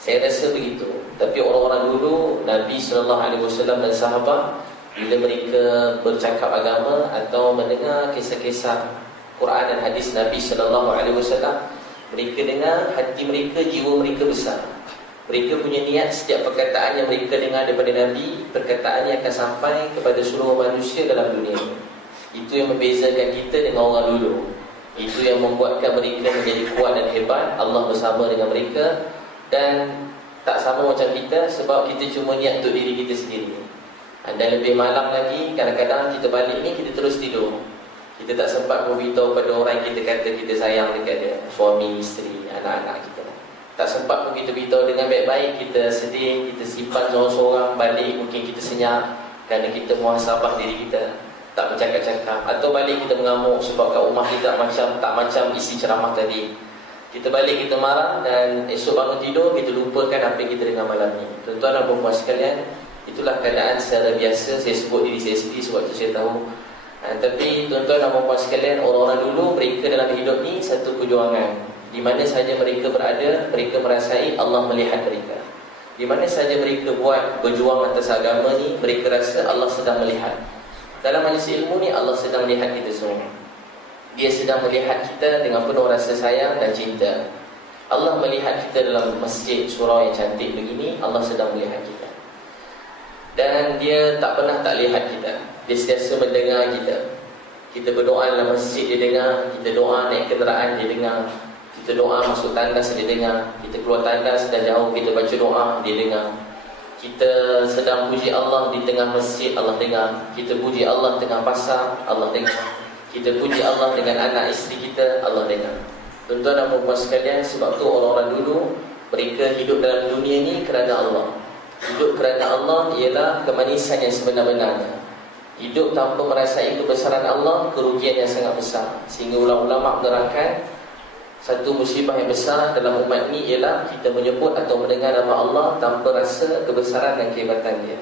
Saya rasa begitu. Tapi orang-orang dulu, Nabi SAW dan sahabat, bila mereka bercakap agama atau mendengar kisah-kisah Quran dan hadis Nabi SAW, mereka dengar, hati mereka, jiwa mereka besar. Mereka punya niat setiap perkataan yang mereka dengar daripada Nabi, perkataannya akan sampai kepada seluruh manusia dalam dunia. Itu yang membezakan kita dengan orang dulu. Itu yang membuatkan mereka menjadi kuat dan hebat. Allah bersama dengan mereka. Dan tak sama macam kita, sebab kita cuma niat untuk diri kita sendiri. Dan lebih malam lagi, kadang-kadang kita balik ni, kita terus tidur. Kita tak sempat memberitahu pada orang yang kita kata kita sayang dekat dia, suami, isteri, anak-anak kita. Tak sempat pun kita beritahu dengan baik-baik. Kita sedih, kita simpan seorang-seorang. Balik mungkin kita senyap kerana kita muhasabah diri kita, tak bercakap-cakap. Atau balik kita mengamuk sebab kat rumah kita tak macam isi ceramah tadi. Kita balik, kita marah, dan esok bangun tidur kita lupakan apa yang kita dengar malam ni. Tuan-tuan dan puan-puan sekalian, itulah keadaan secara biasa. Saya sebut diri saya sendiri sebab itu saya tahu. Tapi tuan-tuan dan puan-puan sekalian, orang-orang dulu mereka dalam hidup ni satu perjuangan. Di mana sahaja mereka berada, mereka merasai Allah melihat mereka. Di mana sahaja mereka buat berjuang atas agama ni, mereka rasa Allah sedang melihat. Dalam majlis ilmu ni, Allah sedang melihat kita semua. Dia sedang melihat kita dengan penuh rasa sayang dan cinta. Allah melihat kita dalam masjid, surau yang cantik begini. Allah sedang melihat kita. Dan dia tak pernah tak lihat kita. Dia sentiasa mendengar kita. Kita berdoa dalam masjid, dia dengar. Kita doa naik kenderaan, dia dengar. Kita doa masuk tandas, dia dengar. Kita keluar tandas dah jauh, kita baca doa, dia dengar. Kita sedang puji Allah di tengah masjid, Allah dengar. Kita puji Allah tengah pasar, Allah dengar. Kita puji Allah dengan anak isteri kita, Allah dengar. Tuan-tuan dan puan-puan sekalian, sebab tu orang-orang dulu mereka hidup dalam dunia ni kerana Allah. Hidup kerana Allah ialah kemanisan yang sebenar-benarnya. Hidup tanpa merasai kebesaran Allah, kerugian yang sangat besar. Sehingga ulama-ulama menerangkan, satu musibah yang besar dalam umat ni ialah kita menyebut atau mendengar nama Allah tanpa rasa kebesaran dan kehebatan dia.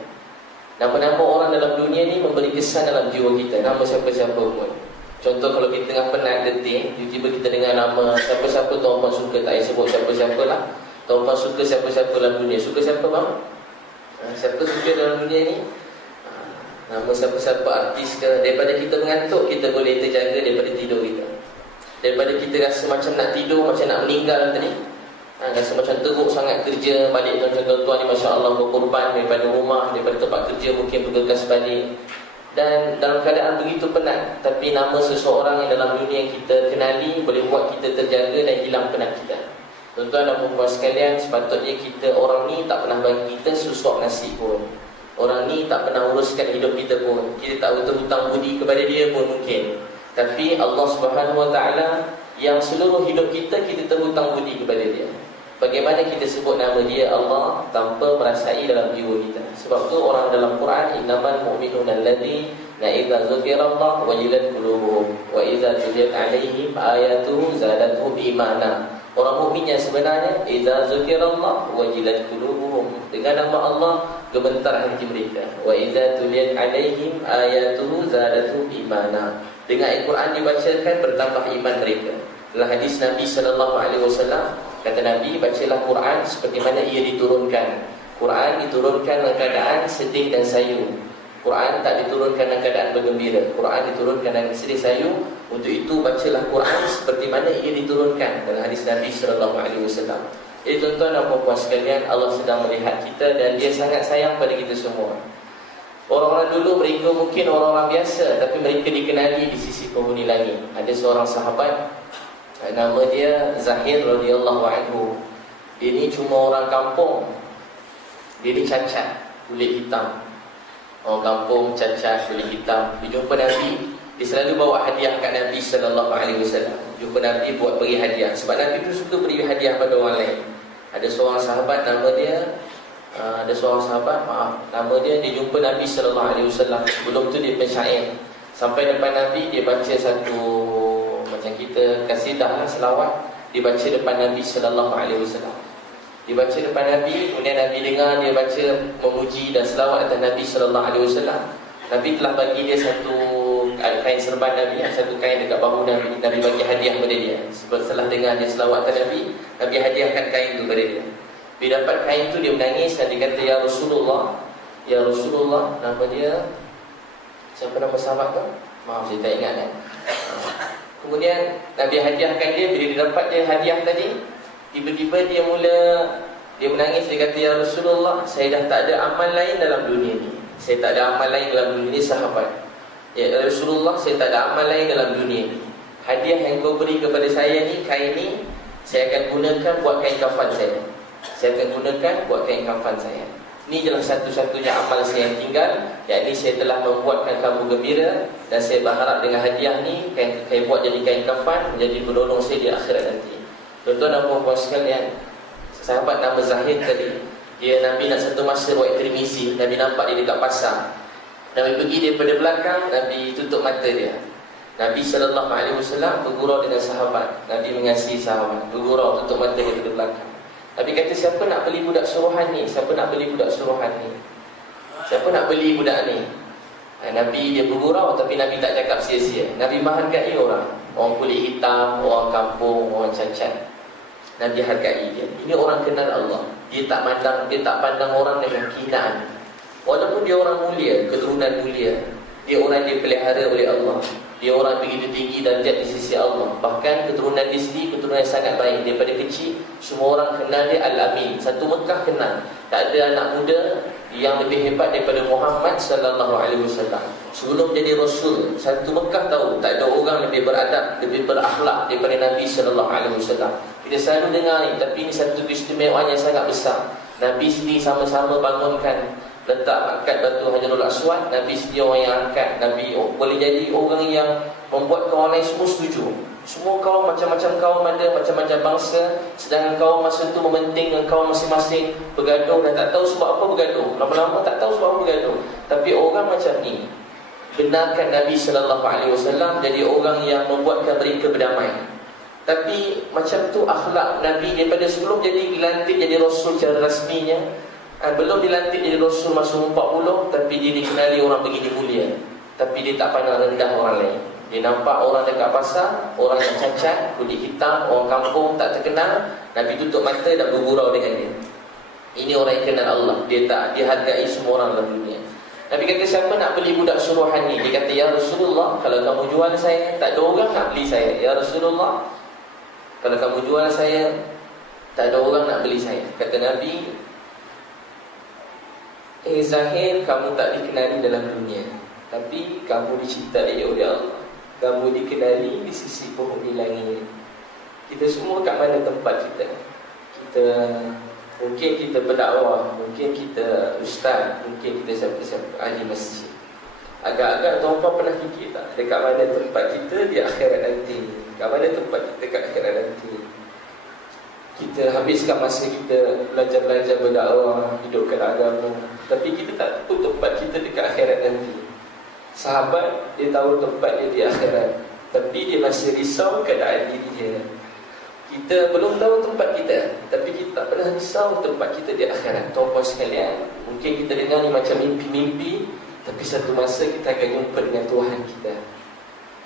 Nama-nama orang dalam dunia ni memberi kesan dalam jiwa kita. Nama siapa-siapa pun. Contoh kalau kita tengah penat, getih, tiba-tiba kita dengar nama siapa-siapa, tuan-tuan suka, tak payah sebut siapa-siapa lah. Tuan-tuan suka siapa-siapa dalam dunia. Suka siapa bang? Siapa suka dalam dunia ni? Nama siapa-siapa artis ke. Daripada kita mengantuk, kita boleh terjaga daripada tidur kita. Daripada kita rasa macam nak tidur, macam nak meninggal tadi, rasa macam teruk sangat kerja, balik macam tuan-tuan ni Masya Allah berkorban daripada rumah, daripada tempat kerja mungkin bergegas balik. Dan dalam keadaan begitu penat, tapi nama seseorang yang dalam dunia yang kita kenali boleh buat kita terjaga dan hilang penat kita. Tuan-tuan dan puan-puan sekalian, sepatutnya kita, orang ni tak pernah bagi kita susup nasi pun. Orang ni tak pernah uruskan hidup kita pun. Kita tak hutang budi kepada dia pun mungkin. Tapi Allah Subhanahu Wa Taala yang seluruh hidup kita terhutang budi kepada dia. Bagaimana kita sebut nama dia Allah tanpa merasai dalam jiwa kita. Sebab tu orang dalam Quran, innamal mu'minuna alladzina idza dzukirallahu wajilat qulubuhum wa idza tuliyat 'alaihim ayatuhu zadatuhum imana. Orang mukmin yang sebenarnya, idza dzukirallahu wajilat qulubuhum, dengan nama Allah gemetar hati mereka. Wa idza tuliyat 'alaihim ayatuhu zadatuhum imana. Dengan Al-Quran dibacakan, bertambah iman mereka. Dalam hadis Nabi SAW, kata Nabi, bacalah Quran seperti mana ia diturunkan. Quran diturunkan dalam keadaan sedih dan sayu. Quran tak diturunkan dalam keadaan bergembira. Quran diturunkan dalam sedih sayu. Untuk itu bacalah Quran seperti mana ia diturunkan. Dalam hadis Nabi SAW. Jadi tuan-tuan dan puan-puan sekalian, Allah sedang melihat kita dan dia sangat sayang pada kita semua. Orang-orang dulu mereka mungkin orang-orang biasa, tapi mereka dikenali di sisi penghuni langit. Ada seorang sahabat, nama dia Zahir radhiyallahu anhu. Dia ni cuma orang kampung. Dia ni cacat, kulit hitam. Orang kampung cacat, kulit hitam. Dia jumpa Nabi, dia selalu bawa hadiah kat Nabi SAW. Jumpa Nabi buat beri hadiah. Sebab Nabi tu suka beri hadiah pada orang lain. Ada seorang sahabat nama dia nama dia jumpa Nabi SAW. Sebelum tu dia pensyair. Sampai depan Nabi, dia baca satu, macam kita kasidah lah, selawat. Dia baca depan Nabi SAW. Dia baca depan Nabi, kemudian Nabi dengar dia baca memuji dan selawat atas Nabi SAW. Nabi telah bagi dia satu kain serban Nabi, satu kain dekat bahu Nabi. Nabi bagi hadiah kepada dia. Sebab setelah dengar dia selawat atas Nabi, Nabi hadiahkan kain itu kepada dia. Bila dapat kain tu dia menangis dan dia kata, ya Rasulullah, ya Rasulullah. Nama dia, siapa nama sahabat tu? Maaf saya tak ingat kan. Kemudian Nabi hadiahkan dia. Bila dia dapat dia hadiah tadi, tiba-tiba dia menangis. Dia kata, ya Rasulullah, saya dah tak ada amal lain dalam dunia ni. Saya tak ada amal lain dalam dunia ni, sahabat. Ya Rasulullah, saya tak ada amal lain dalam dunia ni. Hadiah yang kau beri kepada saya ni, kain ni, saya akan gunakan buat kain kafan saya. Saya akan gunakan buat kain kafan saya. Ini adalah satu-satunya amal saya yang tinggal, yakni saya telah membuatkan kamu gembira. Dan saya berharap dengan hadiah ni, kain buat jadi kain kafan, menjadi penolong saya di akhirat nanti. Tuan-tuan dan puan-puan sekalian, sahabat nama Zahid tadi, dia Nabi nak satu masa buat Tirmizi. Nabi nampak dia dekat pasar. Nabi pergi daripada belakang, Nabi tutup mata dia. Nabi SAW bergurau dengan sahabat. Nabi mengasihi sahabat, bergurau, tutup mata dia daripada belakang. Nabi kata, siapa nak beli budak suruhan ni? Siapa nak beli budak suruhan ni? Siapa nak beli budak ni? Nabi dia bergurau, tapi Nabi tak cakap sia-sia. Nabi menghargai orang. Orang kulit hitam, orang kampung, orang cacat. Nabi hargai dia. Ini orang kenal Allah. Dia tak pandang orang dengan kehinaan. Walaupun dia orang mulia, keturunan mulia, dia orang dia pelihara oleh Allah. Dia orang begitu tinggi darjat di sisi Allah. Bahkan keturunan dia sendiri keturunan yang sangat baik. Daripada kecil semua orang kenal dia Al-Amin. Satu Mekah kenal. Tak ada anak muda yang lebih hebat daripada Muhammad sallallahu alaihi wasallam. Sebelum jadi Rasul, satu Mekah tahu tak ada orang lebih beradab, lebih berakhlak daripada Nabi sallallahu alaihi wasallam. Kita selalu dengar ni, tapi ini satu keistimewaan yang sangat besar. Nabi sendiri sama-sama bangunkan, letak angkat batu Hajarul Aswad. Nabi sendiri orang yang angkat. Nabi boleh jadi orang yang membuat kaum lain semua setuju. Semua kaum, macam-macam kaum ada, macam-macam bangsa. Sedangkan kaum masa itu mementingkan kaum masing-masing, bergaduh dan tak tahu sebab apa bergaduh. Lama-lama tak tahu sebab apa bergaduh. Tapi orang macam ni benarkan Nabi SAW jadi orang yang membuatkan mereka berdamai. Tapi macam tu akhlak Nabi daripada sebelum jadi dilantik jadi Rasul secara rasminya. Belum dilantik jadi Rasul masa 40, tapi dia dikenali orang begini mulia. Tapi dia tak pandang rendah orang lain. Dia nampak orang dekat pasar, orang yang cacat, kulit hitam, orang kampung tak terkenal, Nabi tutup mata dan bergurau dengan dia. Ini orang yang kenal Allah. Dia tak dihargai semua orang dalam dunia. Nabi kata, siapa nak beli budak suruhan ni? Dia kata, ya Rasulullah, kalau kamu jual saya, tak ada orang nak beli saya. Ya Rasulullah, kalau kamu jual saya, tak ada orang nak beli saya. Kata Nabi, Zahir, kamu tak dikenali dalam dunia, tapi kamu dicintai oleh Allah. Kamu dikenali di sisi penghuni langit. Kita semua kat mana tempat kita? Mungkin kita berdakwah, mungkin kita ustaz, mungkin kita siapa-siapa ahli masjid. Agak-agak tuan-tuan pernah fikir tak, dekat mana tempat kita di akhirat nanti? Dekat mana tempat kita dekat akhirat nanti? Kita habiskan masa kita belajar-belajar berdakwah, hidupkan agama, tapi kita tak tahu tempat kita dekat akhirat nanti. Sahabat, dia tahu tempat dia di akhirat, tapi dia masih risau keadaan diri dia. Kita belum tahu tempat kita, tapi kita tak pernah risau tempat kita di akhirat. Tuan-tuan sekalian, mungkin kita dengar ni macam mimpi-mimpi, tapi satu masa kita akan jumpa dengan Tuhan kita.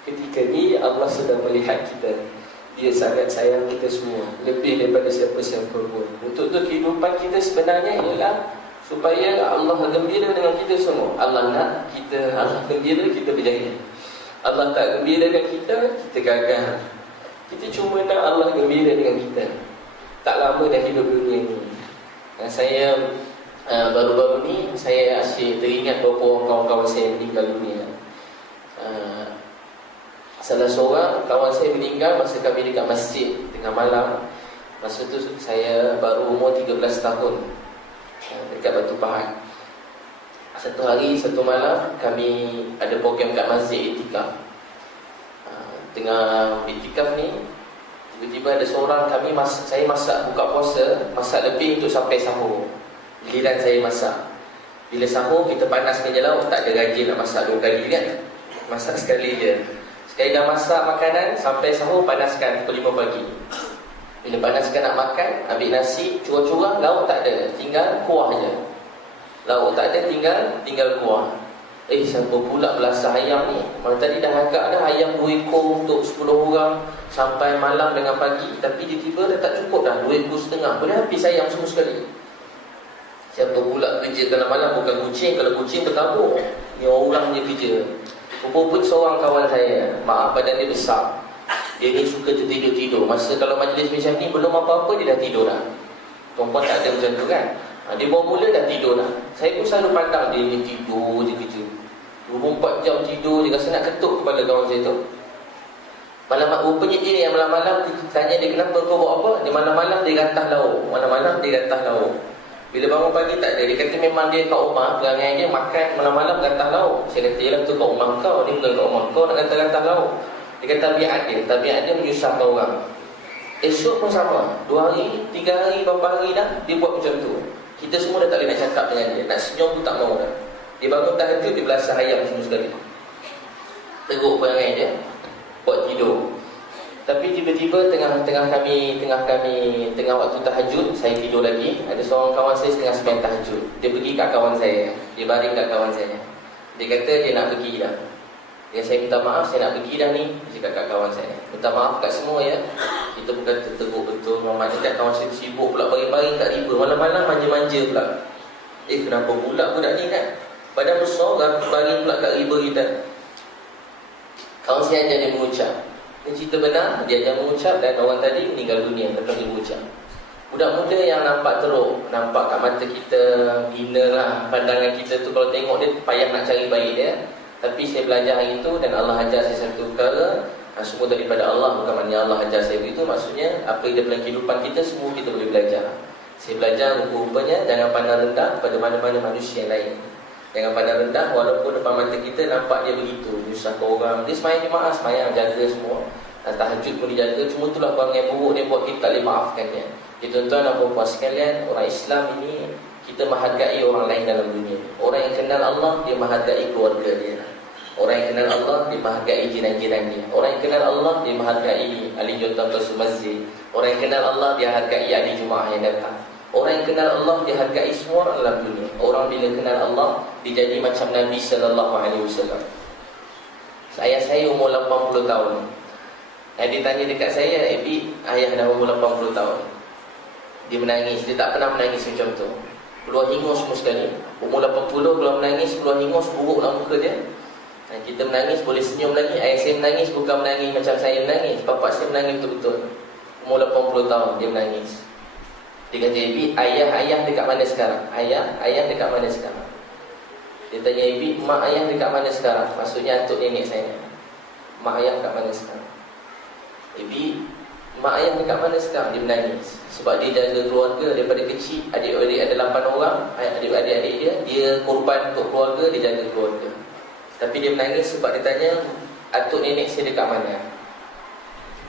Ketika ni Allah sedang melihat kita. Dia sangat sayang kita semua, lebih daripada siapa-siapa pun. Untuk tu kehidupan kita sebenarnya ialah supaya Allah gembira dengan kita semua. Allah nak kita, Allah gembira, kita berjaya. Allah tak gembira dengan kita, kita gagal. Kita cuma nak Allah gembira dengan kita. Tak lama dah hidup dunia ni. Saya baru-baru ni saya asyik teringat beberapa orang kawan-kawan saya meninggal dunia. Salah seorang kawan saya meninggal masa kami dekat masjid tengah malam. Masa tu saya baru umur 13 tahun, dekat Batu Pahat. Satu hari, satu malam kami ada program kat masjid iktikaf. Tengah iktikaf ni, tiba-tiba ada seorang saya masak buka puasa, masak lebih untuk sampai sahur. Giliran saya masak. Bila sahur kita panaskan je lauk, tak ada rajin nak masak 2 kali kan. Masak sekali je. Sekali dah masak makanan, sampai sahur panaskan pukul 5 pagi. Bila panaskan nak makan, ambil nasi, curah-curah, lauk tak ada, tinggal kuah je. Lauk tak ada, tinggal kuah. Siapa pula belasah ayam ni? Malah tadi dah agak dah ayam 2 ekor untuk 10 orang sampai malam dengan pagi. Tapi tiba-tiba dah tak cukup dah, 2 ekor setengah. Boleh habis ayam semua sekali. Siapa pula kerja tengah malam? Bukan kucing. Kalau kucing bertabur, ni orang je kerja. Rupa-rupa seorang kawan saya, maaf badan dia besar, dia ni suka tertidur-tidur. Masa kalau majlis macam ni belum apa-apa dia dah tidur dah. Perempuan tak ada macam tu kan. Dia baru mula dah tidur dah. Saya pun selalu pandang dia ni tidur je kerja, 24 jam tidur je. Rasa nak ketuk kepala kawan saya tu. Malam-malam, rupanya dia yang malam-malam tanya dia, kenapa kau buat apa? Dia malam-malam dia gantah lauk. Malam-malam dia gantah lauk. Bila bangun pagi tak ada. Dia kata memang dia kat rumah, perangai dia makan malam-malam gantah lauk. Saya kata, yelah tu kat rumah kau, ni bukan kat rumah kau nak gantah-gantah lauk. Dia kata tabiat dia menyusahkan orang. Esok pun sama, 2 hari, 3 hari, berapa hari dah dia buat macam tu. Kita semua dah tak boleh nak cakap dengan dia. Nak senyum pun tak mahu dah. Dia bangun tahajud, dia belasah ayam semua sekali. Teruk perangai dia, buat tidur. Tapi tiba-tiba tengah waktu tahajud, saya tidur lagi. Ada seorang kawan saya setengah sembilan tahajud. Dia pergi kat kawan saya, dia baring kat kawan saya. Dia kata dia nak pergi dah. Saya minta maaf, saya nak pergi dah ni. Dia cakap kat kawan saya, minta maaf kat semua ya. Kita bukan terteruk betul. Memang dekat kawan saya sibuk pula baring-baring kat riba. Malam-malam manja-manja pula. Kenapa pula budak ni kan? Padahal besar baring pula kat riba kita. Kawan saya ajar dia mengucap. Ini cerita benar, dia ajar mengucap. Dan orang tadi meninggal dunia lepas dia mengucap. Budak muda yang nampak teruk, nampak kat mata kita, hina lah pandangan kita tu. Kalau tengok dia payah nak cari baik dia. Tapi saya belajar hari itu dan Allah ajar saya satu perkara, semua daripada Allah, bukan maknanya Allah ajar saya begitu. Maksudnya apa yang dalam kehidupan kita semua kita boleh belajar. Saya belajar rupa-rupanya jangan pandang rendah pada mana-mana manusia yang lain. Jangan pandang rendah walaupun depan mata kita nampak dia begitu, nyusahkan orang. Dia semayang jemaah, semayang jaga semua, tahajud pun dijaga. Cuma itulah perangai buruk dia buat kita tak boleh maafkannya. Tuan-tuan dan puan-puan sekalian, orang Islam ini kita menghargai orang lain dalam dunia. Orang yang kenal Allah, dia menghargai keluarga dia. Orang yang kenal Allah, dia menghargai jiran-jiran dia. Orang yang kenal Allah, dia menghargai ahli junta masuk masjid. Orang yang kenal Allah, dia hargai ahli Jumaah yang datang. Orang yang kenal Allah, dia hargai semua orang dalam dunia. Orang bila kenal Allah, dia jadi macam Nabi SAW. Ayah saya umur 80 tahun. Dia tanya dekat saya, ayah dah umur 80 tahun. Dia menangis, dia tak pernah menangis macam tu. Keluar hingus semua sekali. Umur 80 keluar menangis, keluar hingus, buruk dalam muka dia. Kita menangis, boleh senyum lagi. Ayah saya menangis, bukan menangis macam saya menangis. Bapak saya menangis betul-betul. Umur 80 tahun, dia menangis. Dia kata, ayah dekat mana sekarang? Ayah dekat mana sekarang? Dia tanya, mak ayah dekat mana sekarang? Maksudnya atuk nenek saya. Mak ayah dekat mana sekarang? Mak ayah dekat mana sekarang? Dia menangis. Sebab dia jaga keluarga daripada kecil. Adik-adik ada 8 orang. Adik-adik dia korban untuk keluarga, dia jaga keluarga. Tapi dia menangis sebab dia tanya, atuk nenek saya dekat mana?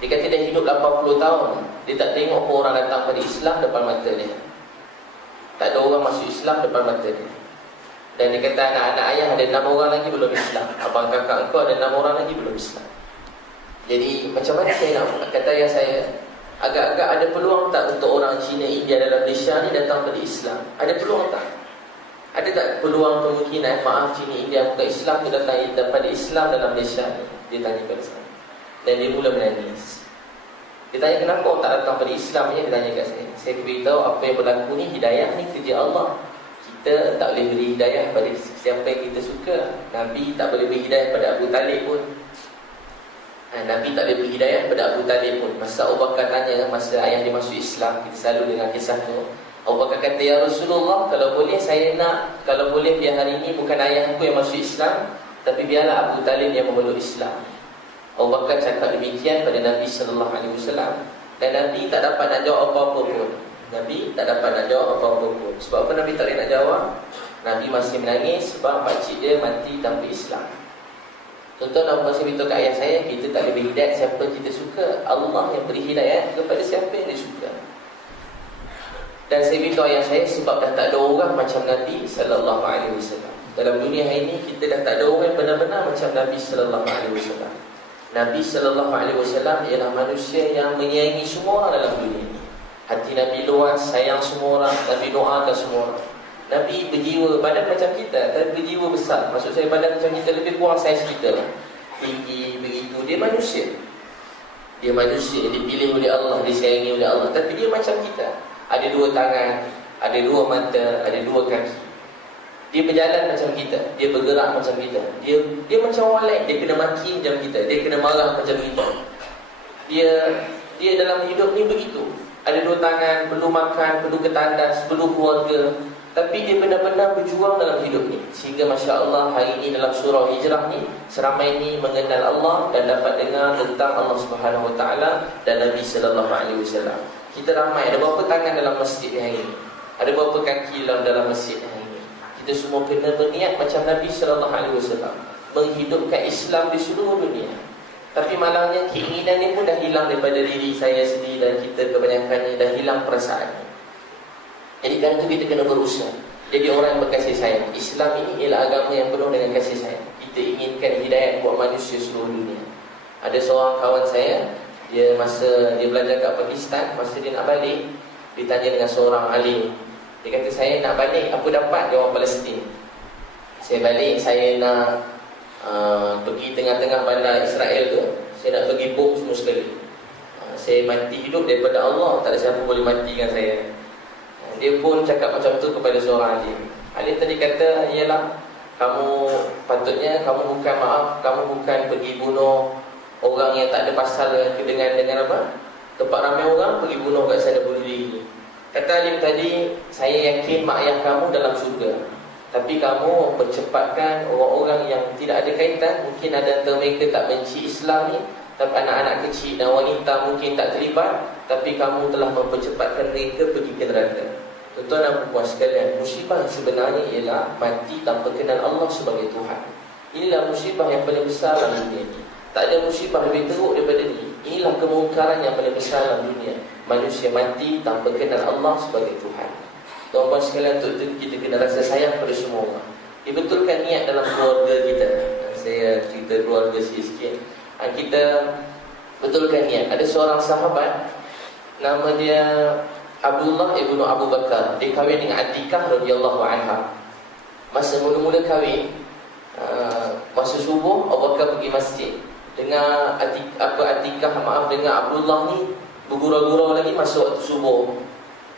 Dia kata dia hidup 80 tahun. Dia tak tengok orang datang pada Islam depan mata dia. Tak ada orang masuk Islam depan mata dia. Dan dia kata anak-anak ayah ada 6 orang lagi belum Islam. Abang kakak engkau ada 6 orang lagi belum Islam. Jadi macam mana saya nak kata ayah saya, agak-agak ada peluang tak untuk orang Cina, India dalam Malaysia ni datang pada Islam? Ada peluang tak? Ada tak peluang kemungkinan maaf Cina, India bukan Islam tu datang pada Islam dalam Malaysia ni? Dia tanya pada saya. Dan dia mula menangis. Dia tanya kenapa orang tak datang pada Islam ni? Dia tanya kat saya. Saya beritahu apa yang berlaku ni, hidayah ni kerja Allah. Kita tak boleh beri hidayah pada siapa yang kita suka. Nabi tak boleh beri hidayah pada Abu Talib pun. Nabi tak boleh beri hidayah pada Abu Talib pun. Masa Abu Bakar tanya, masa ayah dia masuk Islam, kita selalu dengar kisah tu. Abu Bakar kata, ya Rasulullah, kalau boleh saya nak, kalau boleh biar hari ini bukan ayahku yang masuk Islam, tapi biarlah Abu Talib yang memeluk Islam. Abu Bakar cakap demikian pada Nabi SAW. Dan Nabi tak dapat nak jawab apa-apa pun. Nabi tak dapat nak jawab apa-apa pun. Sebab apa Nabi tak boleh nak jawab? Nabi masih menangis sebab pakcik dia mati tanpa Islam. Tuan-tuan dan puan, saya beritahu kat ayah saya, kita tak boleh beri hidayah siapa kita suka. Allah yang beri hidayah kepada siapa yang dia suka. Dan saya beritahu ayah saya sebab dah tak ada orang macam Nabi SAW. Dalam dunia hari ini kita dah tak ada orang yang benar-benar macam Nabi SAW. Nabi SAW ialah manusia yang menyayangi semua orang dalam dunia ini. Hati Nabi luas, sayang semua orang. Nabi doakan semua orang. Nabi berjiwa, badan macam kita, tapi berjiwa besar. Maksud saya badan macam kita, lebih kurang saiz kita lah. Tinggi, begitu. Dia manusia. Dia manusia, dipilih oleh Allah, disayangi oleh Allah. Tapi dia macam kita. Ada 2 tangan, ada 2 mata, ada 2 kaki. Dia berjalan macam kita, dia bergerak macam kita. Dia macam orang lain, dia kena maki macam kita, dia kena marah macam kita. Dia dalam hidup ni begitu. Ada 2 tangan, perlu makan, perlu ketandas, perlu keluarga. Tapi dia benar-benar berjuang dalam hidup ni. Sehingga Masya Allah hari ini dalam surah Hijrah ni, seramai ni mengenal Allah dan dapat dengar tentang Allah Subhanahu Wa Taala dan Nabi Sallallahu Alaihi Wasallam. Kita ramai, ada berapa tangan dalam masjid ni hari ini? Ada berapa kaki dalam masjid ni hari ini? Kita semua kena berniat macam Nabi Sallallahu Alaihi Wasallam, menghidupkan Islam di seluruh dunia. Tapi malangnya keinginan ni pun dah hilang daripada diri saya sendiri dan kita kebanyakannya dah hilang perasaan. Jadi kan itu kita kena berusaha jadi orang yang berkasih sayang. Islam ini ialah agama yang penuh dengan kasih sayang. Kita inginkan hidayah buat manusia seluruh dunia. Ada seorang kawan saya, masa dia belajar kat Pakistan, masa dia nak balik, ditanya dengan seorang alim. Dia kata, saya nak balik, apa dapat dia orang Palestin? Saya balik, saya nak pergi tengah-tengah bandar Israel tu. Saya nak pergi bom semua sekali. Saya mati hidup daripada Allah, tak ada siapa boleh matikan saya. Dia pun cakap macam tu kepada seorang alim. Alim tadi kata, ialah kamu patutnya kamu bukan pergi bunuh orang yang tak ada pasal dengan apa? Tempat ramai orang, pergi bunuh kat sana, bunuh diri. Kata alim tadi, saya yakin mak ayah kamu dalam syurga. Tapi kamu percepatkan orang-orang yang tidak ada kaitan. Mungkin ada antara mereka tak benci Islam ni, tapi anak-anak kecil dan wanita mungkin tak terlibat. Tapi kamu telah mempercepatkan mereka pergi ke neraka. Tuan-tuan dan puan sekalian, musibah yang sebenarnya ialah mati tanpa kenal Allah sebagai Tuhan. Inilah musibah yang paling besar dalam dunia ini. Tak ada musibah lebih teruk daripada ini. Inilah kemungkaran yang paling besar dalam dunia. Manusia mati tanpa kenal Allah sebagai Tuhan. Tuan-tuan sekalian, untuk itu kita kena rasa sayang pada semua orang. Dibetulkan niat dalam keluarga kita. Saya cerita keluarga sikit-sikit. Kita betulkan niat. Ada seorang sahabat, nama dia Abdullah ibnu Abu Bakar. Dia kahwin dengan Atikah radhiyallahu anha. Masa mula-mula kahwin, masa subuh Abu Bakar pergi masjid. Dengar Atikah dengar Abdullah ni bergurau-gurau lagi masa waktu subuh.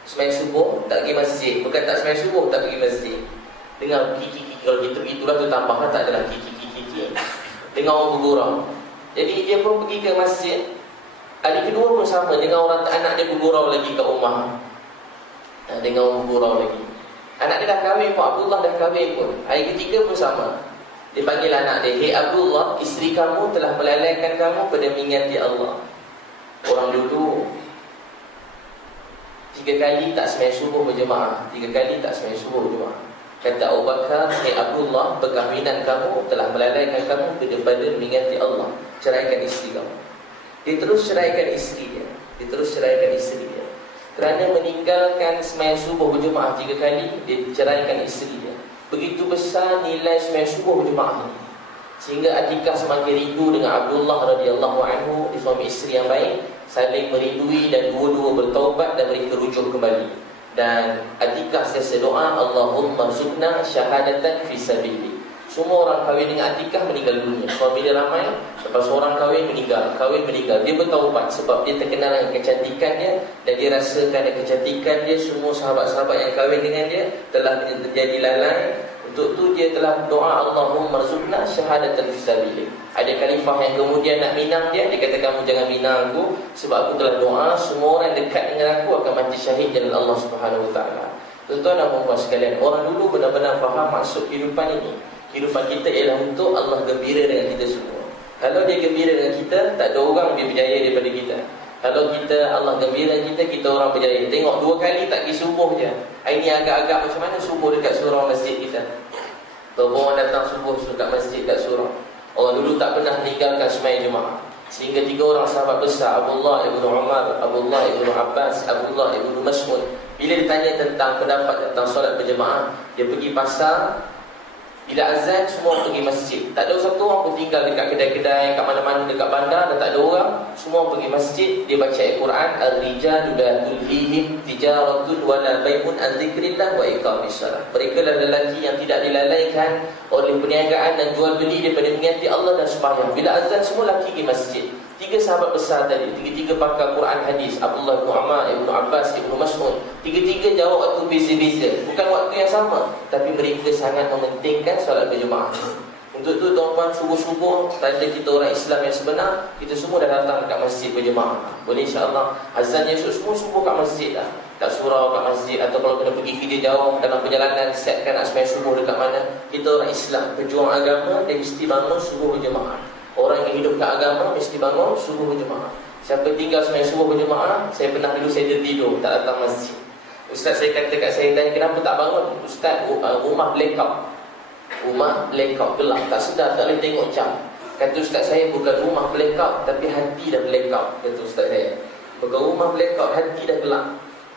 Sembahyang subuh tak pergi masjid. Bukan tak sembahyang subuh, tak pergi masjid. Dengar kiki-kiki. Kalau gitu-gitulah tu tambahkan, tak adalah kiki-kiki. Dengar orang bergurau. Jadi dia pun pergi ke masjid. Hari kedua pun sama, dengan orang anak dia bergurau lagi kat rumah. Dengan orang bergurau lagi. Anak dia dah kahwin pun, Abdullah dah kahwin pun. Hari ketiga pun sama. Dia panggil anak dia, "Hei Abdullah, isteri kamu telah melalaikan kamu pada mengingati Allah." Orang dulu 3 kali tak sembahyang subuh berjemaah. 3 kali tak sembahyang subuh berjemaah. Kata Abu Bakar, "Hei Abdullah, perkahwinan kamu telah melalaikan kamu daripada mengingati Allah. Ceraikan isteri kamu." Dia terus ceraikan isteri dia. Kerana meninggalkan sembahyang subuh berjemaah 3 kali, dia ceraikan isteri dia. Begitu besar nilai sembahyang subuh berjemaah ini, sehingga Atikah semakin rindu dengan Abdullah radhiyallahu anhu, suami isteri yang baik, saling merindui dan dua-dua bertaubat dan mereka rujuk kembali. Dan Atikah sentiasa doa, "Allahumma rzuqna syahadatan fi sabilik." Semua orang kahwin dengan Atikah meninggal dunia. Suami dia ramai, lepas seorang kahwin meninggal. Dia bertaubat sebab dia terkenal dengan kecantikan dia, dan dia rasakan dengan kecantikan dia semua sahabat-sahabat yang kahwin dengan dia telah menjadi lalai. Untuk tu dia telah doa, "Allahumma rzuqna syahadatan fi sabilik." Ada khalifah yang kemudian nak minang dia kata, "Kamu jangan minang aku, sebab aku telah doa semua orang dekat dengan aku akan mati syahid jalan Allah Subhanahu Wa Taala." Tuan-tuan dan puan sekalian, orang dulu benar-benar faham maksud kehidupan ini. Kehidupan kita ialah untuk Allah gembira dengan kita semua. Kalau dia gembira dengan kita, tak ada orang lebih berjaya daripada kita. Kalau kita Allah gembira dengan kita orang berjaya. Tengok 2 kali tak pergi subuh je. Hari ni agak-agak macam mana subuh dekat surau masjid kita. Orang datang subuh dekat masjid kat surau. Orang dulu tak pernah meninggalkan sembahyang jemaah. Sehingga 3 orang sahabat besar, Abdullah ibnu Umar, Abdullah ibnu Abbas, Abdullah ibnu Mas'ud, bila ditanya tentang pendapat tentang solat berjemaah, dia pergi pasar, Bila azan, semua pergi masjid. Tak ada satu orang pun tinggal dekat kedai-kedai, kat mana-mana dekat bandar, dan tak ada orang. Semua pergi masjid, dia baca Al-Quran. Ar-rijalu la tulhihim tijaratun wala bai'un an dzikrillah wa iqamis shalah. Mereka adalah lelaki yang tidak dilalaikan oleh perniagaan dan jual beli daripada mengingati Allah dan sembahyang. Bila azan, semua lelaki pergi masjid. 3 sahabat besar tadi, 3 pakar Quran hadis, Abdullah bin Umar, Ibnu Abbas, Ibnu Mas'ud, 3 jawab waktu beza-beza. Bukan waktu yang sama, tapi mereka sangat mementingkan solat berjemaah. Untuk tu tuan-tuan, subuh-subuh, tanda kita orang Islam yang sebenar, kita semua dah datang dekat masjid berjemaah. Boleh insya-Allah azan esok semua subuh kat masjid dah. Tak surau kat masjid, atau kalau kena pergi kerja jauh dalam perjalanan, setkan nak sembahyang subuh dekat mana. Kita orang Islam, pejuang agama, dia mesti bangun subuh berjemaah. Orang yang hidup ke agama mesti bangun subuh berjemaah. Siapa tinggal sembahyang subuh berjemaah, saya pernah dulu saya tertidur, tak datang masjid. Ustaz saya kata kat saya, tanya kenapa tak bangun? Ustaz, rumah blackout. Rumah blackout, gelap, tak sedar, tak boleh tengok jam. Kata ustaz saya, bukan rumah blackout, tapi hati dah blackout. Kata ustaz saya, bukan rumah blackout, hati dah gelap.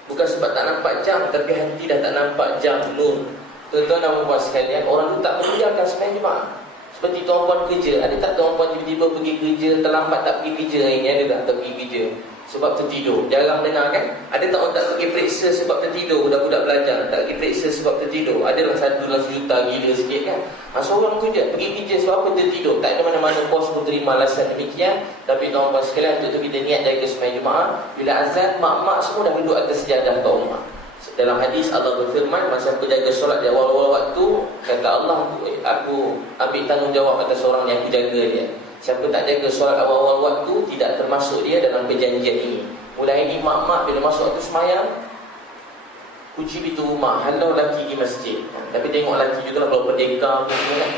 Bukan sebab tak nampak jam, tapi hati dah tak nampak jam, nur. Tuan-tuan dan puan sekalian, orang tu tak meninggalkan sembahyang jemaah. Seperti tuan-puan kerja, ada tak tuan-puan tiba-tiba pergi kerja, terlambat tak pergi kerja hari ni? Ada tak pergi kerja sebab tertidur? Jarang dengar kan? Ada tak orang tak pergi periksa sebab tertidur? Budak-budak belajar tak pergi periksa sebab tertidur. Adalah 1 dalam sejuta, gila sikit kan? Seorang tu je pergi kerja sebab apa? Tertidur. Tak ada mana-mana bos pun terima alasan demikian. Tapi tuan-puan sekalian, untuk tu kita niat jaga sembahyang jemaah. Bila azan, mak-mak semua dah duduk atas sejadah kat rumah. Dalam hadis Allah berfirman, masa aku jaga solat di awal-awal waktu, kata Allah, aku ambil tanggungjawab atas orang yang aku jaga dia. Siapa tak jaga solat awal-awal waktu, tidak termasuk dia dalam perjanjian ini. Mulai ini mak-mak bila masuk waktu semayang, kunci pintu rumah, halau lelaki di masjid. Tapi tengok lelaki juga lah, kalau pendekar gitu kan,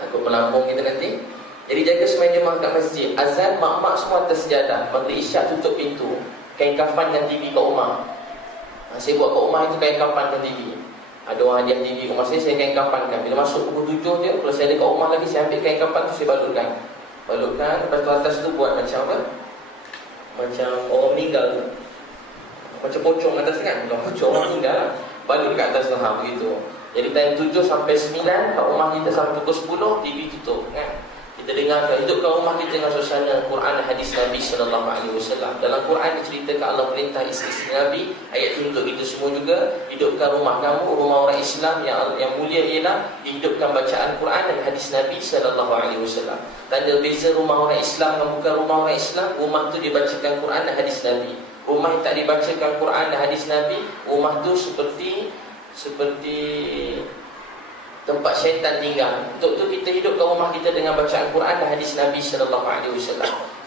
takut melampung kita nanti. Jadi jaga sembahyang jemaah kat masjid. Azan, mak-mak semua atas sejadah. Maghrib isyak tutup pintu, kain kafan dan TV kat rumah. Saya buat kat rumah itu kain kapankan TV. Ada orang hadiah TV kat rumah saya kain kapankan. Bila masuk pukul 7 je, kalau saya ada kat rumah lagi, saya ambil kain kapan tu, saya balutkan. Lepas tu atas tu buat macam apa? Macam orang meninggal tu. Macam pocong atas kan? Kalau pocong orang meninggal lah, balut kat atas tu, begitu. Jadi time 7 sampai 9 kat rumah kita sampai pukul 10, TV tutup kan? Kita dengar, hidupkan rumah kita dengan suasana Quran dan hadis Nabi SAW. Dalam Quran diceritakan Allah perintah isteri Nabi. Ayat itu untuk kita semua juga. Hidupkan rumah kamu, rumah orang Islam yang mulia ialah dihidupkan bacaan Quran dan hadis Nabi SAW. Tanda beza rumah orang Islam dan bukan rumah orang Islam, rumah tu dibacakan Quran dan hadis Nabi. Rumah yang tak dibacakan Quran dan hadis Nabi, rumah tu seperti tempat syaitan tinggal. Untuk tu kita hidupkan rumah kita dengan bacaan Quran dan hadis Nabi SAW.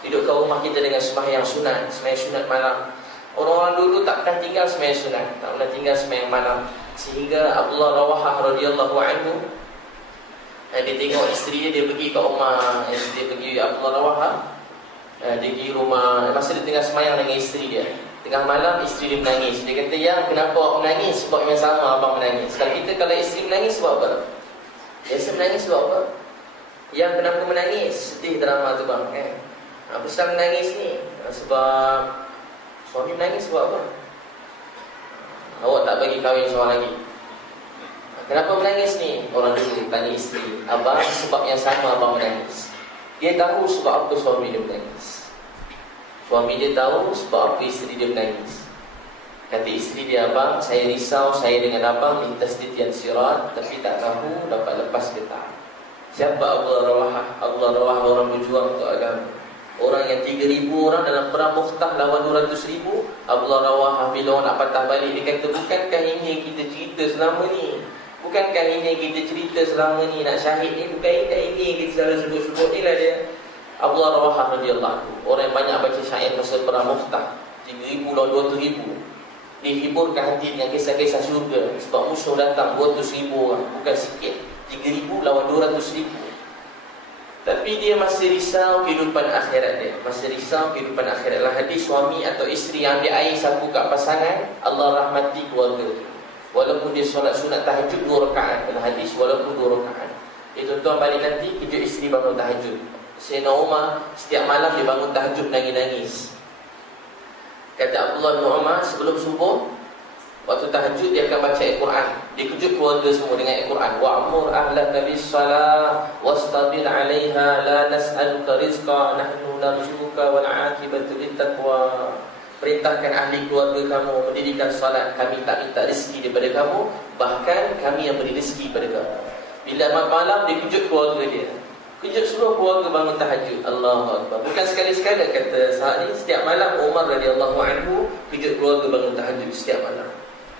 Hidupkan rumah kita dengan sembahyang sunat, sembahyang sunat malam. Orang-orang dulu takkan tinggal sembahyang sunat, tak pernah tinggal sembahyang malam. Sehingga Abdullah Rawahah radhiyallahu anhu, dia tengok isteri dia pergi ke rumah, dia pergi Abdullah Rawahah, dia pergi rumah, masa dia tengah sembahyang dengan isteri dia. Tengah malam isteri dia menangis. Dia kata, "Ya, kenapa awak menangis?" Sebab yang sama abang menangis. Kalau isteri menangis sebab apa? Biasa menangis sebab apa? Yang kenapa menangis? Sedih drama tu bang kan? Apa sebab menangis ni? Sebab suami menangis sebab apa? Awak tak bagi kahwin seorang lagi. Kenapa menangis ni? Orang dulu tanya isteri, "Abang, sebab yang sama abang menangis." Dia tahu sebab apa suami dia menangis. Suami dia tahu sebab apa isteri dia menangis. Kata isteri dia, "Abang, saya risau saya dengan abang lintas titian sirat, tapi tak tahu dapat lepas ke tak." Siapa Abdullah Rawahah? Abdullah Rawahah orang berjuang untuk agama. Orang yang 3,000 orang dalam perang Muhtah lawan 200,000. Abdullah Rawahah bila orang nak patah balik, dia kata, "Bukankah ini yang kita cerita selama ni? Bukankah ini yang kita cerita selama ni? Nak syahid ni, bukankah ini yang kita selalu sebut-sebut?" Ni lah dia Abdullah Rawahah radhiyallahu anhu, orang yang banyak baca syair masa perang Muhtah, 3,000 lawan 200,000. Dihiburkan hati dengan kisah-kisah syurga. Sebab musuh datang 200,000 orang, bukan sikit. 3,000 lawan 200,000. Tapi dia masih risau kehidupan akhirat dia. Masih risau kehidupan akhirat. Dalam hadis, suami atau isteri yang ambil air sapu kat pasangan, Allah rahmati keluarga tu. Walaupun dia solat sunat tahajud 2 rakaat. Dalam hadis, walaupun 2 rakaat. Tuan-tuan balik nanti, kejut isteri bangun tahajud. Sayyidina Umar setiap malam dia bangun tahajud nangis-nangis. Kata Abdullah bin Umar, sebelum subuh Waktu tahajud dia akan baca Al-Quran. Dia kejut keluarga semua dengan Al-Quran. Wa'mur ahlaka bis-salah wastabir 'alaiha la nas'aluka rizqa nahnu narzuquka wal 'aqibatu lit-taqwa. Perintahkan ahli keluarga kamu mendirikan salat. Kami tak minta rezeki daripada kamu, bahkan kami yang beri rezeki pada kamu. Bila malam dia kejut keluarga dia, kejut seluruh keluarga bangun tahajud. Allahu Akbar. Bukan sekali-sekala kata sahabat ni, setiap malam Umar radhiyallahu anhu kejut keluarga bangun tahajud setiap malam.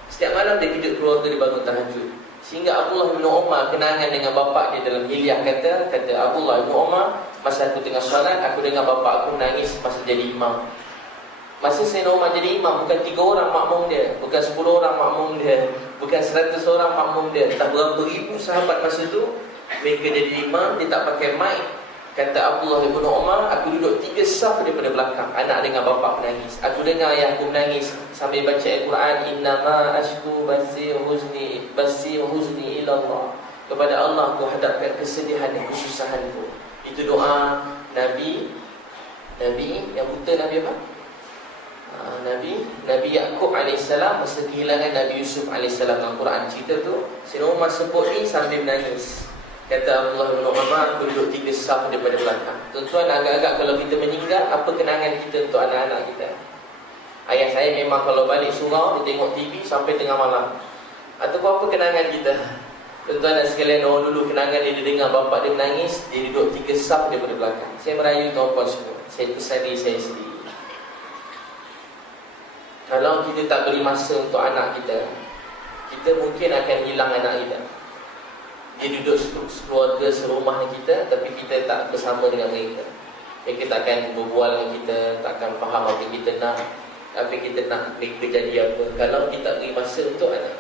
Setiap malam dia kejut keluarga dia bangun tahajud. Sehingga Abdullah bin Umar kenangan dengan bapa dia dalam Hilyah kata Abdullah bin Umar, masa aku tengah solat, aku dengar bapa aku nangis masa jadi imam. Masa Sayyidina Umar jadi imam, bukan 3 orang makmum dia, bukan 10 orang makmum dia, bukan 100 orang makmum dia, tak berapa ribu sahabat masa tu. Mereka jadi imam, dia tak pakai mic. Kata Abdullah bin Umar, aku duduk 3 saf daripada belakang. Anak dengar bapa menangis, aku dengar ayah aku menangis sambil baca Al-Quran. Innama ashku basi huzni ila Allah. Kepada Allah aku hadapkan kesedihan dan kesusahanku. Itu doa Nabi yang buta, Nabi apa? Nabi Yaqub alaihissalam masa kehilangan Nabi Yusuf alaihissalam. Dalam Quran cerita tu Sayyidina Umar sebut ni sambil menangis. Kata Abdullah bin Umar, aku duduk 3 saf daripada belakang. Tuan-tuan, agak-agak kalau kita meninggal, apa kenangan kita untuk anak-anak kita? Ayah saya memang kalau balik surau, dia tengok TV sampai tengah malam. Ataupun apa kenangan kita? Tuan-tuan dan sekalian, orang dulu kenangan dia dengar bapa dia menangis, dia duduk 3 saf daripada belakang. Saya merayu tuan-tuan semua, saya pesan diri saya sendiri, kalau kita tak beri masa untuk anak kita, kita mungkin akan hilang anak kita. Dia duduk sekeluarga, serumah dengan kita, tapi kita tak bersama dengan mereka. Mereka tak akan berbual dengan kita, tak akan faham apa kita nak, apa kita nak mereka jadi apa, kalau kita tak beri masa untuk anak.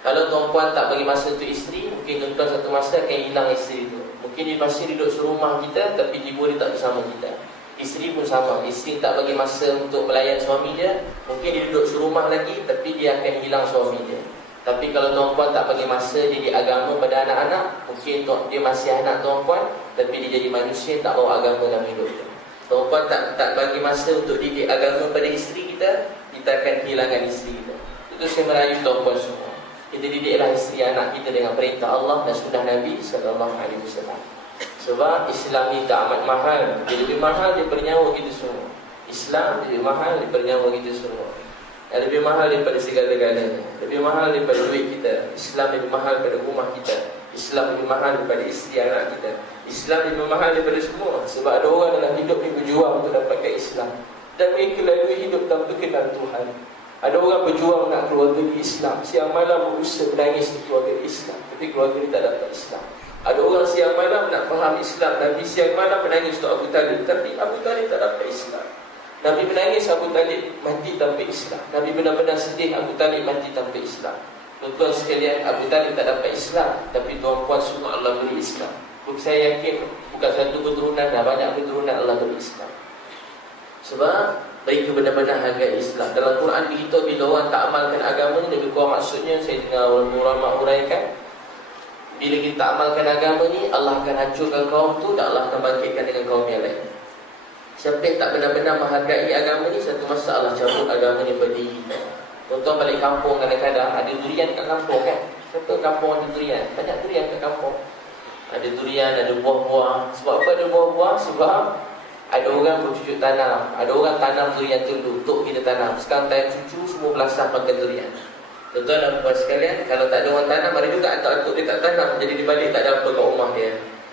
Kalau tuan-puan tak bagi masa untuk isteri, mungkin tuan-tuan satu masa akan hilang isteri itu. Mungkin dia masih duduk serumah kita, tapi jiwa dia tak bersama kita. Isteri pun sama, isteri tak bagi masa untuk melayan suami dia, mungkin dia duduk serumah lagi, tapi dia akan hilang suami dia. Tapi kalau tuan-puan tak bagi masa dia di agama pada anak-anak, mungkin dia masih anak tuan-puan, tapi dia jadi manusia tak bawa agama dalam hidup dia. Tuan-puan tak bagi masa untuk didik agama pada isteri kita, kita akan kehilangan isteri kita. Itu saya merayu tuan-puan semua, kita didiklah isteri anak kita dengan perintah Allah dan sunnah Nabi SAW. Sebab Islam ni tak amat mahal. Dia lebih mahal daripada nyawa kita semua. Islam lebih mahal daripada nyawa kita semua. Yang lebih mahal daripada segala-galanya. Lebih mahal daripada duit kita. Islam lebih mahal daripada rumah kita. Islam lebih mahal daripada isteri anak kita. Islam lebih mahal daripada semua. Sebab ada orang dalam hidup ni berjuang untuk dapatkan Islam, dan mereka lalui hidup tanpa kenal Tuhan. Ada orang berjuang nak keluarga di Islam, siang malam berusaha menangis di keluarga Islam, tapi keluarga ni tak dapat Islam. Ada orang siang malam nak faham Islam, Nabi siang malam menangis untuk Abu Talib, tapi Abu Talib tak dapat Islam. Nabi menangis Abu Talib mati tanpa Islam. Nabi benar-benar sedih Abu Talib mati tanpa Islam. Tuan-tuan sekalian, Abu Talib tak dapat Islam, tapi tuan-puan semua Allah beri Islam. Saya yakin bukan satu keturunan, dah banyak keturunan Allah beri Islam. Sebab mereka benar-benar hargai Islam. Dalam Quran beritahu bila orang tak amalkan agama ni, lebih kurang maksudnya saya dengar ulama uraikan, bila kita tak amalkan agama ni, Allah akan hancurkan kaum tu dan Allah akan bangkitkan dengan kaum yang lain. Siapa yang tak benar-benar menghargai agama ni, satu masa Allah cabut agama ni pada diri kita. Tuan-tuan balik kampung kadang-kadang ada durian kat kampung kan? Siapa kampung ada durian? Banyak durian kat kampung. Ada durian, ada buah-buah. Sebab apa ada buah-buah? Sebab ada orang bercucuk tanam. Ada orang tanam durian dulu untuk kita tanam. Sekarang time cucu semua belasah makan durian. Tuan-tuan dan puan sekalian, kalau tak ada orang tanam, ada juga atuk-atuk dia tak tanam, jadi di balik tak ada apa kat rumah dia.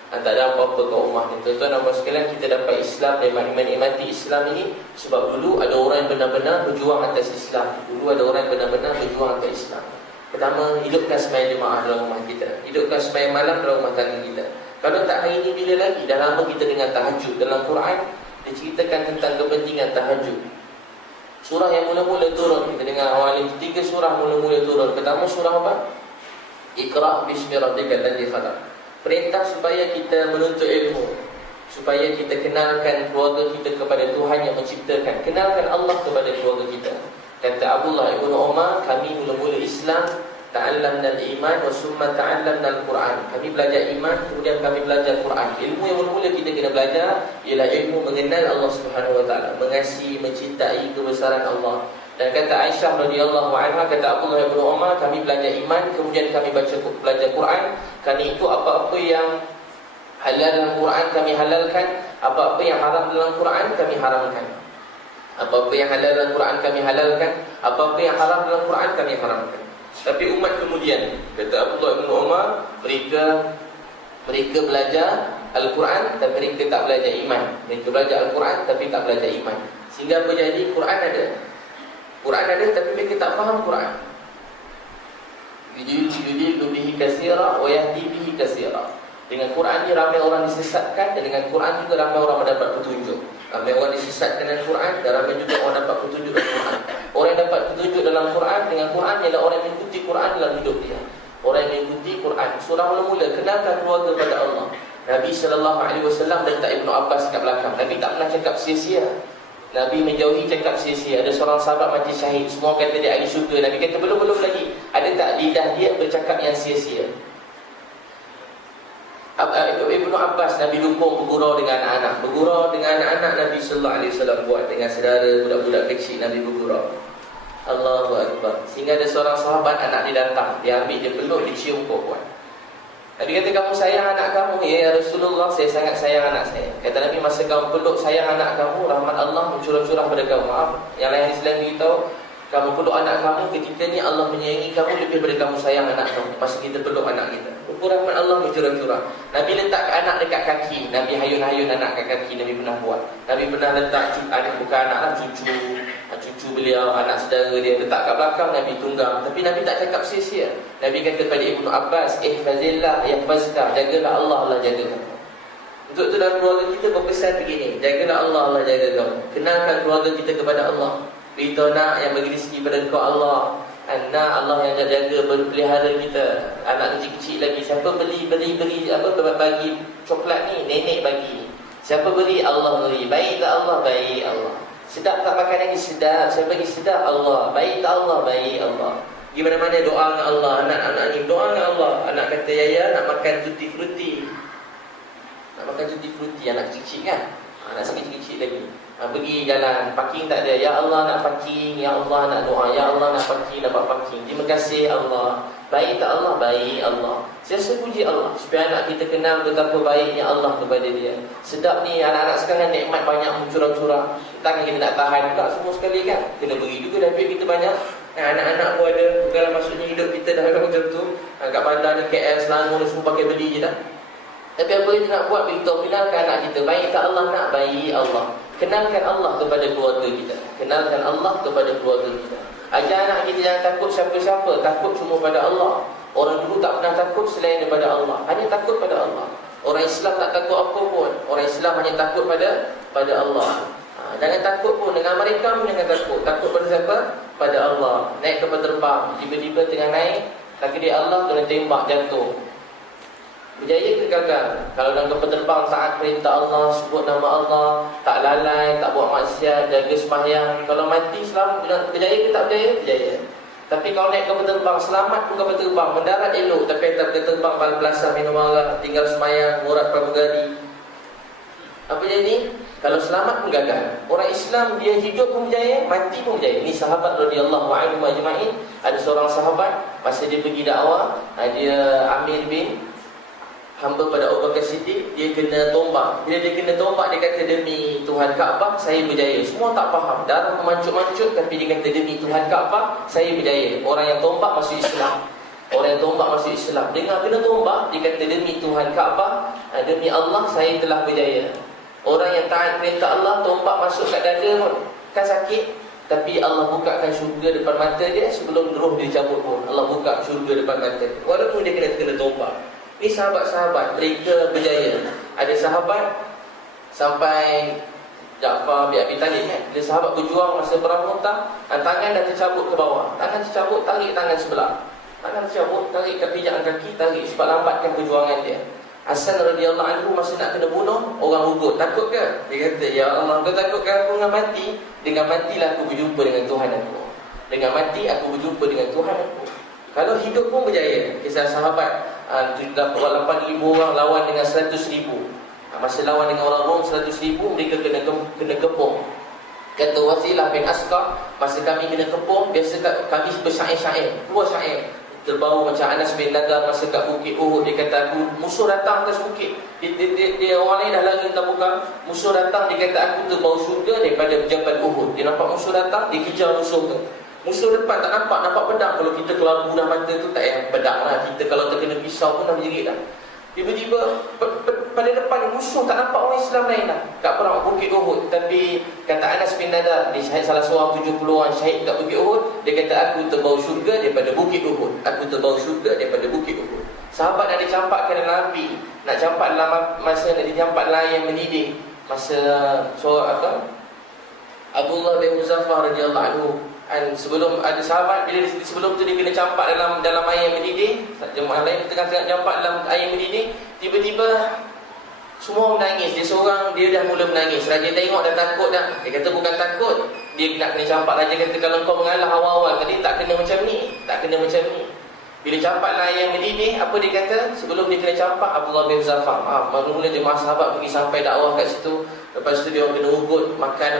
Tak ada apa-apa kat rumah dia. Tuan-tuan dan puan sekalian, kita dapat Islam dan menikmati Islam ini sebab dulu ada orang yang benar-benar berjuang atas Islam. Dulu ada orang yang benar-benar berjuang atas Islam. Pertama, hidupkan sembahyang jemaah dalam rumah kita. Hidupkan sembahyang malam dalam rumah tangga kita. Kalau tak hari ini, bila lagi? Dah lama kita dengar tahajud. Dalam Quran diceritakan tentang kepentingan tahajud. Surah yang mula-mula turun, kita dengar awal ini 3 surah mula-mula turun. Pertama surah apa? Iqra' bismi rabbikal ladzi khalaq. Perintah supaya kita menuntut ilmu, supaya kita kenalkan keluarga kita kepada Tuhan yang menciptakan. Kenalkan Allah kepada keluarga kita. Kata Abdullah ibn Umar, kami mula-mula Islam, ta'allamna al-iman wa summa ta'allamna al-Quran. Kami belajar iman, kemudian kami belajar Quran. Ilmu yang mula-mula kita kena belajar ialah ilmu mengenal Allah Subhanahu wa taala, mengasihi, mencintai kebesaran Allah. Dan kata Aisyah radhiyallahu anha, kata Abdullah bin Umar, kami belajar iman, kemudian kami belajar Quran. Kerana itu apa-apa yang halal dalam Quran kami halalkan, apa-apa yang haram dalam Quran kami haramkan. Apa-apa yang halal dalam Quran kami halalkan, apa-apa yang haram dalam Quran kami haramkan. Tapi umat kemudian, kata Abdullah bin Umar, mereka belajar Al-Quran tapi mereka tak belajar iman. Mereka belajar Al-Quran tapi tak belajar iman. Sehingga apa jadi? Quran ada tapi mereka tak faham Quran. Yudillu bihi katsira wa yahdi bihi katsira. Dengan Quran ni ramai orang disesatkan, dan dengan Quran juga ramai orang mendapat petunjuk. Ramai orang disesatkan dengan Quran, dan ramai juga orang dapat petunjuk dalam Quran. Orang yang dapat petunjuk dalam Quran dengan Quran ialah orang yang mengikuti Quran dalam hidup dia. Orang yang mengikuti Quran. Surah mula-mula, kenalkan keluarga pada Allah. Nabi SAW letak Ibnu Abbas kat belakang. Nabi tak pernah cakap sia-sia. Nabi menjauhi cakap sia-sia. Ada seorang sahabat mati syahid, semua kata dia ahli syurga. Nabi kata belum lagi. Ada tak lidah dia bercakap yang sia-sia? Ibnu Abbas Nabi dukung bergurau dengan anak-anak. Bergurau dengan anak-anak Nabi SAW buat dengan saudara budak-budak kecil Nabi bergurau. Allahu Akbar. Sehingga ada seorang sahabat, anak dia datang, dia ambil, dia peluk, dia cium perempuan. Nabi kata, kamu sayang anak kamu? Ya Rasulullah, saya sangat sayang anak saya. Kata Nabi, masa kamu peluk sayang anak kamu, rahmat Allah mencurah-curah pada kamu. Maaf, yang lain Islam beritahu, kamu peluk anak kamu, ketika ni Allah menyayangi kamu lebih daripada kamu sayang anak kamu. Masa kita peluk anak kita, rahmat Allah mencurah-curah. Nabi letak anak dekat kaki, Nabi hayun-hayun anak kat kaki. Nabi pernah buat. Nabi pernah letak anak, bukan anak lah, cucu beliau, anak saudara dia letak kat belakang, Nabi tunggang. Tapi Nabi tak cakap sia-sia. Nabi kata kepada Ibnu Abbas, ihfazillah yahfazka, jagalah Allah, Allah jaga kamu. Untuk itu dalam keluarga kita berpesan begini, jagalah Allah, Allah jaga kamu. Kenalkan keluarga kita kepada Allah. Beritahu nak yang bagi rezeki pada kau Allah. Anak Allah yang jaga berpelihara kita. Anak kecil-kecil lagi, siapa beri apa bagi coklat ni, nenek bagi. Siapa beri? Allah beri. Baik tak Allah? Baik Allah. Sedap tak makan lagi? Sedap. Saya bagi sedap Allah. Baik tak Allah? Baik Allah. Di mana-mana doa dengan Allah. Anak-anak ni doa dengan Allah. Anak kata, Yaya nak makan tutti frutti. Nak makan tutti frutti. Anak kecil kan? Anak kecil lagi. Pergi jalan, parking tak ada. Ya Allah nak parking. Ya Allah nak doa. Ya Allah nak parking, dapat parking. Terima kasih Allah. Baik tak Allah? Baik Allah. Saya puji Allah supaya anak kita kenal betapa baiknya Allah kepada dia. Sedap ni anak-anak sekarang nikmat banyak mencurah-curah. Takkan kita nak tahan pula semua sekali kan? Kena beri juga dah duit kita banyak. Anak-anak pun ada. Bukanlah maksudnya hidup kita dah macam tu. Kat bandar ni KL, Selangor ni semua pakai beli je dah. Tapi apa kita nak buat? Beritahu, kenalkan anak kita. Baik tak Allah? Nak baik Allah. Kenalkan Allah kepada keluarga kita. Kenalkan Allah kepada keluarga kita. Ajar anak kita jangan takut siapa-siapa. Takut cuma pada Allah. Orang dulu tak pernah takut selain daripada Allah. Hanya takut pada Allah. Orang Islam tak takut apa pun. Orang Islam hanya takut pada Allah. Jangan takut pun. Dengan mereka pun jangan takut. Takut pada siapa? Pada Allah. Naik kapal terbang, tiba-tiba tengah naik, takdir Allah kena tembak, jatuh. Berjaya ke gagal? Kalau dalam kapal terbang taat perintah Allah, sebut nama Allah, tak lalai, tak buat maksiat, jaga sembahyang, kalau mati selamat, berjaya ke tak berjaya? Berjaya. Tapi kalau naik kapal terbang, selamat pun kapal terbang, mendarat elok, tapi atas kapal terbang balasan minum arak, tinggal sembahyang, borak pramugari. Apa jadi? Kalau selamat pun gagal. Orang Islam dia hidup pun berjaya, mati pun berjaya. Ini sahabat radhiyallahu anhum ajma'in. Ada seorang sahabat masa dia pergi dakwah, dia Amir bin hamba pada Abu Bakar Siddiq, dia kena tombak. Bila dia kena tombak, dia kata demi Tuhan Kaabah saya berjaya. Semua tak faham, darah memancut-mancut, tapi dia kata demi Tuhan Kaabah saya berjaya. Orang yang tombak masuk Islam. Orang yang tombak masuk Islam. Dengar kena tombak, dia kata demi Tuhan Kaabah, demi Allah saya telah berjaya. Orang yang taat perintah Allah, tombak masuk kat dada pun kan sakit, tapi Allah bukakan syurga depan mata dia sebelum roh dia cabut pun. Allah buka syurga depan mata dia, walaupun dia kena tombak. Ini sahabat-sahabat, mereka berjaya. Ada sahabat sampai Ja'far bin Abi Talib kan, dia sahabat berjuang masa perang Mu'tah, tangan dah tercabut ke bawah. Tangan tercabut, tarik tangan sebelah. Tangan tercabut, tarik ke pijakan kaki, tarik sebab lambatkan perjuangan dia. Hasan radhiyallahu anhu masa nak kena bunuh, orang ugut. Takut ke? Dia kata, ya Allah, kau takutkan aku dengan mati? Dengan matilah aku berjumpa dengan Tuhan aku. Dengan mati aku berjumpa dengan Tuhan aku. Kalau hidup pun berjaya. Kisah sahabat 8,000 orang lawan dengan 100,000. Masa lawan dengan orang Rom 100,000, mereka kena kepung. Kata Wasilah bin Asqa, masa kami kena kepung, biasa kami bersyair-syair, keluar syair. Terbau macam Anas bin Nadar masa kat Bukit Uhud, dia kata aku, musuh datang atas bukit. Dia orang lain dah lari tak bukan. Musuh datang, dia kata aku terbau syurga daripada Jabal Uhud. Dia nampak musuh datang, dia kejar musuh tu. Musuh depan tak nampak pedang. Kalau kita kelabu dah mata tu tak payah pedang lah. Kita kalau terkena pisau pun dah berjerit dah. Tiba-tiba pada depan musuh tak nampak orang Islam lain dah kat perang Bukit Uhud. Tapi kata Anas bin Nadar, dia syahid salah seorang 70 orang syahid kat Bukit Uhud. Dia kata aku terbau syurga daripada Bukit Uhud. Aku terbau syurga daripada Bukit Uhud. Sahabat nak dicampakkan dalam api, nak campak dalam masa nak dijampak dalam air yang mendidih. Masa Abdullah bin Muzaffar radhiyallahu anhu, sebelum ada sahabat, bila sebelum tu dia kena campak dalam air yang mendidih. Jemaah lain tengah-tengah campak dalam air yang mendidih, tiba-tiba semua menangis. Dia dah mula menangis. Raja tengok dah takut dah. Dia kata bukan takut, dia nak kena campak. Raja kata kalau kau mengalah awal-awal tadi tak kena macam ni. Bila campak dalam air yang mendidih, apa dia kata? Sebelum dia kena campak, Abdullah bin Zafar, mula jemaah sahabat pergi sampai dakwah kat situ. Lepas tu dia orang kena ugut makan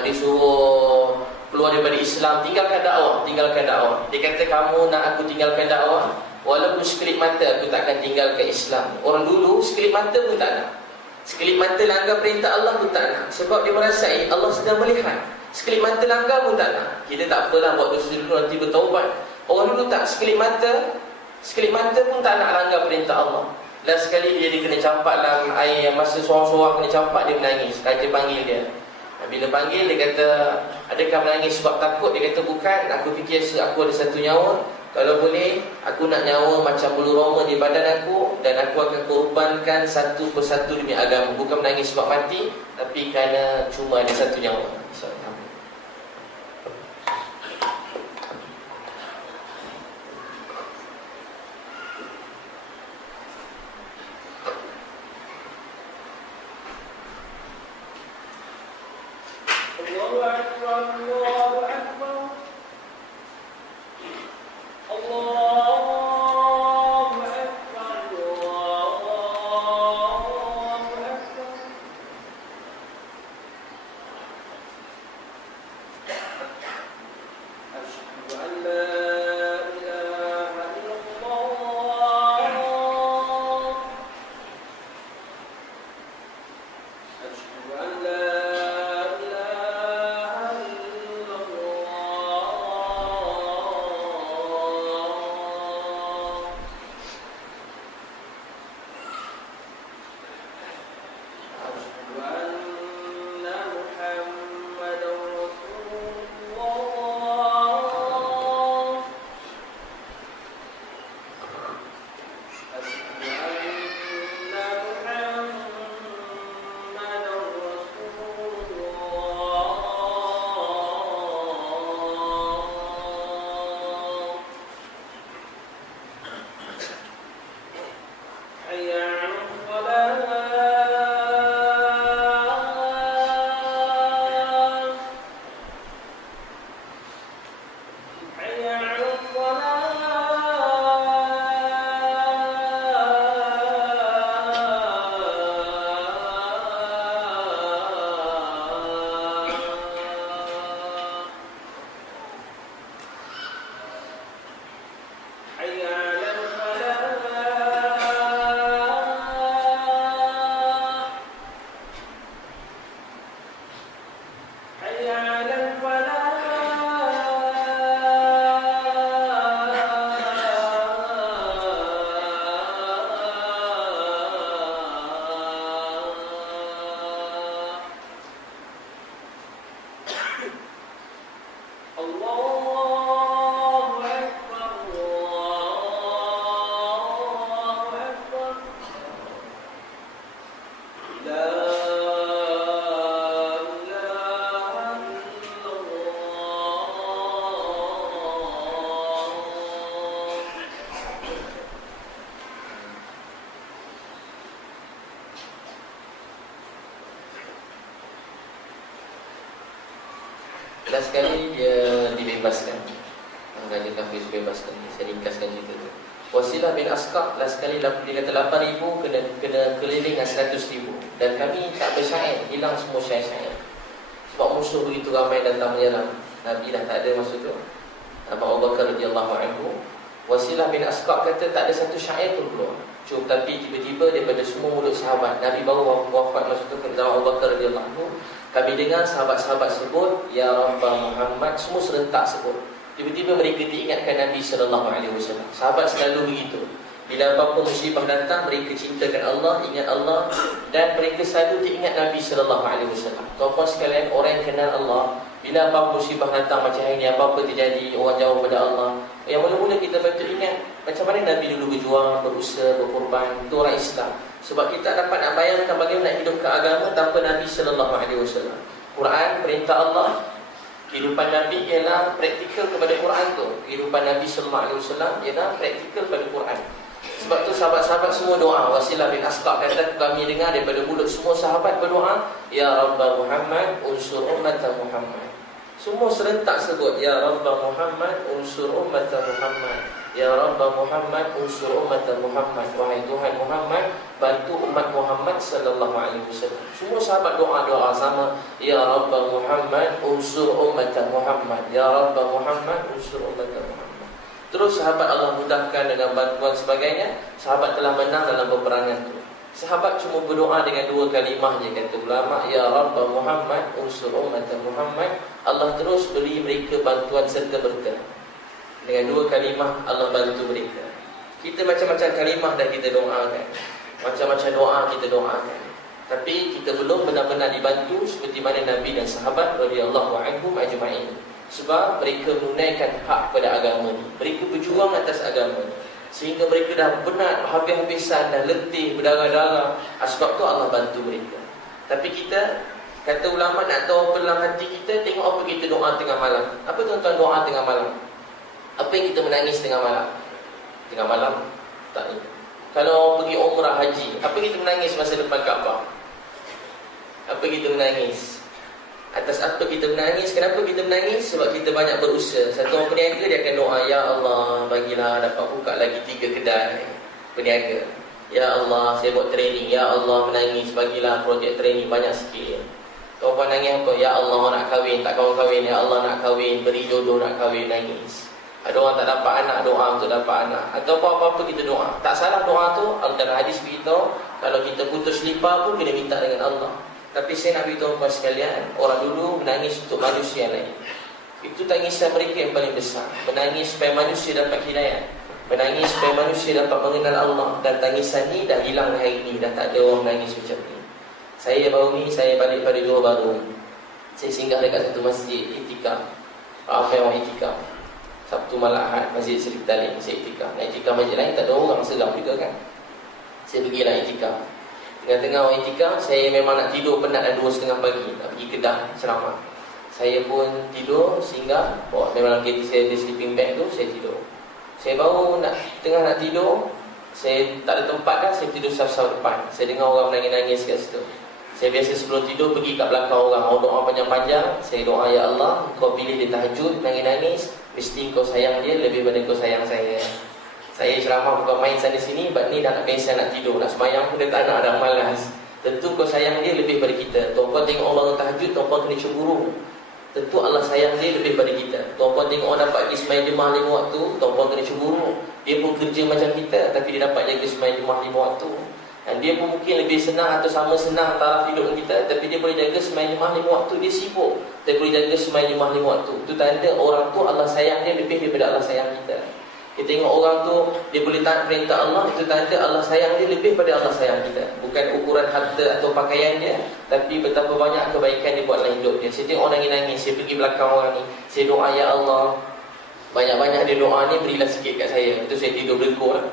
disuruh keluar daripada Islam, tinggalkan dakwah. Dia kata kamu nak aku tinggalkan dakwah, walaupun sekelip mata aku tak akan tinggalkan Islam. Orang dulu sekelip mata pun tak nak. Sekelip mata langgar perintah Allah pun tak nak. Sebab dia merasai Allah sedang melihat. Sekelip mata langgar pun tak nak. Kita tak apalah buat dosa dulu nanti bertaubat. Orang dulu tak, sekelip mata pun tak nak langgar perintah Allah. Last sekali dia kena campak dalam air yang masa seorang-seorang kena campak, dia menangis. Raja panggil dia. Bila panggil, dia kata, adakah menangis sebab takut? Dia kata bukan, aku fikir aku ada satu nyawa. Kalau boleh, aku nak nyawa macam bulu roma di badan aku, dan aku akan korbankan satu persatu demi agama. Bukan menangis sebab mati, tapi kerana cuma ada satu nyawa. Last sekali dia dibebaskan, Raja kafir dibebaskan. Saya ringkaskan cerita tu. Wasilah bin Asqa last sekali dia kata 8,000 kena keliling dengan 100,000. Dan kami tak bersyair, hilang semua syair-syair. Sebab musuh begitu ramai datang menyerang. Nabi dah tak ada masa tu. Abu Bakar radhiyallahu anhu, Wasilah bin Asqa kata tak ada satu syair pun keluar. Cuma tapi tiba-tiba daripada semua mulut sahabat, Nabi baru wafat masa tu kena Abu Bakar radhiyallahu anhu, kami dengar sahabat-sahabat sebut ya Rabbah Muhammad, semua serentak sebut. Tiba-tiba mereka diingatkan Nabi sallallahu alaihi wasallam. Sahabat selalu begitu. Bila apa-apa musibah datang, mereka cintakan Allah, ingat Allah, dan mereka selalu diingat Nabi sallallahu alaihi wasallam. Tuan-tuan sekalian, orang yang kenal Allah, bila apa-apa musibah datang macam ini, apa-apa terjadi, orang jauh pada Allah, yang mula-mula kita patut ingat macam mana Nabi dulu berjuang, berusaha, berkorban. Itu orang Islam. Sebab kita dapat nak bayangkan bagaimana nak hidupkan agama tanpa Nabi sallallahu alaihi wasallam. Quran, perintah Allah, kehidupan Nabi ialah praktikal kepada Quran tu. Kehidupan Nabi sallallahu alaihi wasallam ialah praktikal pada Quran. Sebab tu sahabat-sahabat semua doa. Wasilah bin Asqa kata kami dengar daripada mulut semua sahabat berdoa, ya Rabbah Muhammad unsur ummat Muhammad. Semua serentak sebut ya Rabbah Muhammad unsur ummat Muhammad. Ya Rabbah Muhammad unsur ummat Muhammad. Wahai Tuhan Muhammad, bantu umat Muhammad sallallahu alaihi wasallam. Semua sahabat doa-doa sama, ya Rabbah Muhammad unsur ummat Muhammad. Ya Rabbah Muhammad unsur ummat Muhammad. Terus sahabat Allah mudahkan dengan bantuan sebagainya. Sahabat telah menang dalam peperangan itu. Sahabat cuma berdoa dengan dua kalimah je, kata ulama, ya Rabbah Muhammad unsur ummat Muhammad. Allah terus beri mereka bantuan serta merta. Dengan dua kalimah Allah bantu mereka. Kita macam-macam kalimah dah kita doakan, macam-macam doa kita doakan, tapi kita belum benar-benar dibantu seperti mana Nabi dan sahabat radhiyallahu anhum ajma'in. Sebab mereka menunaikan hak pada agama ni. Mereka berjuang atas agama ni, sehingga mereka dah penat, habis-habisan, dah letih, berdarah-darah. Sebab tu Allah bantu mereka. Tapi kita, kata ulama, nak tahu apa dalam hati kita, tengok apa kita doa tengah malam. Apa tuan-tuan doa tengah malam? Apa yang kita menangis tengah malam? Tengah malam? Tak ni. Kalau pergi umrah haji, apa kita menangis masa depan Kaabah? Apa kita menangis? Atas apa kita menangis? Kenapa kita menangis? Sebab kita banyak berusaha. Satu orang peniaga, dia akan doa, ya Allah, bagilah dapat buka lagi 3 kedai peniaga. Ya Allah, saya buat training. Ya Allah, menangis, bagilah projek training banyak sikit. Tuan-tuan nangis apa? Ya Allah, nak kahwin, tak kahwin. Ya Allah, nak kahwin, beri jodoh, nak kahwin, nangis. Ada orang tak dapat anak, doa untuk dapat anak. Atau apa-apa kita doa. Tak salah doa tu. Dalam hadis beritahu, kalau kita putus lipa pun kena minta dengan Allah. Tapi saya nak beritahu kepada sekalian, orang dulu menangis untuk manusia lain. Itu tangisan mereka yang paling besar. Menangis supaya manusia dapat hidayah, menangis supaya manusia dapat mengenal Allah. Dan tangisan ni dah hilang hari ni. Dah tak ada orang menangis macam ni. Saya baru ni, saya balik pada Johor Bahru. Saya singgah dekat satu masjid itikaf. Ramai orang itikaf. Sabtu malam Ahad, Masjid Seri Talim, saya itikaf. Nak itikaf masjid lain, tak ada orang, seram juga kan. Saya pergilah itikaf. Tengah-tengah orang itikaf, saya memang nak tidur, penat dah 2:30 pagi. Nak pergi Kedah ceramah. Saya pun tidur, singgah. Memang kereta saya ada sleeping bag tu, saya tidur. Saya baru tengah nak tidur, saya tak ada tempat dah, saya tidur saf-saf depan. Saya dengar orang menangis-nangis kat situ. Saya biasa sebelum tidur pergi kat belakang orang. Orang doa panjang-panjang. Saya doa, ya Allah, kau pilih dia tahajud, nangis-nangis, mesti kau sayang dia lebih daripada kau sayang saya. Saya ceramah bukan main sana sini, sebab ni dah nak biasa nak tidur, nak sembahyang pun dia tak nak, dah malas. Tentu kau sayang dia lebih daripada kita. Tuan-tuan tengok orang tahajud, tuan-tuan kena cemburu. Tentu Allah sayang dia lebih daripada kita. Tuan-tuan tengok orang dapat pergi sembahyang jemaah 5 waktu, tuan-tuan kena cemburu. Dia pun kerja macam kita, tapi dia dapat jaga sembahyang jemaah 5 waktu. Dan dia pun mungkin lebih senang atau sama senang taraf hidup dengan kita, tapi dia boleh jaga sembahyang jemaah 5 waktu. Dia sibuk, dia boleh jaga sembahyang jemaah 5 waktu. Itu tanda orang tu Allah sayang dia lebih daripada Allah sayang kita. Kita tengok orang tu, dia boleh taat perintah Allah, itu tanda Allah sayang dia lebih pada Allah sayang kita. Bukan ukuran harta atau pakaian dia, tapi betapa banyak kebaikan dia buat dalam hidup dia. Saya tengok orang yang nangis, saya pergi belakang orang ni, saya doa, ya Allah, banyak-banyak dia doa ni, berilah sikit kat saya. Itu saya tidur berlegur lah.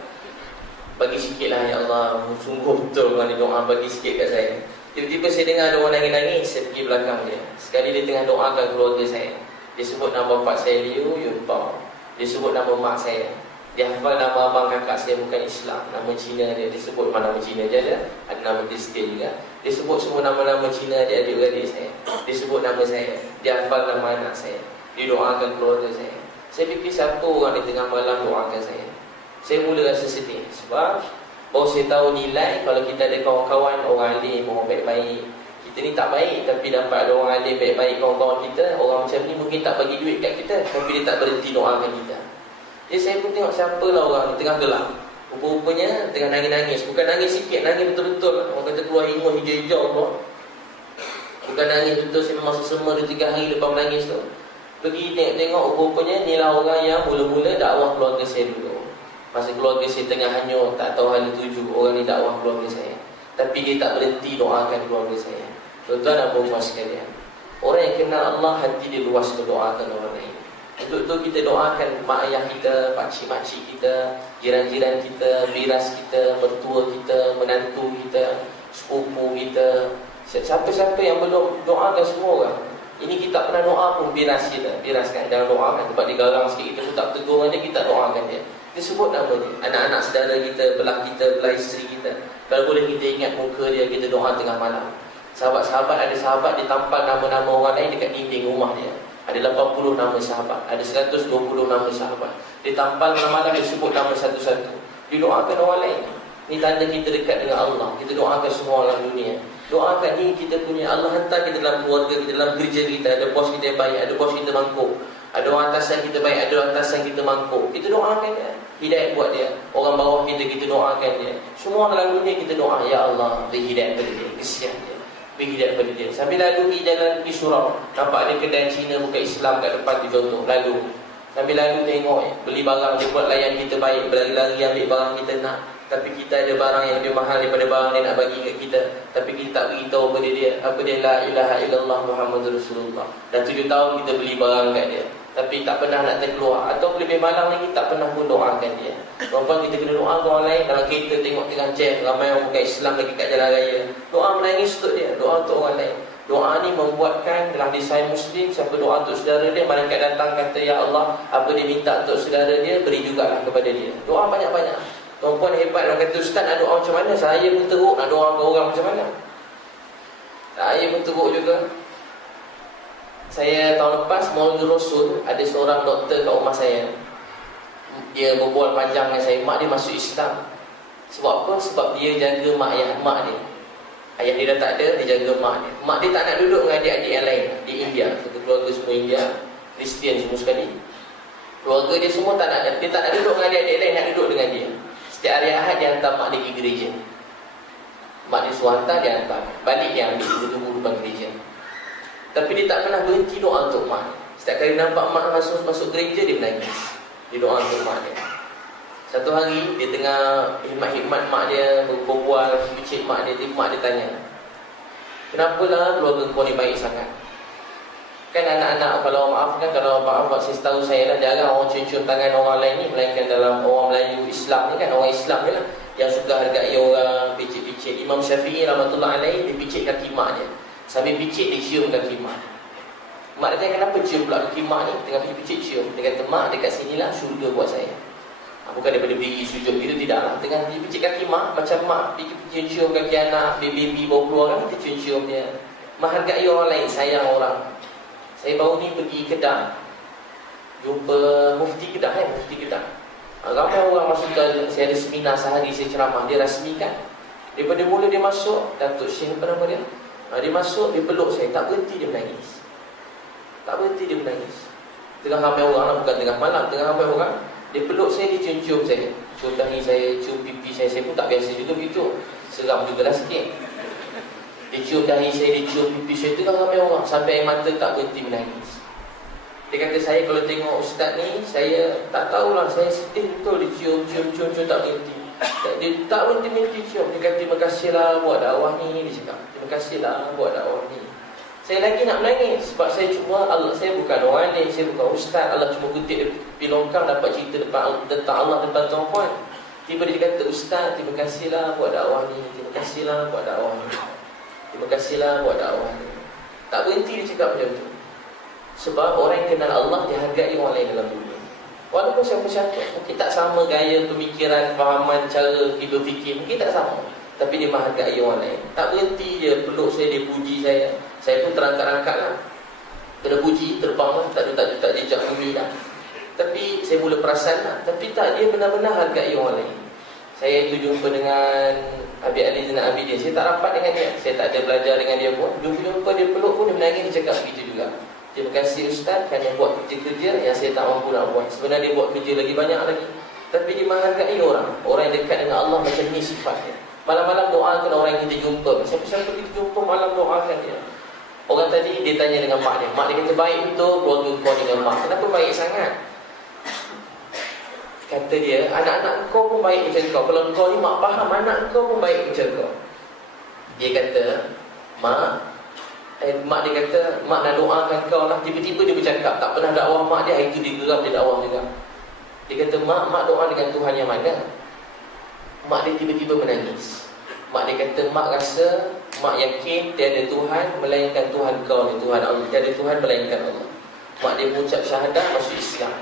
Bagi sikit lah, ya Allah, sungguh betul orang ni doa, bagi sikit kat saya. Tiba-tiba saya dengar ada orang nangis-nangis, saya pergi belakang dia. Sekali dia tengah doakan keluarga saya. Dia sebut nama bapak saya, Liu Yunpao. Dia sebut nama mak saya. Dia hafal nama abang kakak saya bukan Islam, nama Cina dia. Dia sebut nama Cina je ada nama Kristian juga. Dia sebut semua nama-nama Cina dia, adik-beradik saya. Dia sebut nama saya. Dia hafal nama anak saya. Dia doakan keluarga saya. Saya fikir siapa orang di tengah malam doakan saya. Saya mula rasa sedih. Sebab baru saya tahu nilai kalau kita ada kawan-kawan orang alim, orang baik-baik, Kita ni tak baik, tapi dapat ada orang alim baik-baik kawan-kawan kita. Orang macam ni mungkin tak bagi duit kat kita, tapi dia tak berhenti doakan kita. Jadi saya pun tengok siapa lah orang ni tengah gelap, rupa-rupanya tengah nangis-nangis. Bukan nangis sikit, nangis betul-betul. Orang kata keluar hingus hijau-hijau tu. Bukan nangis betul, saya memang sesama 2-3 hari lepas menangis tu. Pergi tengok-tengok, rupa-rupanya ni lah orang yang mula-mula dakwah keluarga saya dulu. Masa keluarga saya tengah hanyut, tak tahu hala tuju, orang ni dakwah keluarga saya. Tapi dia tak berhenti doakan keluarga saya. Tuan-tuan dan puan-puan sekalian, orang yang kenal Allah, hati dia luas berdoakan orang lain. Untuk itu kita doakan mak ayah kita, pakcik-makcik kita, jiran-jiran kita, biras kita, mertua kita, menantu kita, sepupu kita, siapa-siapa yang belum doakan semua orang. Ini kita pernah doa pun biras kita, biraskan dalam doa kan, sebab dia garang sikit kita pun tak tegur dia, kita doakan dia. Dia sebut nama dia, anak-anak saudara kita, belah isteri kita. Kalau boleh kita ingat muka dia, kita doa tengah malam. Sahabat-sahabat, ada sahabat dia tampal nama-nama orang lain dekat dinding rumah dia. Ada 80 nama sahabat, ada 120 nama sahabat. Dia tampal malam-malam, dia sebut nama satu-satu. Dia doakan orang lain. Ini tanda kita dekat dengan Allah. Kita doakan semua orang dunia. Doakan ni kita punya, Allah hantar kita dalam keluarga kita, dalam kerja kita. Ada bos kita yang baik, ada bos kita mangkuk. Ada orang atasan kita baik, ada orang atasan kita mangkuk. Kita doakan dia, hidayah buat dia. Orang bawah kita, kita doakan dia. Semua dalam dunia kita doa, ya Allah, beri hidayah pada dia, kesian dia, beri hidayah pada dia. Sambil lalu di jalan di surau, nampak ada kedai Cina bukan Islam kat depan, dicontoh, lalu. Sambil lalu tengok, beli barang, dia buat layan kita baik, berlari-lari ambil barang kita nak. Tapi kita ada barang yang lebih mahal daripada barang dia nak bagi kat kita, tapi kita tak beritahu kepada dia apa dia, la ilaha illallah Muhammadur Rasulullah. Dah 7 tahun kita beli barang kat dia, tapi tak pernah nak terkeluar. Atau lebih malang lagi, tak pernah pun doakan dia. Tuan-tuan, kita kena doa orang lain. Dalam kereta tengok tengah cek, ramai orang bukan Islam lagi kat jalan raya, doa menangis untuk dia, doa untuk orang lain. Doa ni membuatkan dalam desain Muslim, siapa doa untuk saudara dia, malaikat datang kata, ya Allah, apa dia minta untuk saudara dia, beri jugalah kepada dia. Doa banyak-banyak. Tuan-puan hebat, orang kata, ustaz nak doa macam mana? Saya pun teruk nak doa ke orang macam mana? Saya pun teruk juga. Saya tahun lepas Maulid Rasul, ada seorang doktor kat rumah saya. Dia berbual panjang dengan saya, mak dia masuk Islam. Sebab apa? Sebab dia jaga mak ayah mak dia. Ayah dia dah tak ada, dia jaga mak dia. Mak dia tak nak duduk dengan adik-adik yang lain di India. Satu keluarga semua India, Kristian semua sekali. Keluarga dia semua tak nak, dia tak nak duduk dengan adik-adik lain, nak duduk dengan dia. Setiap hari Ahad dia hantar mak dia pergi gereja. Mak dia suruh hantar, dia hantar. Balik dia ambil, dia tunggu depan gereja. Tapi dia tak pernah berhenti doa untuk mak. Setiap kali nampak mak masuk gereja, dia menangis. Dia doa untuk mak dia. Satu hari, dia tengah hikmat-hikmat mak dia, berbual, picit mak dia. Mak dia tanya, kenapalah keluarga kau ni baik sangat? Kan anak-anak, kalau maafkan, kalau maaf saya setahu saya lah, jarang orang cium-cium tangan orang lain ni, melainkan dalam orang Melayu Islam ni kan, orang Islam ni lah yang suka hargai orang, picit-picit. Imam Syafi'i rahmatullah alaih, dia picit kaki mak dia. Sambil picit, dia cium kaki mak. Mak dia tanya, kenapa cium pula kaki mak ni? Tengah picit cium. Dia kata, mak, dekat sinilah syurga buat saya. Bukan daripada berdiri sujud gitu, tidak lah. Tengah picit kaki mak, macam mak cium kaki anak, baby baru keluar kan, kita cium dia. Menghargai orang lain, sayang orang. Saya baru ni pergi Kedah, jumpa mufti Kedah mufti Kedah. Ramai orang masuk ke, saya ada seminar sehari, saya ceramah, dia rasmikan. Daripada mula dia masuk, Datuk Syekh apa nama dia? Dia masuk, dia peluk saya, tak berhenti dia menangis. Tak berhenti dia menangis. Tengah ramai orang lah, bukan tengah malam, tengah ramai orang. Dia peluk saya, dia cium-cium saya, cium dahi saya, cium pipi saya. Saya pun tak biasa juga begitu, seram jugalah sikit. Dia cium dahi saya, dia cium pipi saya, tengah ramai orang, sampai air mata tak berhenti menangis. Dia kata, saya kalau tengok ustaz ni, saya tak tahulah, saya sedih betul. Dia cium tak berhenti. Dia tak berhenti cium. Dia kata, terima kasihlah buat dakwah ni. Dia cakap, terima kasihlah buat dakwah ni. Saya lagi nak menangis, sebab saya cuma, saya bukan orang ni, saya bukan ustaz. Allah cuma kutip di longkang dapat cerita tentang Allah depan tuan-puan. Tiba dia kata, ustaz, terima kasihlah buat dakwah ni. Terima kasihlah buat dakwah ni. Terima kasihlah buat dakwah ni. Tak berhenti dia cakap macam tu. Sebab orang yang kenal Allah, dia hargai orang lain dalam dunia. Walaupun siapa-siapa, mungkin tak sama gaya pemikiran, fahaman, cara hidup fikir, mungkin tak sama, tapi dia menghargai orang lain. Tak berhenti dia peluk saya, dia puji saya. Saya pun terangkat-angkat lah, kena puji, terbang lah, tak jejak bumi lah. Tapi saya mula perasan lah, tapi tak, dia benar-benar hargai orang lain. Saya itu jumpa dengan Habib Ali Zainal Abidin. Saya tak rapat dengan dia, saya tak ada belajar dengan dia pun. Jumpa dia peluk pun dia menangis, dia cakap begitu juga. Terima kasih Ustaz kerana buat kerja-kerja yang saya tak mampu nak buat. Sebenarnya dia buat kerja lagi banyak lagi, tapi dia menghargai orang. Orang yang dekat dengan Allah macam ni sifatnya. Malam-malam doakan orang yang kita jumpa. Siapa-siapa kita jumpa malam doakan dia. Orang tadi dia tanya dengan mak dia. Mak dia kata, baik betul keluarga kau dengan mak. Kenapa baik sangat? Kata dia, anak-anak kau pun baik macam kau. Kalau kau ni mak faham, anak kau pun baik macam kau. Dia kata, mak dia kata, mak nak doakan kau lah. Tiba-tiba dia bercakap, tak pernah dakwah mak dia. Hari itu dia geram, dia dakwah juga. Dia kata, mak doa dengan Tuhan yang mana? Mak dia tiba-tiba menangis. Mak dia kata, mak rasa, mak yakin tiada Tuhan melainkan Tuhan kau ni, Tuhan Allah. Tiada Tuhan melainkan Allah. Mak dia mengucap syahadah, masuk Islam.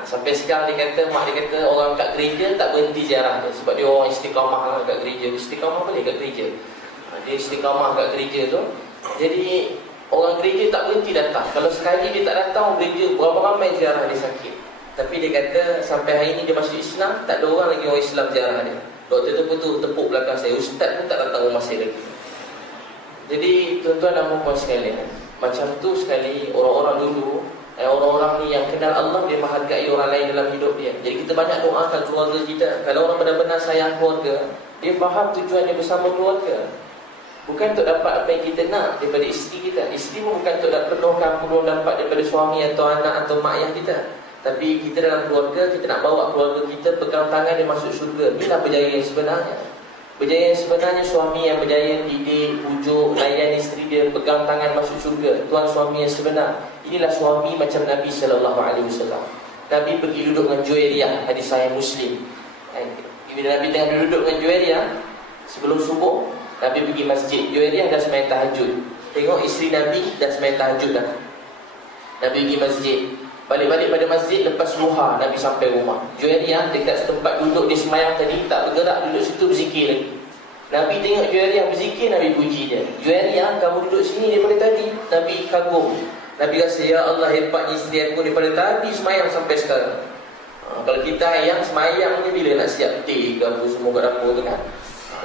Sampai sekarang dia kata, mak dia kata orang kat gereja tak berhenti ziarah dia. Sebab dia orang istiqamah lah kat gereja. Istiqamah boleh kat gereja. Dia istiqamah kat gereja tu. Jadi orang gereja tak berhenti datang. Kalau sekali dia tak datang gereja, berapa ramai ziarah dia sakit. Tapi dia kata sampai hari ni dia masuk Islam, tak ada orang lagi orang Islam ziarah dia. Doktor tu pun tepuk belakang saya, ustaz pun tak datang rumah saya lagi. Jadi tuan-tuan dan puan-puan sekalian, macam tu sekali orang-orang dulu, orang-orang ni yang kenal Allah, dia menghargai orang lain dalam hidup dia. Jadi kita banyak doakan keluarga kita. Kalau orang benar-benar sayang keluarga, dia faham tujuan dia bersama keluarga. Bukan untuk dapat apa yang kita nak daripada isteri kita. Isteri pun bukan untuk perlu dapat daripada suami atau anak atau mak ayah kita. Tapi kita dalam keluarga, kita nak bawa keluarga kita pegang tangan dia masuk syurga. Inilah berjaya yang sebenarnya. Berjaya yang sebenarnya suami yang berjaya didik, pujuk, layan isteri dia, pegang tangan masuk syurga. Tuan suami yang sebenar. Inilah suami macam Nabi SAW. Nabi pergi duduk dengan Juwairiyah, hadis Sahih Muslim. Bila Nabi tengah duduk dengan Juwairiyah sebelum subuh, Nabi pergi masjid. Juwairiyah dah sembahyang tahajud. Tengok isteri Nabi dah sembahyang tahajud dah. Nabi pergi masjid. Balik-balik pada masjid, lepas duha Nabi sampai rumah. Juwairiyah dekat tempat duduk dia semayang tadi, tak bergerak, duduk situ berzikir lagi. Nabi tengok Juwairiyah berzikir, Nabi puji dia. Juwairiyah, kamu duduk sini daripada tadi. Nabi kagum. Nabi rasa, ya Allah hebatnya isteri aku daripada tadi semayang sampai sekarang. Kalau kita yang semayang ni bila nak siap teh ke apa semua kat dapur tu kan,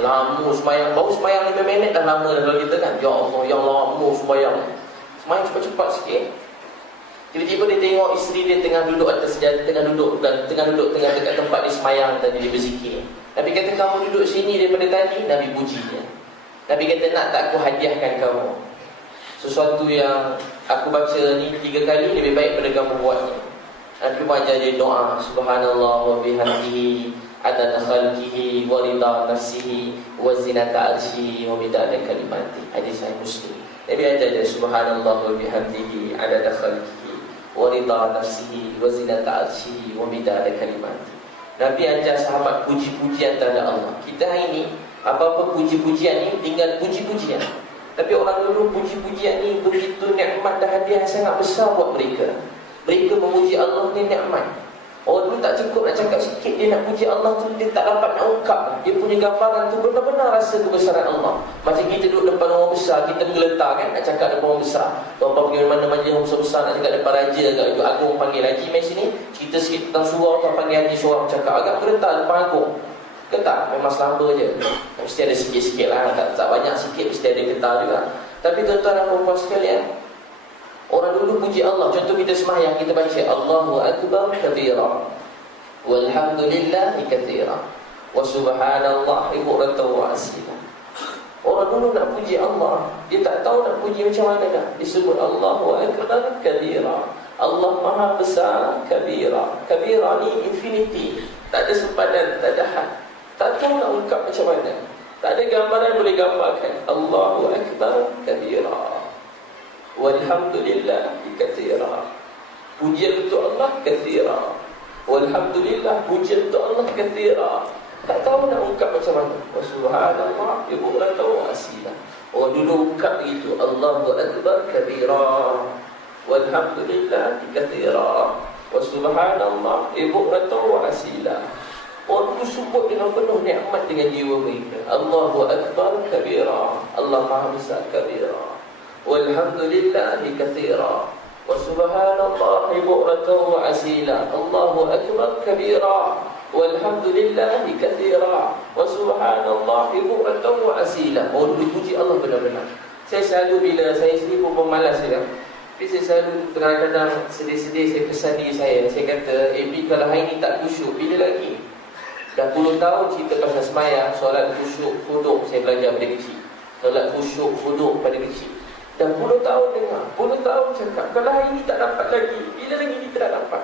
lama semayang, baru semayang 5 minit dah lama dah kalau kita kan. Ya Allah, yang lama semayang. Semayang cepat-cepat sikit. Tiba-tiba dia tengok isteri dia tengah duduk atas sejadah, tengah duduk dekat tempat dia semayang tadi, dia berzikir. Nabi kata, kamu duduk sini daripada tadi. Nabi puji dia. Nabi kata, nak tak aku hadiahkan kamu sesuatu yang aku baca ni 3 kali, lebih baik pada kamu buatnya. Nabi baca dia doa, subhanallah wa bihamdihi adada khalqihi wa ridha nafsihi wa zinata arshihi wa midada kalimati. Hadis Sahih Muslim. Nabi ajar dia subhanallah wa bihamdihi adada khalqihi wa ridha nafsihi wa zinata arshihi wa midada kalimati. Nabi ajar sahabat puji-pujian terhadap Allah. Kita hari ni apa-apa puji-pujian ni tinggal puji-pujian. Tapi orang dulu puji-pujian ni begitu nikmat dan hadiah yang sangat besar buat mereka. Mereka memuji Allah ni nikmat. Orang dulu tak cukup nak cakap sikit, dia nak puji Allah tu dia tak dapat nak ungkap. Dia punya gambaran tu benar-benar rasa kebesaran Allah. Macam kita duduk depan orang besar, kita menggeletar kan nak cakap depan orang besar. Tuan-tuan pergi mana majlis orang besar-besar nak cakap depan raja agak itu agung panggil haji mai sini, cerita sikit tentang surau tuan panggil haji seorang cakap agak menggeletar depan agung. Getar, memang selamba je. Mesti ada sikit-sikit lah, tak banyak sikit, mesti ada getar juga. Tapi tuan-tuan dan puan-puan sekalian, orang dulu puji Allah. Contoh kita sembahyang, kita baca Allahu Akbar kabira walhamdulillahi katsira wa subhanallahi bukratan wa asila. Orang dulu nak puji Allah, dia tak tahu nak puji macam mana dah. Disebut Allahu Akbar kabira, Allah Maha Besar kabira. Kabira ni infinity, tak ada sempadan, tak ada had. Tak tahu nak ungkap macam mana, tak ada gambaran boleh gambarkan. Allahu Akbar kabira walhamdulillah katsira. Pujian untuk Allah katsira. Walhamdulillah, pujian untuk Allah katsira. Tak tahu nak ungkap macam mana. Wa subhanallah bukratan wa asila. Orang dulu ungkap begitu, Allahu Akbar kabira walhamdulillah katsira wa subhanallah bukratan wa asila. Orang dulu sebut dengan penuh nikmat dengan jiwa mereka. Allahu Akbar kabira, Allah Maha Besar kabira, walhamdulillahi katsira wa subhanallahi bukratan wa asila. Allahu Akbar kabira walhamdulillahi katsira wa subhanallahi bukratan wa asila. Oh, dipuji Allah benar-benar. Saya selalu bila saya sendiri pun pemalas dia. Tapi saya selalu kadang-kadang sedih-sedih saya pesan diri saya. Saya kata, kalau hari ni tak khusyuk, bila lagi? Dah puluh tahun cerita pasal sembahyang, solat khusyuk, khuduk saya belajar pada kecil. Solat khusyuk, khuduk pada kecil. Dah puluh tahun dengar, puluh tahun cakap, kalau hari ni tak dapat lagi, bila lagi kita tak dapat?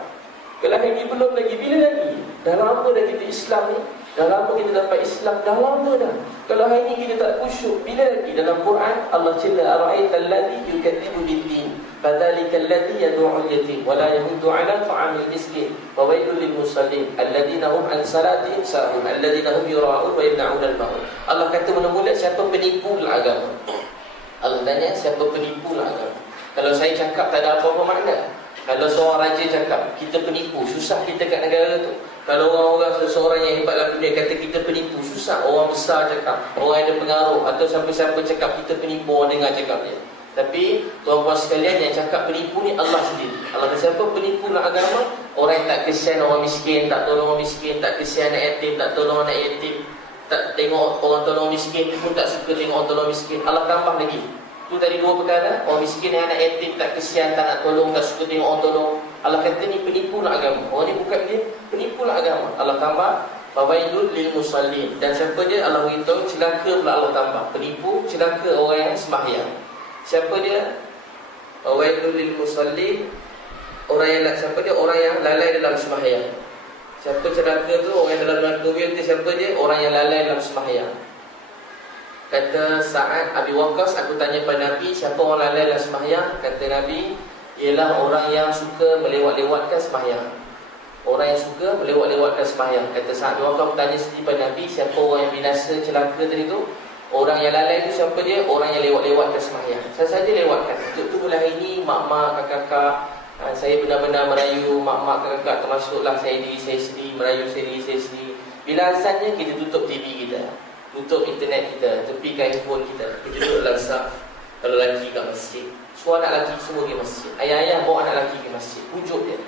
Kalau hari ni belum lagi, bila lagi? Dah lama dah kita Islam ni. Dah lama kita dapat Islam, dah lama dah. Kalau hari ni kita tak khusyuk, bila lagi? Dalam Quran Allah cerita, ara'aita alladhi yukadzibu bid-din fadzalika alladhi yad'u al-yatim wa la yahuddu 'ala ta'amil miskin wa wailul lil musallin alladhina hum an salatihim sahun alladhina hum yura'un wa yamna'una al-ma'un. Allah kata mula-mula siapa penipu agama. Allah tanya siapa penipu agama. Kalau saya cakap tak ada apa-apa makna. Kalau seorang raja cakap kita penipu, susah kita kat negara tu. Kalau orang-orang seseorang yang hebat dalam dunia kata kita penipu, susah. Orang besar cakap, orang yang ada pengaruh atau siapa-siapa cakap kita penipu, orang dengar cakap dia. Tapi tuan-tuan sekalian, yang cakap penipu ni Allah sendiri. Allah kata siapa penipu nak agama? Orang yang tak kesian orang miskin, tak tolong orang miskin, tak kesian anak yatim, tak tolong anak yatim, tak tengok orang tolong miskin pun tak suka tengok orang tolong miskin. Allah tambah lagi. Itu tadi dua perkara, orang miskin dan anak yatim tak kesian, tak nak tolong, tak suka tengok orang tolong. Allah kata ni penipu nak agama. Orang ni bukan dia penipu nak agama. Allah tambah fawailul lil musallin. Dan siapa dia? Allah beritahu celaka pula Allah tambah. Penipu, celaka orang yang sembahyang. Siapa dia? Fawailul lil musallin. Orang yang siapa dia? Orang yang lalai dalam sembahyang. Siapa celaka tu? Orang yang dalam neraka tu siapa dia? Orang yang lalai dalam sembahyang. Kata Sa'ad Abi Waqqas, aku tanya pada Nabi, siapa orang lalai dalam sembahyang? Kata Nabi, ialah orang yang suka melewat-lewatkan sembahyang. Orang yang suka melewat-lewatkan sembahyang. Kata Sa'ad Abi Waqqas, aku tanya sendiri pada Nabi, siapa orang yang binasa celaka tadi tu? Orang yang lalai tu siapa dia? Orang yang lewat-lewatkan sembahyang. Saya saja lewatkan. Untuk tu mulai hari ni mak-mak, kakak-kakak, saya benar-benar merayu mak-mak, kakak-kakak, termasuklah saya diri saya sendiri, merayu saya sendiri. Bila azannya kita tutup TV kita, tutup internet kita, tepikan handphone kita, kita duduk dalam saf. Kalau lelaki kat masjid, semua anak lelaki semua pergi masjid. Ayah-ayah bawa anak lelaki pergi masjid, pujuk dia.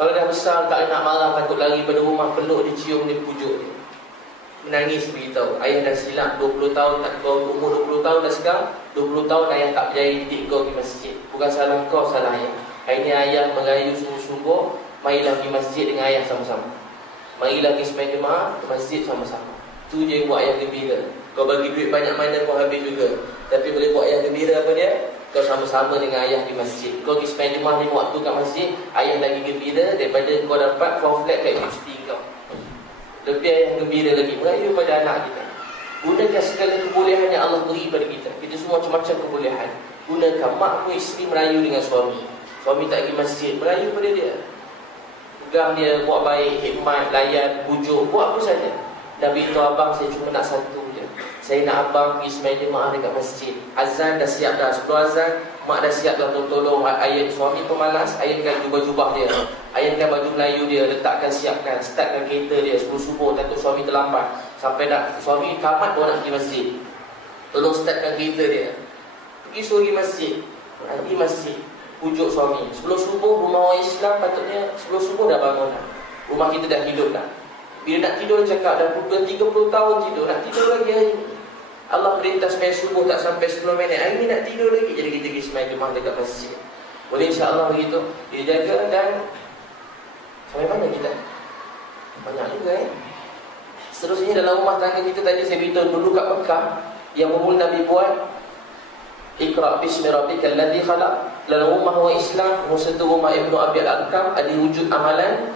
Kalau dah besar tak nak marah, takut lari pada rumah, peluk dia, cium dia, pujuk dia. Menangis beritahu, ayah dah silap 20 tahun, tak kau umur 20 tahun dah sekarang, 20 tahun ayah tak berjaya didik kau pergi masjid. Bukan salah kau, salah ayah. Hari ni ayah merayu sungguh-sungguh, marilah pergi masjid dengan ayah sama-sama. Marilah pergi sembahyang jemaah ke masjid sama-sama. Tu je yang buat ayah gembira. Kau bagi duit banyak mana kau habis juga, tapi boleh buat ayah gembira apa dia? Kau sama-sama dengan ayah di masjid. Kau pergi sembahyang jemaah 5 waktu kat masjid, ayah lagi gembira daripada kau dapat 4 flat kat universiti kau. Lebih ayah gembira lagi, merayu pada anak kita. Gunakan segala kebolehan yang Allah beri pada kita. Kita semua macam-macam kebolehan. Gunakan. Mak pun isteri merayu dengan suami. Suami tak pergi masjid, merayu pada dia. Pegang dia, buat baik, hikmat, layan, pujuk, buat apa saja. Nabi itu, abang saya cuma nak satu je. Saya nak abang pergi sembahyang jemaah dekat masjid. Azan dah siap dah, sebelum azan mak dah siap dah tolong ayat. Suami pemalas, ayatkan jubah-jubah dia, ayatkan baju Melayu dia, letakkan, siapkan, startkan kereta dia sebelum subuh, takut suami terlambat. Sampai dah suami tamat baru nak pergi masjid, tolong startkan kereta dia, pergi suruh pergi masjid. Pergi masjid, pujuk suami. Sebelum subuh, rumah orang Islam patutnya sebelum subuh dah bangun dah. Rumah kita dah hidup dah. Bila nak tidur cakap dah pukul 30 tahun tidur, nak tidur lagi hari ni. Allah perintah sembahyang subuh tak sampai 10 minit, hari ni nak tidur lagi. Jadi kita pergi sembahyang jemaah dekat masjid. Boleh insya-Allah begitu. Dijaga. Dan sampai mana kita? Banyak juga Seterusnya dalam rumah tangga kita, tadi saya beritahu dulu kat Mekah, yang bermula Nabi buat Iqra bismi rabbikal ladzi khalaq. Dalam rumah orang Islam, masa tu rumah Ibnu Abi Al-Arqam, ada wujud amalan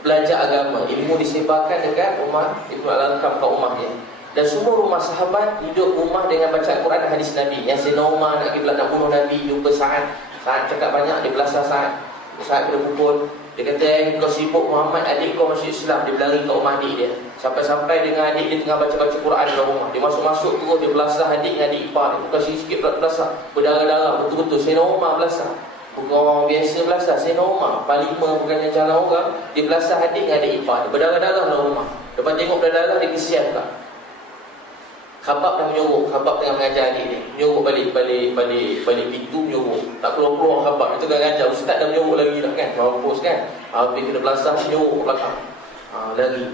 belajar agama, ilmu disebarkan dekat rumah Ibnu Al-Arqam kat rumah dia. Dan semua rumah sahabat hidup rumah dengan baca Quran dan hadis Nabi. Yang Sayyidina Umar nak bunuh Nabi, jumpa Sa'ad cakap banyak, dia belasah Sa'ad kena pukul. Dia kata, kau sibuk Muhammad, adik kau masuk Islam. Dia berlari kat rumah adik dia, sampai-sampai dengan adik dia tengah baca-baca Quran dalam rumah. Dia masuk-masuk terus, dia belasah adik dengan adik ipar dia. Bukan sikit belasah, berdarah-darah, betul-betul. Sayyidina Umar belasah, bukan orang biasa belasah. Sayyidina Umar, Panglima bukan yang jalan orang, dia belasah adik dengan adik ipar dia, berdarah-darah dalam rumah. Lepas tengok berdarah, dia kesian tak. Khabab dah menyuruh, Khabab tengah mengajar adik dia, menyuruh balik pintu, menyuruh. Tak keluar-keluar Khabab, itu kan mengajar. Ustaz dah menyuruh lagi lah kan, mampus kan. Habis kena belasah, menyuruh ke belakang. Lari.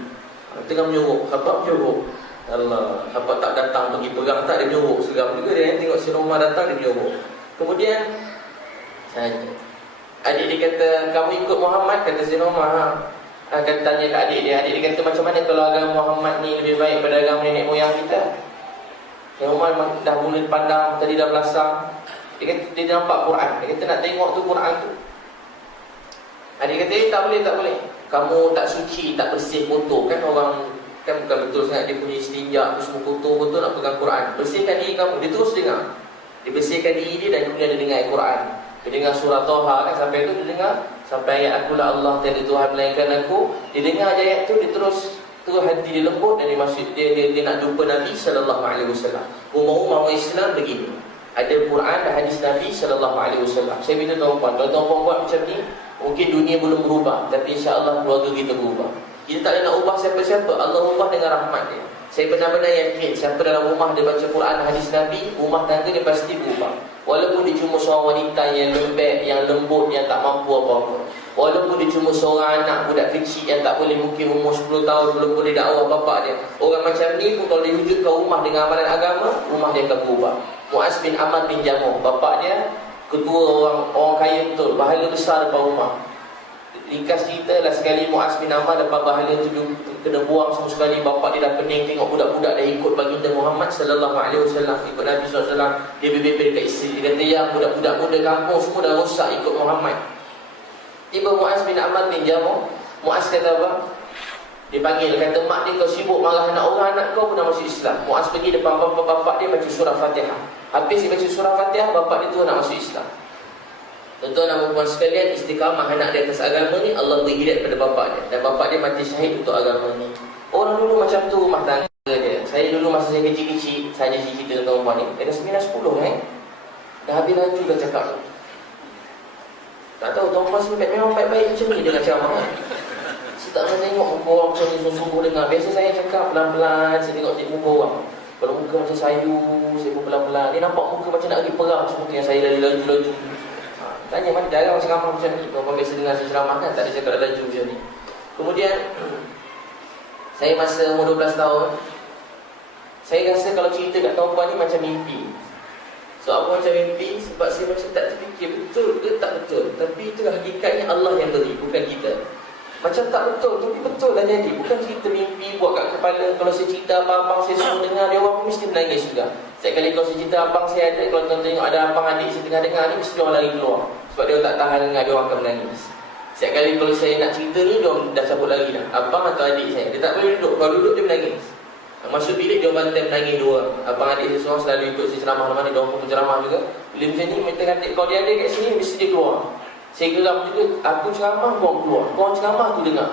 Tengah menyuruh, Khabbab menyuruh. Allah, Khabbab tak datang pergi perang tak, dia menyuruh. Seram juga dia tengok si Umar datang, dia menyuruh. Kemudian adik dia kata, kamu ikut Muhammad? Kata si Umar. Akan tanya ke adik dia kata, macam mana kalau agama Muhammad ni lebih baik pada agama nenek moyang kita? Yang Umar dah mula pandang, tadi dah belasang. Dia kata, dia nampak Quran. Dia kata, nak tengok tu Quran tu. Adik kata, tak boleh. Kamu tak suci, tak bersih, kotor. Kan orang, kan bukan betul sangat dia punya istinja tu semua kotor, betul nak pegang Quran. Bersihkan diri kamu. Dia terus dengar. Dia bersihkan diri dia dan kemudian dia dengar Quran. Dia dengar surah Taha kan, sampai tu dia dengar. Sampai ayat akulah Allah tiada Tuhan melainkan aku. Dia dengar ayat tu, dia terus hati dia lembut dan dia nak jumpa Nabi sallallahu alaihi wasallam. Umar Islam begini. Ada Quran dan hadis Nabi sallallahu alaihi wasallam. Saya minta tuan-tuan, kalau tuan-tuan buat macam ni, mungkin dunia belum berubah, tapi insya-Allah keluarga kita berubah. Kita tak nak ubah siapa-siapa, Allah ubah dengan rahmat dia. Saya benar-benar yakin siapa dalam rumah dia baca Quran dan hadis Nabi, rumah tangga dia pasti berubah. Walaupun dia cuma seorang wanita yang lembek, yang lembut, yang tak mampu apa-apa. Walaupun dia cuma seorang anak budak kecil yang tak boleh, mungkin umur 10 tahun belum boleh dakwah bapak dia. Orang macam ni pun kalau dia wujud ke rumah dengan amalan agama, rumah dia akan berubah. Muaz bin Amr bin Jamuh, bapak dia ketua orang kaya betul, bahala besar depan rumah. Ringkas cerita lah, sekali Muaz bin Amr dapat bahala tu kena buang semua sekali. Bapak dia dah pening tengok budak-budak dah ikut baginda Muhammad sallallahu alaihi wasallam, ikut Nabi sallallahu alaihi wasallam. Dia bebel dekat isteri, dia kata, ya budak-budak muda kampung semua dah rosak ikut Muhammad. Tiba Muaz bin Amr bin Jamuh, Muaz kata apa? Dia panggil, kata, mak dia kau sibuk marah anak orang, anak kau pun dah masuk Islam. Muaz pergi depan bapak dia baca surah Fatihah. Habis dia baca surah Fatihah, bapak dia tu nak masuk Islam. Tuan-tuan dan puan sekalian, istiqamah anak di atas agama ni, Allah beri hidayah pada bapak dia. Dan bapak dia mati syahid untuk agama ni. Orang dulu macam tu rumah tangga dia. Saya dulu masa saya kecil-kecil, saya cerita dengan puan ni, dah 9-10 dah habis laju dah cakap tu. Tak tahu tuan-puan sini memang baik-baik macam ni dengan ceramah. Saya tak pernah tengok muka orang macam ni sungguh-sungguh dengar. Biasa saya cakap pelan-pelan, saya tengok muka orang. Kalau muka macam sayu, saya pun pelan-pelan. Dia nampak muka macam nak pergi perang, seperti yang saya laju-laju. Tanya mana jarang ceramah macam ni. Tuan-puan biasa dengar saya ceramah kan, tak ada cakap laju macam ni. Kemudian saya masa umur 12 tahun, saya rasa kalau cerita kat tuan-puan ni macam mimpi. So apa macam mimpi? Sebab saya macam tak terfikir betul ke tak betul. Tapi itulah hakikatnya Allah yang beri, bukan kita. Macam tak betul, tapi betul dah jadi. Bukan cerita mimpi buat kat kepala. Kalau saya cerita abang-abang saya semua dengar, dia orang pun mesti menangis juga. Setiap kali kalau saya cerita abang saya ada, kalau tuan tengok ada abang adik saya tengah dengar ni, mesti orang lari keluar. Sebab dia tak tahan dengar, dia orang akan menangis. Setiap kali kalau saya nak cerita ni, dia dah cabut lari dah. Abang atau adik saya, dia tak boleh duduk. Kalau duduk dia menangis. Masuk bilik dia bantai menangis dua orang. Abang adik saya seorang selalu ikut saya ceramah mana, dia orang pun ceramah juga. Bila macam ni, minta kata kalau dia ada kat sini, mesti dia keluar. Saya geram juga, aku ceramah, korang keluar. Korang ceramah, aku dengar.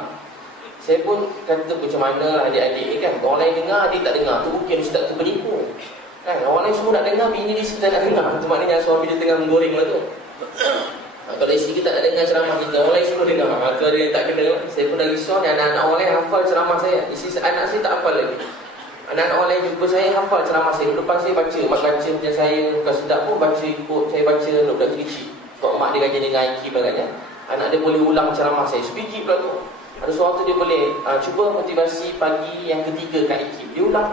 Saya pun kata macam mana adik-adik ni kan. Orang lain dengar, adik tak dengar. Tu mungkin ustaz tu penipu kan. Orang lain semua nak dengar, bini dia sebentar nak dengar. Itu maknanya suami dia tengah menggoreng lah tu. Kalau isteri kita tak nak dengar ceramah kita, orang lain semua dengar. Kalau dia tak kena, saya pun dah risau ni. Anak-anak orang lain hafal ceramah saya. Anak saya tak hafal lagi. Anak-anak orang lain jumpa saya hafal ceramah saya. Lepas saya baca, mak baca macam saya. Bukan sedap pun baca ikut. Saya baca budak kecil. Sebab mak dia kajian dengan IQ belakangnya. Anak dia boleh ulang ceramah saya. Sebiji pula tu. Ada seorang tu dia boleh cuba motivasi pagi yang ketiga kat IQ. Dia ulang.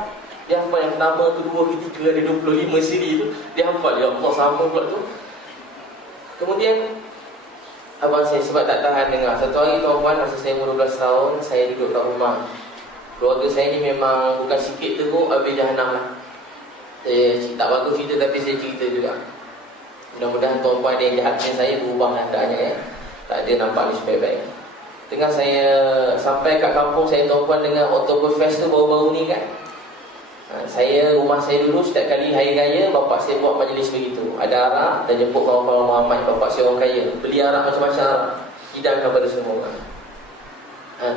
Dia hafal yang pertama, kedua, ketiga, ada 25 siri tu. Dia hafal. Ya Allah, sama pula tu. Kemudian abang saya sebab tak tahan dengar. Satu hari tuan-tuan, masa saya umur 12 tahun, saya duduk kat rumah. Keluarga saya ni memang bukan sikit teruk, habis jahanam lah. Saya tak bagus cerita tapi saya cerita juga. Mudah-mudahan tuan-puan ada yang jahat dengan saya berubah nadanya ya. Tak ada nampak ni sebaik-baik. Tengah saya sampai kat kampung saya, tuan-puan dengan Oktoberfest tu baru-baru ni kan. Saya, rumah saya dulu setiap kali hari raya, bapak saya buat majlis begitu. Ada arak dan jemput kawan-kawan Muhammad. Bapak saya orang kaya, beli arak macam-macam arak, hidangkan pada semua orang.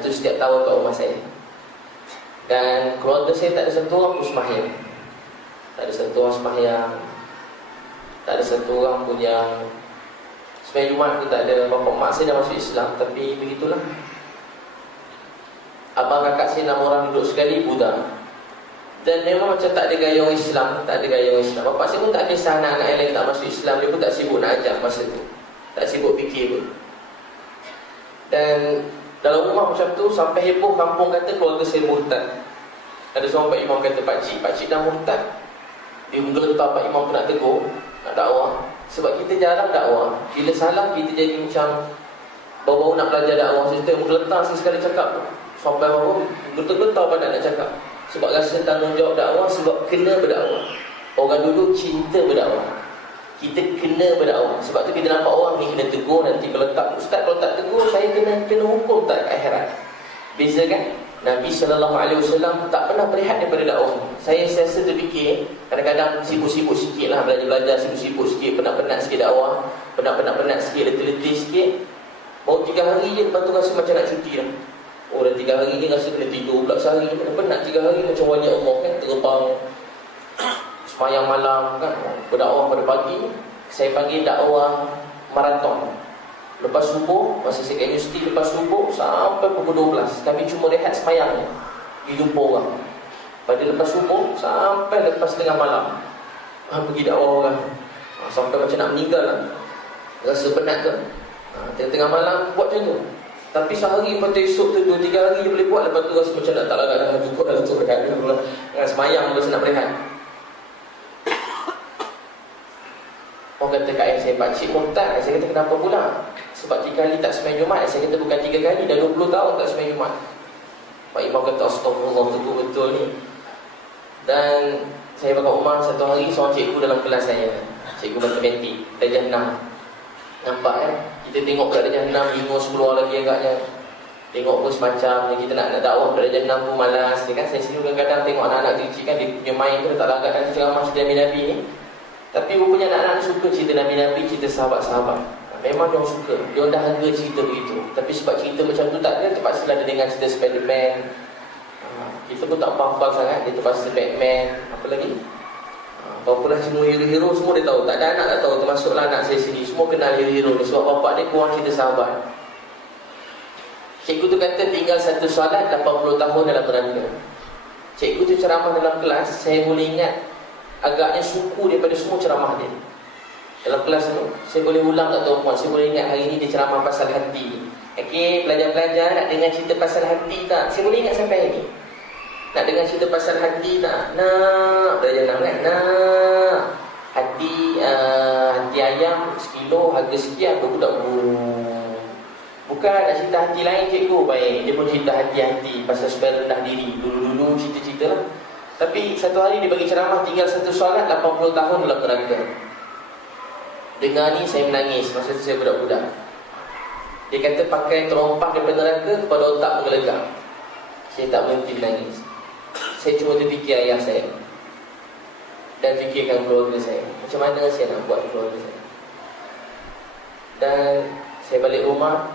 Itu setiap tahun kat rumah saya. Dan keluarga saya tak ada satu orang pun sembahyang. Tak ada satu orang sembahyang. Tak ada satu orang pun yang sembahyang Jumaat pun tak ada. Bapak mak saya dah masuk Islam, tapi begitulah. Abang kakak saya 6 orang duduk sekali Buddha. Dan memang macam tak ada gaya orang Islam. Tak ada gaya orang Islam. Bapak saya pun tak kisah anak-anak yang lain tak masuk Islam. Dia pun tak sibuk nak ajak masa tu. Tak sibuk fikir pun. Dan Dalam rumah macam tu sampai heboh kampung kata keluarga saya murtad. Ada seorang Pak Imam kata, pakcik dah murtad. Dia menggelentar Pak Imam tu nak tegur, nak dakwah. Sebab kita jarang dakwah. Bila salah kita jadi macam baru-baru nak belajar dakwah. Saya menggelentar sekali cakap, sampai baru gelentar pada nak cakap. Sebab rasa tanggungjawab dakwah, sebab kena berdakwah. Orang dulu cinta berdakwah. Kita kena berdakwah. Sebab tu kita nampak orang ni kena tegur. Nanti kalau tak, ustaz kalau tak tegur, saya kena hukum tak kat akhirat. Beza kan? Nabi SAW tak pernah berehat daripada dakwah. Saya sentiasa terfikir, kadang-kadang sibuk-sibuk sikit lah, belajar-belajar sibuk-sibuk sikit, penat-penat sikit dakwah, penat-penat sikit, letih-letih sikit. Baru 3 hari je, lepas tu rasa macam nak cuti dah. Oh dah 3 hari ni rasa kena tidur pula sehari. Penat 3 hari macam wali Allah kan, terbang semayang malam kan, berdakwah pada pagi. Saya panggil dakwah maraton. Lepas subuh, masa saya kat universiti, lepas subuh sampai pukul 12 kami cuma rehat semayang pergi jumpa orang. Pada lepas subuh sampai lepas tengah malam pergi dakwah orang. Sampai macam nak meninggal lah. Rasa penat ke, tengah malam buat macam tu. Tapi sehari lepas tu esok tu 2-3 hari je boleh buat. Lepas tu rasa macam nak tak larat dah, cukup dah tu rehat dulu lah. Semayang rasa nak berehat. Orang kata kat ayah saya, pakcik murtad. Saya kata kenapa pula? Sebab 3 kali tak sembahyang Jumaat. Saya kata bukan 3 kali, dah 20 tahun tak sembahyang Jumaat. Pak Imam kata astagfirullah, betul ni. Dan saya pakai rumah satu hari, seorang cikgu dalam kelas saya, cikgu matematik, darjah 6. Nampak kan? Kita tengok kat darjah 6, bingung keluar lagi agaknya. Tengok pun semacam kita nak dakwah kat darjah 6 pun malas. Dia kan, saya sendiri kadang-kadang tengok anak-anak kecil kan, dia punya main tu tak lagat nanti ceramah cerita Nabi ni. Tapi rupanya anak-anak suka cerita Nabi-Nabi, cerita sahabat-sahabat. Memang dia suka, dia dah harga cerita begitu. Tapi sebab cerita macam tu tak ada, terpaksa lah dia dengar cerita Spiderman. Kita pun tak faham sangat, dia terpaksa Batman. Apa lagi? Apa-apalah semua hero-hero semua dia tahu. Tak ada anak tak tahu, termasuklah anak saya sendiri. Semua kenal hero-hero ni sebab bapak dia kurang cerita sahabat. Cikgu tu kata tinggal satu solat 80 tahun dalam neraka. Cikgu tu ceramah dalam kelas, saya boleh ingat agaknya suku daripada semua ceramah dia. Dalam kelas tu, saya boleh ulang tak tahu puan, saya boleh ingat hari ni dia ceramah pasal hati. Okey, pelajar-pelajar nak dengar cerita pasal hati tak? Saya boleh ingat sampai hari ni. Nak dengar cerita pasal hati tak? Nak, belajar nak kan? Nak. Hati ayam sekilo harga sekian, budak bukan nak cerita hati lain cikgu. Baik, dia pun cerita hati-hati pasal supaya rendah diri. Dulu-dulu cerita-cerita lah. Tapi satu hari dia bagi ceramah tinggal satu solat 80 tahun dalam neraka. Dengar ni saya menangis masa saya budak-budak. Dia kata pakai terompah daripada neraka kepada otak menggelegar. Saya tak berhenti menangis. Saya cuma terfikir ayah saya dan fikirkan keluarga saya. Macam mana saya nak buat keluarga saya. Dan saya balik rumah,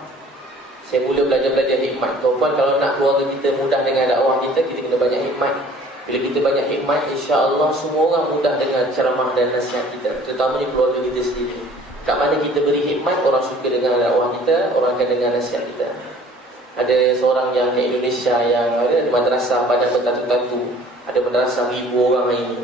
saya mula belajar hikmat. Tuan-tuan, kalau nak keluarga kita mudah dengan dakwah kita, kita kena banyak hikmat. Bila kita banyak hikmat, insya-Allah semua orang mudah dengan ceramah dan nasihat kita, terutamanya keluarga kita sendiri. Kat mana kita beri hikmat, orang suka dengan dakwah kita, orang akan dengar nasihat kita. Ada seorang yang di Indonesia yang ada madrasah pada bertatu-tatu, ada madrasah 1000 orang hari ini.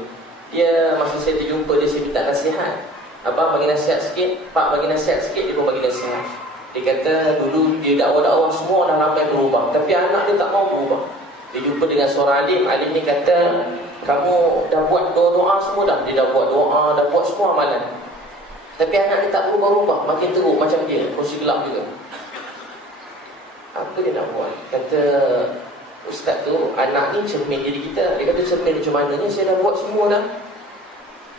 Dia masa saya terjumpa dia, saya minta nasihat. Abang bagi nasihat sikit, Pak bagi nasihat sikit, dia pun bagi nasihat. Dia kata dulu dia dakwah-dakwah semua dah ramai berubah, tapi anak dia tak mau berubah. Dia jumpa dengan seorang alim ni kata, kamu dah buat doa-doa semua dah. Dia dah buat doa, dah buat semua amalan, tapi anak dia tak berubah-ubah, makin teruk macam dia, kursi gelap juga. Apa dia nak buat? Kata ustaz tu, anak ni cermin diri kita. Dia kata cermin macam mananya, saya dah buat semua dah.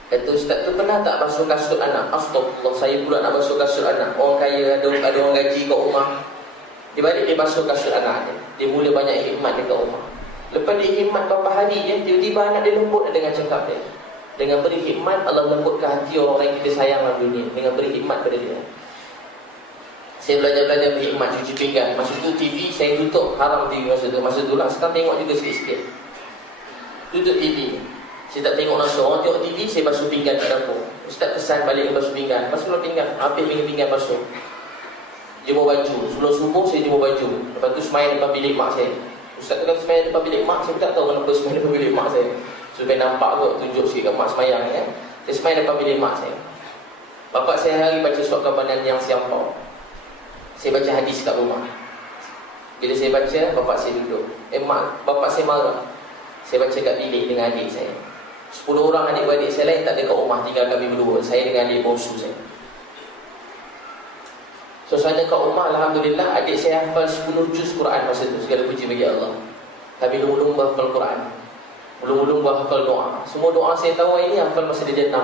Kata ustaz tu, pernah tak basuh kasut anak? Astagfirullah, saya pula nak basuh kasut anak. Orang kaya, ada orang gaji kat rumah. Dia balik, dia basuh kasut anak dia. Dia mula banyak hikmat dekat rumah. Lepas dia hikmat beberapa hari je, tiba-tiba anak dia lembut dengan cakap dia. Dengan beri hikmat, Allah lembutkan hati orang yang kita sayang dalam dunia. Dengan beri hikmat pada dia. Saya belajar berhikmat, cuci pinggan. Masa tu TV saya tutup, haram TV masa tu lah. Sekarang tengok juga sikit-sikit. Tutup TV. Saya tak tengok langsung. Orang tengok TV, saya basuh pinggan kat dapur. Ustaz pesan balik basuh pinggan. Basuh pinggan, habis pinggan basuh. Jemur baju. Sebelum subuh saya jemur baju. Lepas tu semayang depan bilik mak saya. Ustaz tu kata semayang depan bilik mak. Saya tak tahu kenapa semayang depan bilik mak saya. Supaya nampak kot, tunjuk sikit kat mak semayang ya. Saya semayang depan bilik mak saya. Bapak saya hari baca surat kabanan yang siampau. Saya baca hadis kat rumah. Bila saya baca, bapak saya duduk. Bapak saya marah. Saya baca kat bilik dengan adik saya. 10 orang adik-beradik saya lain tak ada kat rumah, tinggal kami berdua. Saya dengan adik bongsu saya. Suasana kat rumah, alhamdulillah, adik saya hafal 10 juz Quran masa tu. Segala puji bagi Allah. Tapi belum hafal Quran. Belum hafal doa. Semua doa saya tahu ini hafal masa dia 6.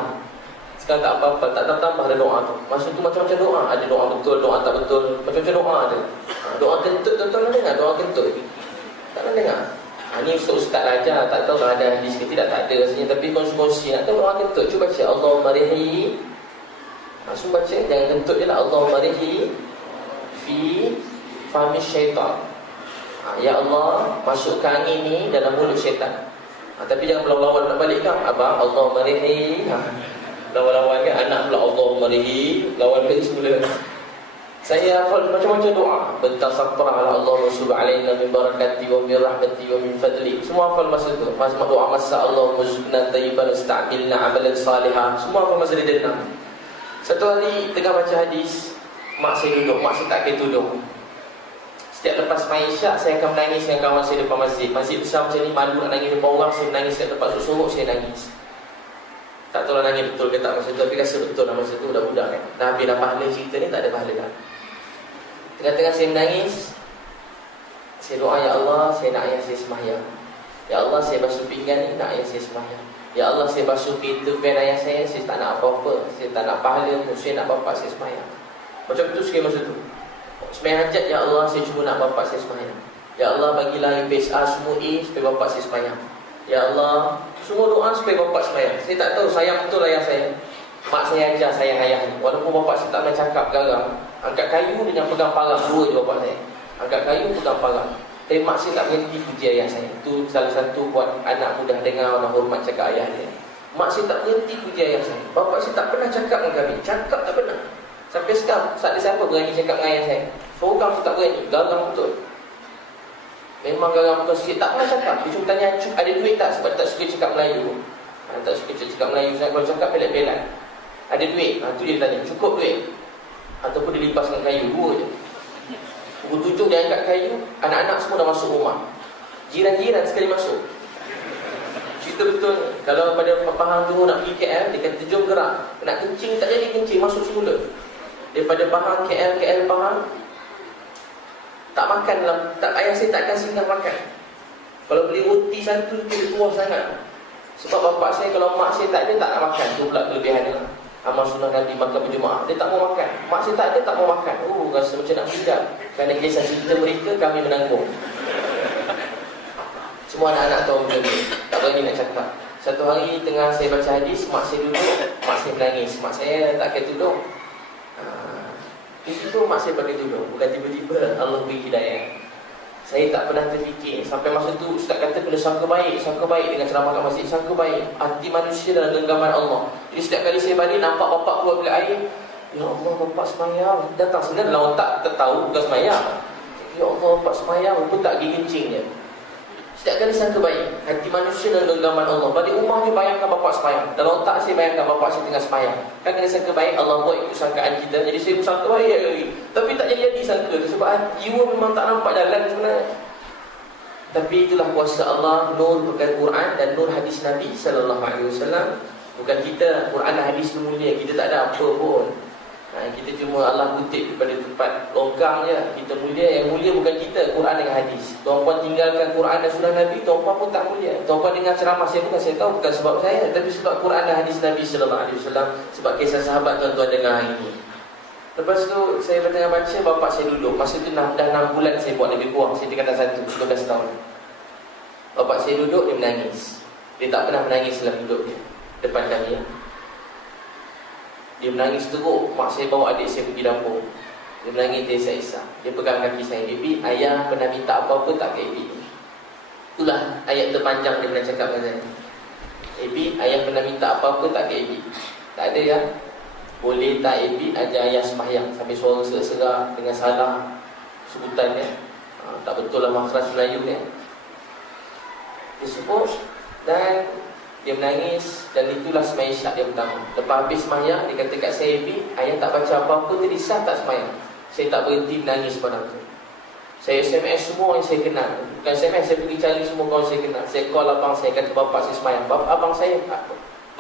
Sekarang tak apa-apa, tak tambah ada doa tu. Masa tu macam-macam doa. Ada doa betul, doa tak betul. Macam-macam doa ada. Doa kentut, tuan-tuan nak dengar doa kentut? Tak nak dengar? Ni ustaz ajar, tak tahu lah ada hadis ke tidak, tak ada rasanya. Tapi kongsi-kongsi, nak tahu doa kentut? Cuba baca, Allahumma rihi. Langsung baca, jangan kentut je lah. Allahumma rihi fi fahmi syaitan. Ya Allah, masukkan angin ni dalam mulut syaitan. Tapi jangan lawan-lawan nak balik kan? Abang, Allahumma rihi. Lawan-lawan kan? Anak pula Allahumma rihi. Lawan ke semula. Saya hafal macam-macam doa. Bertasaprah ala Allah subhanahu alaina min barakati wa min rahmati wa min fadli. Semua hafal masa tu. Masa doa masa Allahumma zukna tayyiban ista'milna amalan salihah. Semua hafal masa dia dengar. Satu hari tengah baca hadis, mak saya duduk, mak saya tak kira tudung. Setiap lepas main isyak, saya akan menangis dengan kawan saya depan masjid. Masjid besar macam ni, malu nak nangis depan orang. Saya menangis setiap lepas suruh, saya nangis. Tak tahu lah nangis betul ke tak masa tu, tapi rasa betul lah masa tu, budak-budak kan. Dah habis dah pahala cerita ni, tak ada pahala dah. Tengah-tengah saya menangis, saya doa, Ya Allah, saya nak ayah saya sembahyang. Ya Allah, saya basuh pinggan ni, nak ayah saya sembahyang. Ya Allah, saya basuh pintu van ayah saya tak nak apa-apa. Saya tak nak pahala, saya nak bapak saya sembahyang. Macam tu sekali masa tu. Sembahyang hajat, Ya Allah, saya cuma nak bapak saya sembahyang. Ya Allah, bagilah yang best A semua A supaya bapak saya sembahyang. Ya Allah, semua doa supaya bapak sembahyang. Saya tak tahu sayang betul ayah saya. Mak saya ajar sayang ayah ni. Walaupun bapak saya tak pernah cakap garang. Angkat kayu dengan pegang parang, dua je bapak saya. Angkat kayu, pegang parang. Tapi mak saya tak berhenti puji ayah saya. Itu salah satu buat anak mudah dengar dan hormat cakap ayah dia. Mak saya tak berhenti puji ayah saya. Bapak saya tak pernah cakap dengan kami. Cakap tak pernah. Sampai sekarang, tak ada siapa berani cakap dengan ayah saya. Seorang pun tak berani. Garang betul. Memang garang betul sikit. Tak pernah cakap. Dia cuma tanya, ada duit tak? Sebab tak suka cakap Melayu. Tak suka cakap Melayu. Kalau cakap pelat-pelat. Ada duit? Tu dia tanya, cukup duit? Ataupun dia lipaskan kayu, dua je. Pukul 7 dia angkat kayu, anak-anak semua dah masuk rumah. Jiran-jiran sekali masuk. Cerita betul. Kalau pada Pahang tu nak pergi KL, dia kata jom gerak. Nak kencing tak jadi kencing, masuk semula. Daripada Pahang, KL Pahang, tak makan lah. Ayah saya takkan singgah makan. Kalau beli roti satu, dia tuah sangat. Sebab bapak saya, kalau mak saya tak ada, tak nak makan. Itu pula kelebihannya lah. Amal sunnah Nabi makan berjemaah. Dia tak mau makan. Mak saya tak ada, tak mau makan. Rasa macam nak pindah. Kerana kisah cerita mereka, kami menanggung. Semua anak-anak tahu benda ni. Tak berani nak cakap. Satu hari tengah saya baca hadis, mak saya duduk, mak saya menangis. Mak saya tak kena tudung. Di situ mak saya pakai tudung. Bukan tiba-tiba Allah beri hidayah. Saya tak pernah terfikir. Sampai masa tu ustaz kata kena sangka baik dengan ceramah kat masjid. Sangka baik. Hati manusia dalam genggaman Allah. Jadi setiap kali saya balik nampak bapak keluar bilik air, ya Allah, bapak semayang. Datang sebenarnya dalam otak tertahu bukan semayang. Ya Allah, bapak semayang pun tak pergi kencingnya. Setiap kali sangka baik. Hati manusia dalam genggaman Allah. Balik rumah ni bayangkan bapak semayang. Dalam otak saya bayangkan bapak saya tengah semayang. Kan kena sangka baik, Allah buat ikut sangkaan kita. Jadi saya pun sangka baik lagi. Tapi tak jadi sangka. Sebab jiwa memang tak nampak jalan sebenarnya. Tapi itulah kuasa Allah, nur bukan Quran dan nur hadis Nabi SAW. Bukan kita, Quran dan hadis mulia. Kita tak ada apa pun. Kita cuma Allah kutip daripada tempat longgang je. Kita mulia, yang mulia bukan kita, Quran dengan hadis. Tuan-puan tinggalkan Quran dan sunnah Nabi, tuan-puan pun tak mulia. Tuan-puan dengar ceramah saya bukan saya tahu, bukan sebab saya, tapi sebab Quran dan hadis Nabi SAW. Sebab kisah sahabat tuan-tuan dengar hari ini. Lepas tu saya tengah baca, bapak saya duduk. Masa tu dah 6 bulan saya buat lebih kurang. Saya tingkatan 1, 12 tahun. Bapak saya duduk, dia menangis. Dia tak pernah menangis dalam hidup dia depan kami. Dia menangis teruk. Mak saya bawa adik saya pergi dapur. Dia menangis, dia isak-isak. Dia pegang kaki saya. Ibi, ayah pernah minta apa-apa tak ke Ibi? Itulah ayat terpanjang dia pernah cakap dengan saya. Ibi, ayah pernah minta apa-apa tak ke Ibi? Tak ada ya? Boleh tak Ibi ajar ayah sembahyang? Sampai suara serak-serak dengan salah sebutannya. Tak betul lah makhraj Melayu ni. Dia sebut dan dia menangis. Dan itulah sembahyang isyak dia pertama. Lepas habis sembahyang, dia kata kat saya, Ibi, ayah tak baca apa-apa tadi, sah tak sembahyang? Saya tak berhenti menangis pada tu. Saya SMS semua yang saya kenal. Bukan SMS, saya pergi cari semua kawan saya kenal. Saya call abang saya, kata bapak saya semayang. Abang saya,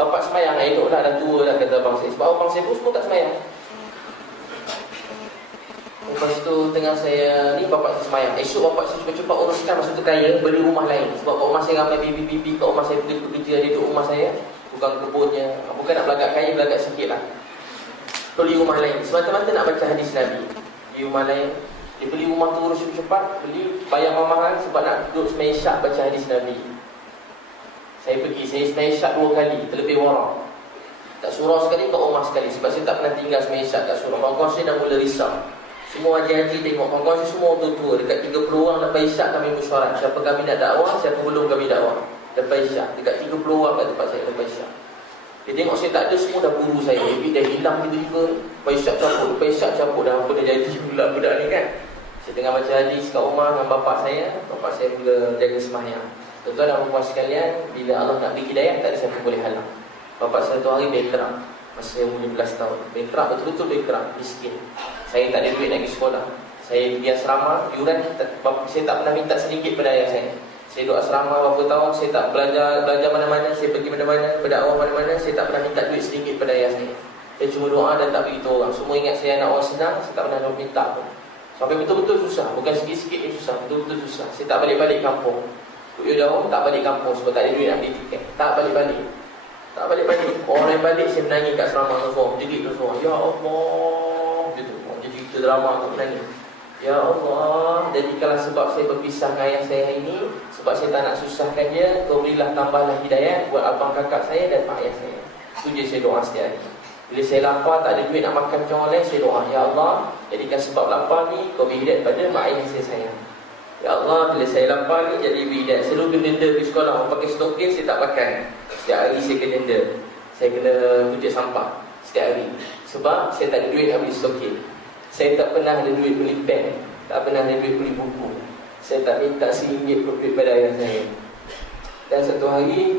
bapak semayang, eloklah, dah tua dah, kata abang saya. Sebab abang saya pun semua tak semayang. Lepas tu tengah saya ni, bapak saya semayang. Esok bapak saya cepat-cepat uruskan masa tu kaya, beli rumah lain. Sebab kat rumah saya ramai bibi-bibi, kat rumah saya pergi bekerja, dia duduk rumah saya, bukan kebunnya. Bukan nak belagak kaya, belagak sikit lah. Beli rumah lain, semata-mata nak baca hadis Nabi. Di rumah lain, dia beli rumah tu urus cepat, beli, bayar mahal sebab nak duduk semayang syak baca hadis Nabi. Saya pergi, saya semayang syak 2 kali, terlebih warang. Tak surau sekali, kat rumah sekali. Sebab saya tak pernah tinggal semayang syak kat surau. Kawan-kawan saya dah mula risau. Semua haji-haji tengok, kawan-kawan saya semua tua-tua. Dekat 30 orang lepas isyak kami mesyuarat. Siapa kami nak dakwah, siapa belum kami dakwah. Lepas isyak, dekat 30 orang kat tempat saya lepas isyak. Dia tengok saya tak ada, semua dah buru saya. Tapi dah hilang tiba-tiba. Lepas isyak cabut, lepas isyak cabut. Dah apa dah jadi pula budak ni kan. Saya tengah baca hadis kat rumah dengan bapak saya mula jaga sembahyang. Tuan-tuan dan puan sekalian, bila Allah nak beri hidayah, tak ada siapa boleh halang. Bapak saya tu hari bankrupt, masa saya umur 15 tahun. Bankrupt, betul-betul bankrupt, miskin. Saya tak ada duit nak pergi sekolah. Saya pergi asrama, yuran saya tak pernah minta sedikit pada ayah saya. Saya duduk asrama berapa tahun, saya tak belajar mana-mana, saya pergi mana-mana, berdakwah mana-mana, saya tak pernah minta duit sedikit pada ayah saya. Saya cuma doa dan tak beritahu orang. Semua ingat saya anak orang senang, saya tak pernah minta pun. Sampai betul-betul susah, bukan sikit-sikit yang susah, betul-betul susah. Saya tak balik-balik kampung. Kuyuk jauh, tak balik kampung sebab tak ada duit nak beli tiket. Tak balik-balik. Tak balik-balik. Orang yang balik, saya menangis kat asrama dengan suara. Jerit dengan suara. Ya Allah. Gitu. Jadi kita drama aku menangis. Ya Allah, jadikanlah sebab saya berpisah dengan ayah saya hari ini, sebab saya tak nak susahkan dia, Kau berilah tambahlah hidayah buat abang kakak saya dan pak ayah saya. Itu je saya doa setiap hari. Bila saya lapar, tak ada duit nak makan macam orang lain, saya doa, Ya Allah, jadikan sebab lapar ni Kau beri hidayah pada mak ayah saya sayang. Ya Allah, bila saya lapar ni jadi beri hidayah. Saya dulu kena denda pergi sekolah, orang pakai stokin, saya tak pakai. Setiap hari saya kena denda. Saya kena kutip sampah setiap hari. Sebab saya tak ada duit nak beli stokin. Saya tak pernah ada duit beli pen, tak pernah ada duit beli buku. Saya tak minta RM1 pun duit pada ayah saya. Dan satu hari,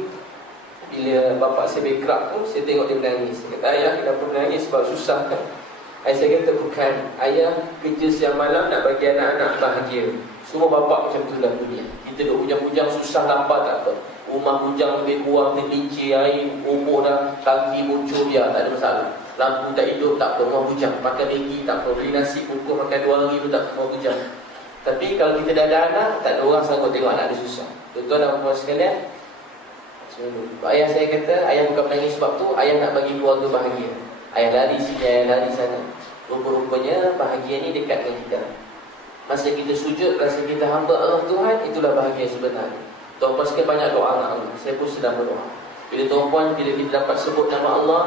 bila bapak saya bankrupt tu, saya tengok dia menangis. Saya kata, ayah kenapa menangis? Sebab susah kan? Ayah saya kata, bukan. Ayah kerja siang malam nak bagi anak-anak bahagia. Semua bapak macam tu dalam dunia. Kita duk bujang-bujang, susah, lapar tak apa. Rumah bujang lebih kurang, terlincir, air, umur dah, kaki muncul, biar, tak ada masalah. Lampu tak hidup, tak apa, rumah bujang. Makan Maggi, tak apa. Beli nasi, pukul makan 2 hari pun tak apa, rumah bujang. Tapi kalau kita dah ada anak, tak ada orang sanggup tengok anak dia susah. Tuan-tuan dan puan sekalian, ayah saya kata, ayah bukan menangis sebab tu, ayah nak bagi keluarga bahagia. Ayah lari sini, ayah lari sana. Rupa-rupanya bahagia ni dekat dengan kita. Masa kita sujud, rasa kita hamba Allah Tuhan, itulah bahagia sebenarnya. Tuan-puan sekalian banyak doa dengan Allah. Saya pun sedang berdoa. Bila tuan-puan, bila kita dapat sebut nama Allah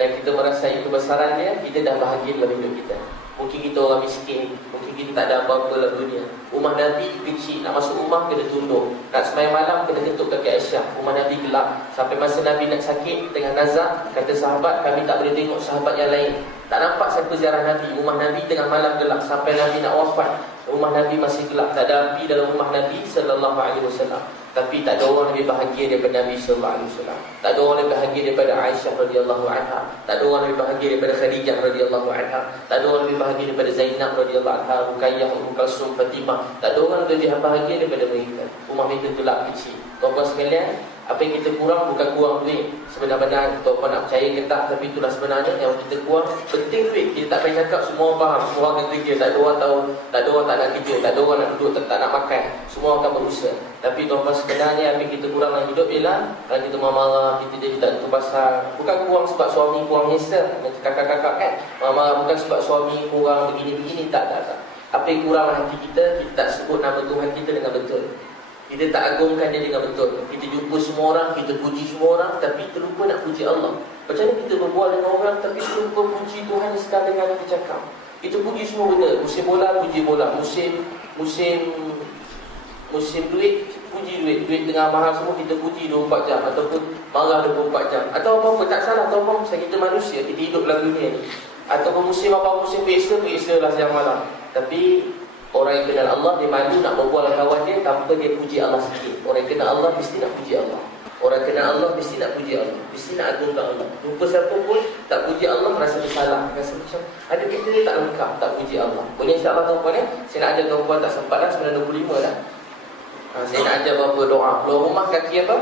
dan kita merasai kebesaran dia, kita dah bahagia dalam hidup kita. Mungkin kita orang miskin, mungkin kita tak ada apa-apa dalam dunia. Rumah Nabi kecil, nak masuk rumah kena tunduk. Nak sembahyang malam kena ketuk kaki Aisyah. Rumah Nabi gelap. Sampai masa Nabi nak sakit, tengah nazak, kata sahabat, kami tak boleh tengok sahabat yang lain. Tak nampak siapa ziarah Nabi. Rumah Nabi tengah malam gelap. Sampai Nabi nak wafat, rumah Nabi masih gelap. Tak ada api dalam rumah Nabi sallallahu alaihi wasallam. Tapi tak ada orang lebih bahagia daripada Nabi sallallahu alaihi wasallam. Tak ada orang lebih bahagia daripada Aisyah radhiyallahu anha. Tak ada orang lebih bahagia daripada Khadijah radhiyallahu anha. Tak ada orang lebih bahagia daripada Zainab radhiyallahu anha, Ruqayyah, Ummu Kalsum, Fatimah. Tak ada orang lebih bahagia daripada mereka. Rumah mereka gelap kecil. Tuan-tuan sekalian, apa yang kita kurang bukan kurang duit. Sebenar-benar tuan-tuan nak percaya ke tak, tapi itulah sebenarnya yang kita kurang. Penting duit. Kita tak payah cakap, semua orang faham, semua orang kerja, tak ada orang tahu, tak ada orang tak nak kerja, tak ada orang nak duduk, tak nak makan. Semua akan berusaha. Tapi tuan-tuan sebenarnya apa yang kita kurang dalam hidup ialah kalau kita marah, kita jadi tak tentu pasal. Bukan kurang sebab suami kurang hamster, macam kakak-kakak kan. Marah bukan sebab suami kurang begini-begini, tak. Apa yang kurang dalam hati kita tak sebut nama Tuhan kita dengan betul. Kita tak agungkan dia dengan betul. Kita jumpa semua orang, kita puji semua orang, tapi terlupa nak puji Allah. Macam mana kita berbual dengan orang tapi terlupa puji Tuhan sekali dengan kita cakap. Kita puji semua benda. Musim bola, puji bola. Musim duit, puji duit. Duit tengah mahal semua, kita puji 24 jam. Ataupun marah 24 jam. Atau apa-apa, tak salah. Atau apa, kita manusia, kita hidup dalam dunia ni. Ataupun musim apa, musim biasa lah siang malam. Tapi Orang yang kenal Allah, dia malu nak berbual dengan kawan dia tanpa dia puji Allah sikit. Orang yang kenal Allah mesti nak puji Allah. Orang yang kenal Allah mesti nak puji Allah, mesti nak agungkan Allah. Jumpa siapa pun tak puji Allah, rasa bersalah, rasa macam ada kita ni tak lengkap, tak puji Allah. Boleh insyaAllah tuan-tuan ya. Saya nak ajar tuan-tuan tak sempat dah, 9.25 dah. Saya nak ajar beberapa doa. Keluar rumah kaki apa?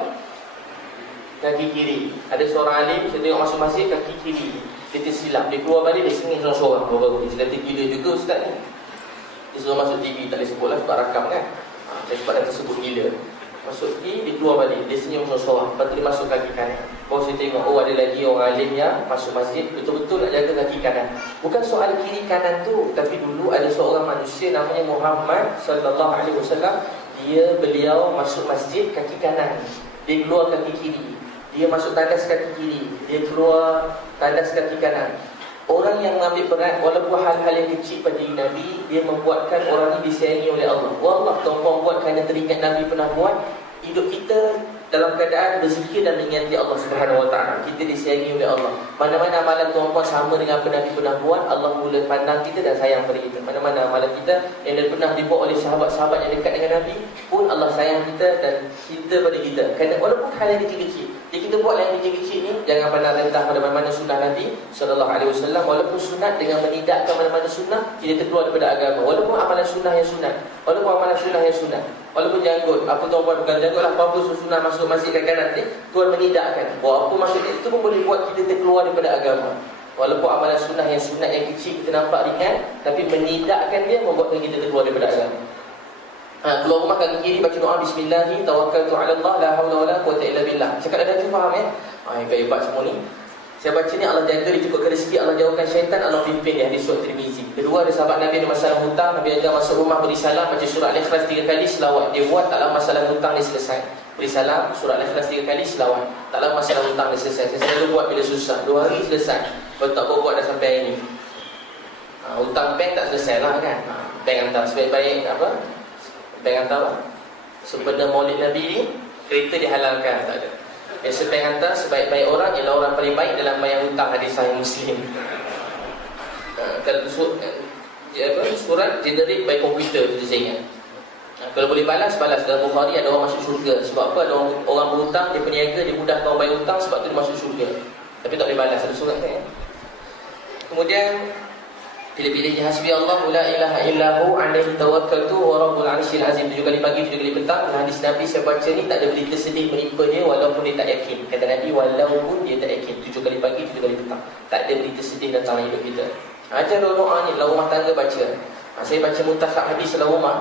Kaki kiri. Ada seorang alim, saya tengok masuk masjid, kaki kiri dia tersilap, dia keluar balik, dia sengih seorang-seorang. Dia kata gila juga ustaz ni. Dia suruh masuk TV, tak boleh sebut lah sebab rakam kan. Saya sebab dah tersebut gila. Masuk pergi, dia keluar balik, dia senyum seorang-seorang. Lepas tu dia masuk kaki kanan. Baru saya tengok, oh ada lagi orang alim yang masuk masjid betul-betul nak jaga kaki kanan. Bukan soal kiri kanan tu, tapi dulu ada seorang manusia namanya Muhammad sallallahu alaihi wasallam. Beliau masuk masjid kaki kanan, dia keluar kaki kiri. Dia masuk tandas kaki kiri, dia keluar tandas kaki kanan. Orang yang mengambil peran, walaupun hal-hal yang kecil pada diri Nabi, dia membuatkan orang ini disayangi oleh Allah. Wallah, tuan-tuan buat kerana teringat Nabi pernah buat. Hidup kita dalam keadaan berzikir dan mengingati Allah Subhanahu Wa Taala, kita disayangi oleh Allah. Mana-mana amalan tuan-tuan sama dengan apa Nabi pernah buat, Allah mula pandang kita dan sayang pada kita. Mana-mana amalan kita yang pernah dibuat oleh sahabat-sahabat yang dekat dengan Nabi pun Allah sayang kita dan cinta pada kita. Kerana walaupun hal yang kecil-kecil, jadi kita buat yang kecil-kecil ni, jangan pandang rendah pada mana-mana sunnah Nabi sallallahu alaihi wasallam. Walaupun sunat, dengan menidakkan mana-mana sunnah, kita terkeluar daripada agama. Walaupun amalan sunnah yang sunat, walaupun amalan sunnah yang sunat, walaupun janggut, apa tuan-tuan bukan janggut lah, apa-apa sunnah masuk masjid kat kanan ni, Tuhan menidakkan. Apa maksud itu pun boleh buat kita terkeluar daripada agama. Walaupun amalan sunnah yang sunat yang kecil kita nampak ringan, tapi menidakkan dia membuatkan kita terkeluar daripada agama. Keluar rumah kaki kiri baca doa bismillahi tawakkaltu ala Allah la haula wala quwwata illa billah. Cakap dah faham ya? Hebat semua ni. Saya baca ni, Allah jaga dia, cukupkan rezeki, Allah jauhkan syaitan, Allah pimpin dia. Hadis surah Tirmizi. Kedua, ada sahabat Nabi ada masalah hutang, Nabi ajar masuk rumah beri salam, baca surah Al-Ikhlas 3 kali, selawat. Dia buat, taklah masalah hutang dia selesai. Beri salam, surah Al-Ikhlas 3 kali, selawat. Taklah masalah hutang dia selesai. Saya selalu buat bila susah, 2 hari selesai. Kalau tak buat dah sampai hari ni. Hutang bank tak selesai lah kan. Bank hantar sebaik-baik apa? Bank hantar lah. Sempena maulid Nabi ni, kereta dihalalkan, tak ada. Yang sebaik hantar, sebaik-baik orang ialah orang paling baik dalam bayar hutang, hadis sahih Muslim. Kalau surat generate by komputer, itu saya ingat. Kalau boleh balas. Dalam Bukhari ada orang masuk syurga. Sebab apa? Ada orang berhutang, dia peniaga, dia mudahkan orang bayar hutang, sebab tu dia masuk syurga. Tapi tak boleh balas, ada surat kan. Kemudian pilih-pilih hasbi Allah la ilaha illahu alaihi tawakkaltu wa rabbul arsyil azim. 7 kali pagi, 7 kali petang. Hadis Nabi saya baca ni, tak ada berita sedih menimpa dia walaupun dia tak yakin. Kata Nabi, walaupun dia tak yakin, 7 kali pagi, 7 kali petang, tak ada berita sedih datang hidup kita. Ajar doa ni dalam rumah tangga baca. Saya baca muntakhab hadis dalam rumah,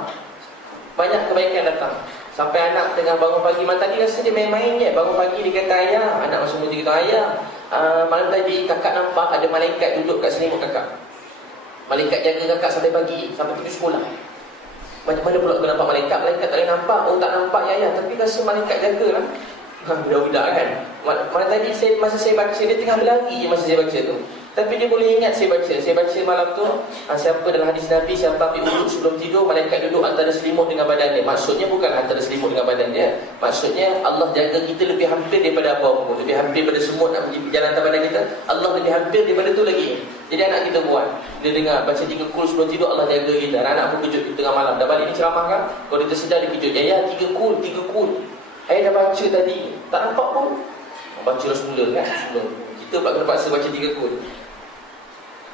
banyak kebaikan datang. Sampai anak tengah bangun pagi, malam tadi rasa dia main-main je. Bangun pagi dia kata ayah, anak masuk muzik kata ayah, malam tadi kakak nampak ada malaikat duduk kat selimut kakak. Malaikat jaga kakak sampai pagi, sampai pergi sekolah. Macam mana pula kau nampak malaikat? Malaikat tak boleh nampak. Oh tak nampak ya, tapi rasa malaikat jaga lah. Budak-budak kan. Malam tadi masa saya baca, dia tengah berlari je masa saya baca tu. Tapi dia boleh ingat saya baca. Saya baca malam tu, siapa dalam hadis Nabi, siapa ambil wuduk sebelum tidur, malaikat duduk antara selimut dengan badan dia. Maksudnya bukan antara selimut dengan badan dia. Maksudnya Allah jaga kita lebih hampir daripada apa-apa. Lebih hampir daripada semut nak pergi jalan atas badan kita. Allah lebih hampir daripada tu lagi. Jadi anak kita buat, dia dengar baca 3 kul sebelum tidur, Allah jaga kita. Anak pun kejut tengah malam, dah balik ni ceramah kan, kalau dia tersedar dia kejut, ya 3 kul ayah dah baca tadi, tak nampak pun. Baca lah semula kan, kita pula kena paksa baca 3 kul.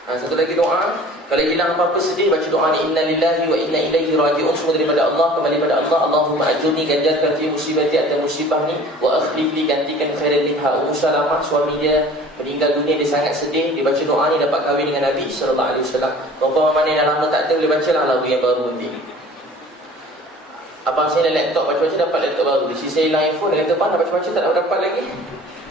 Satu lagi doa, kalau hilang apa-apa sedih, baca doa ni, inna lillahi wa inna ilaihi raji'un. Semua daripada Allah, kembali pada Allah. Allahumma ajurni, ganjarkan fi musibati atas musibah ni, wa akhlif li, gantikan khairan minha. Salamah, suami dia meninggal dunia, dia sangat sedih. Dia baca doa ni, dapat kahwin dengan Nabi sallallahu alaihi wasallam. Perempuan mana yang dah lama tak ada, boleh baca lah lagu yang baru nanti. Abang saya dah laptop, baca-baca dapat laptop baru. Di sisi saya hilang handphone, dia kata, bang dah baca-baca tak dapat lagi.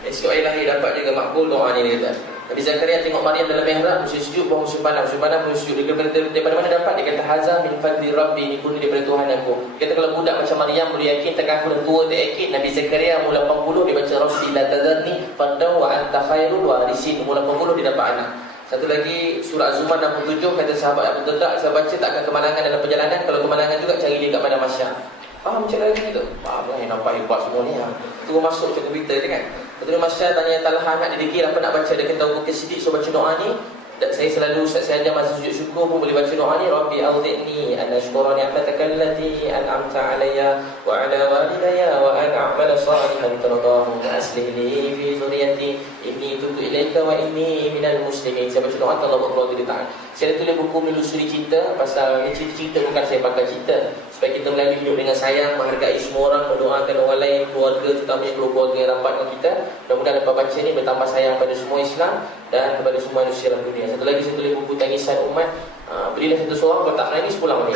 Esok air lahir dapat juga makbul doa ni, dia kata. Nabi Zakaria tengok Maryam dalam mihrab, musim sejuk, bawa musim panas, musim sujud. Daripada mana dapat? Dia kata, hazam min fadli rabbi, ini pun daripada Tuhan aku. Dia kata, kalau budak macam Maryam boleh yakin, tengah aku dah tua tak yakin. Nabi Zakaria umur 80, dia baca rabbi la tadharni fardan wa anta khairul warisin. Umur 80 dia dapat anak. Satu lagi surah Az-Zumar 67, kata sahabat Abu Darda, saya baca tak akan kemalangan dalam perjalanan. Kalau kemalangan juga, cari dia kat Padang Mahsyar. Faham macam lagi tu? Faham lah, nampak hebat semua ni. Terus masuk ke komputer dia kan. Ketua Masyarakat tanya Talha anak dia degil apa nak baca. Dia kata Abu Bakar Siddiq suruh baca doa ni, Dan saya selalu, Ustaz saya ajar masa sujud syukur pun boleh baca doa ni, Rabbi awzi'ni an ashkura ni'mataka allati an'amta alayya wa ala walidayya wa an a'mala salihan tardahu wa aslih li fi dhurriyyati inni tubtu ilaika wa inni minal muslimin. Saya baca doa Allah berkeluarga di tangan. Saya tulis buku menelusuri cinta, pasal cerita bukan saya pakai cerita, supaya kita melalui hidup dengan sayang, menghargai semua orang, mendoakan orang lain, keluarga, terutamanya keluarga yang rapat dengan kita. Mudah-mudahan lepas baca ni bertambah sayang pada semua Islam dan kepada semua manusia dalam dunia. Satu lagi saya tulis buku tangisan umat. Berilah satu seorang, kalau tak menangis pulang ni.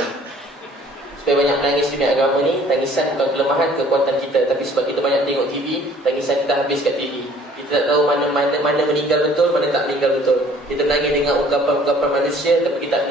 Supaya banyak menangis dunia agama ni. Tangisan bukan kelemahan, kekuatan kita. Tapi sebab kita banyak tengok TV, tangisan kita habis kat TV. Kita tak tahu mana meninggal betul, mana tak meninggal betul. Kita menangis dengan ungkapan-ungkapan manusia, tapi kita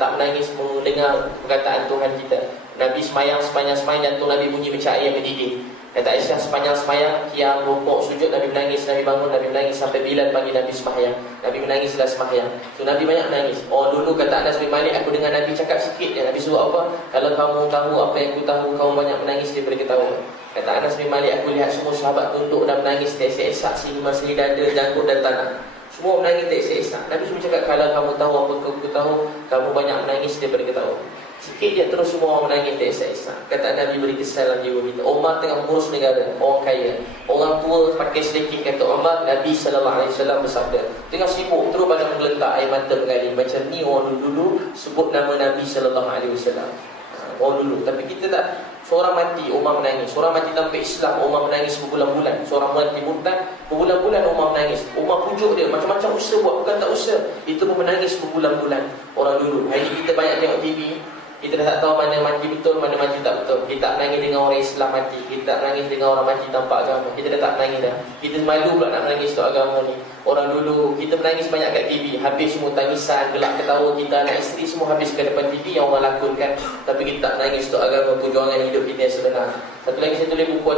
tak menangis mendengar perkataan Tuhan kita. Nabi semayang, sepanjang jantung Nabi bunyi macam air yang mendidih. Kata Aisyah, sepanjang semayang, qiyam, rukuk, sujud, Nabi menangis, Nabi bangun, Nabi menangis sampai Bilal panggil Nabi semayang. Nabi menangislah semayang. So Nabi banyak menangis. Oh dulu kata Anas bin Malik, aku dengar Nabi cakap sikit je. Nabi suruh apa? Kalau kamu tahu apa yang aku tahu, kamu banyak menangis daripada ketawa. Kata Anas bin Malik, aku lihat semua sahabat tunduk dan menangis tersesak sini masih dada, janggut dan tanah. Semua menangis tersesak. Nabi semua cakap, kalau kamu tahu apa aku tahu, kamu banyak menangis daripada ketawa. Sikit je terus semua orang menangis tersesak. Kata Nabi beri kesal dalam jiwa kita. Umar tengah mengurus negara, orang kaya, orang tua pakai sedikit. Kata Umar, Nabi SAW bersabda, tengah sibuk terus pada menggelentak, air mata mengalir. Macam ni orang dulu sebut nama Nabi SAW. Orang dulu. Tapi kita tak. Seorang mati, Umar menangis. Seorang mati tanpa Islam, Umar menangis berbulan-bulan. Seorang mati murtad, berbulan-bulan Umar menangis. Umar pujuk dia, macam-macam usaha buat, bukan tak usaha. Itu pun menangis berbulan-bulan. Orang dulu. Hari ni kita banyak tengok TV, kita dah tak tahu mana mati betul, mana mati tak betul. Kita tak menangis dengan orang Islam mati, kita tak menangis dengan orang mati tanpa agama. Kita dah tak menangis dah. Kita malu pula nak menangis untuk agama ni. Orang dulu, kita menangis banyak kat TV, habis semua tangisan, gelak ketawa kita, anak isteri semua habis ke depan TV yang orang lakonkan. Tapi kita tak menangis untuk agama, perjuangan hidup kita yang sebenar. Satu lagi saya tulis buku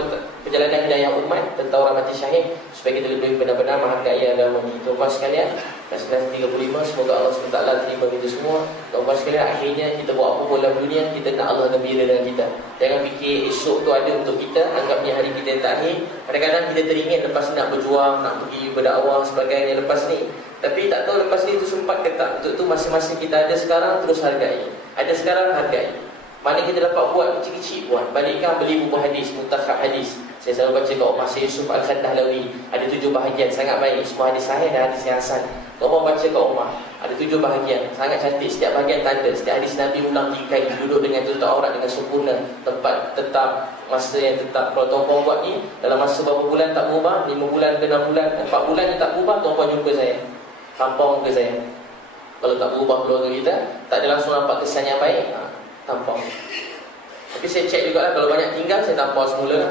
Perjalanan Hidayah Umat tentang orang mati syahid, supaya kita lebih benar-benar menghargai agama ni. Tuan-tuan sekalian, 1935, semoga Allah SWT terima kita semua. Tuan-tuan sekalian, akhirnya kita buat apa dalam dunia, kita nak Allah gembira dengan kita. Jangan fikir esok tu ada untuk kita, anggapnya hari kita yang terakhir. Kadang-kadang kita teringin lepas nak berjuang, nak pergi berdakwah sebagainya lepas ni. Tapi tak tahu lepas ni tu sempat ke tak. Untuk tu masing-masing kita ada sekarang, terus hargai. Ada sekarang, hargai. Mana kita dapat buat kecil-kecil buat. Balikkan beli buku hadis, mutakhab hadis. Saya selalu baca kat Umar Syed Yusuf Al-Khandahlawi. Ada 7 bahagian, sangat baik. Semua hadis sahih dan hadis yang hasan. Kalau baca kat Umar, ada 7 bahagian, sangat cantik. Setiap bahagian tanda. Setiap hadis Nabi ulang 3 kali. Duduk dengan tutup aurat dengan sempurna. Tempat tetap, masa yang tetap. Kalau tuan-puan buat ni, dalam masa berapa bulan tak berubah, 5 bulan ke 6 bulan, 4 bulan je tak berubah, tuan-puan jumpa saya, tampang muka saya. Kalau tak berubah keluarga kita, tak ada langsung nampak kesan yang baik, tampang. Tapi saya cek juga lah, kalau banyak tinggal, saya tampang semula.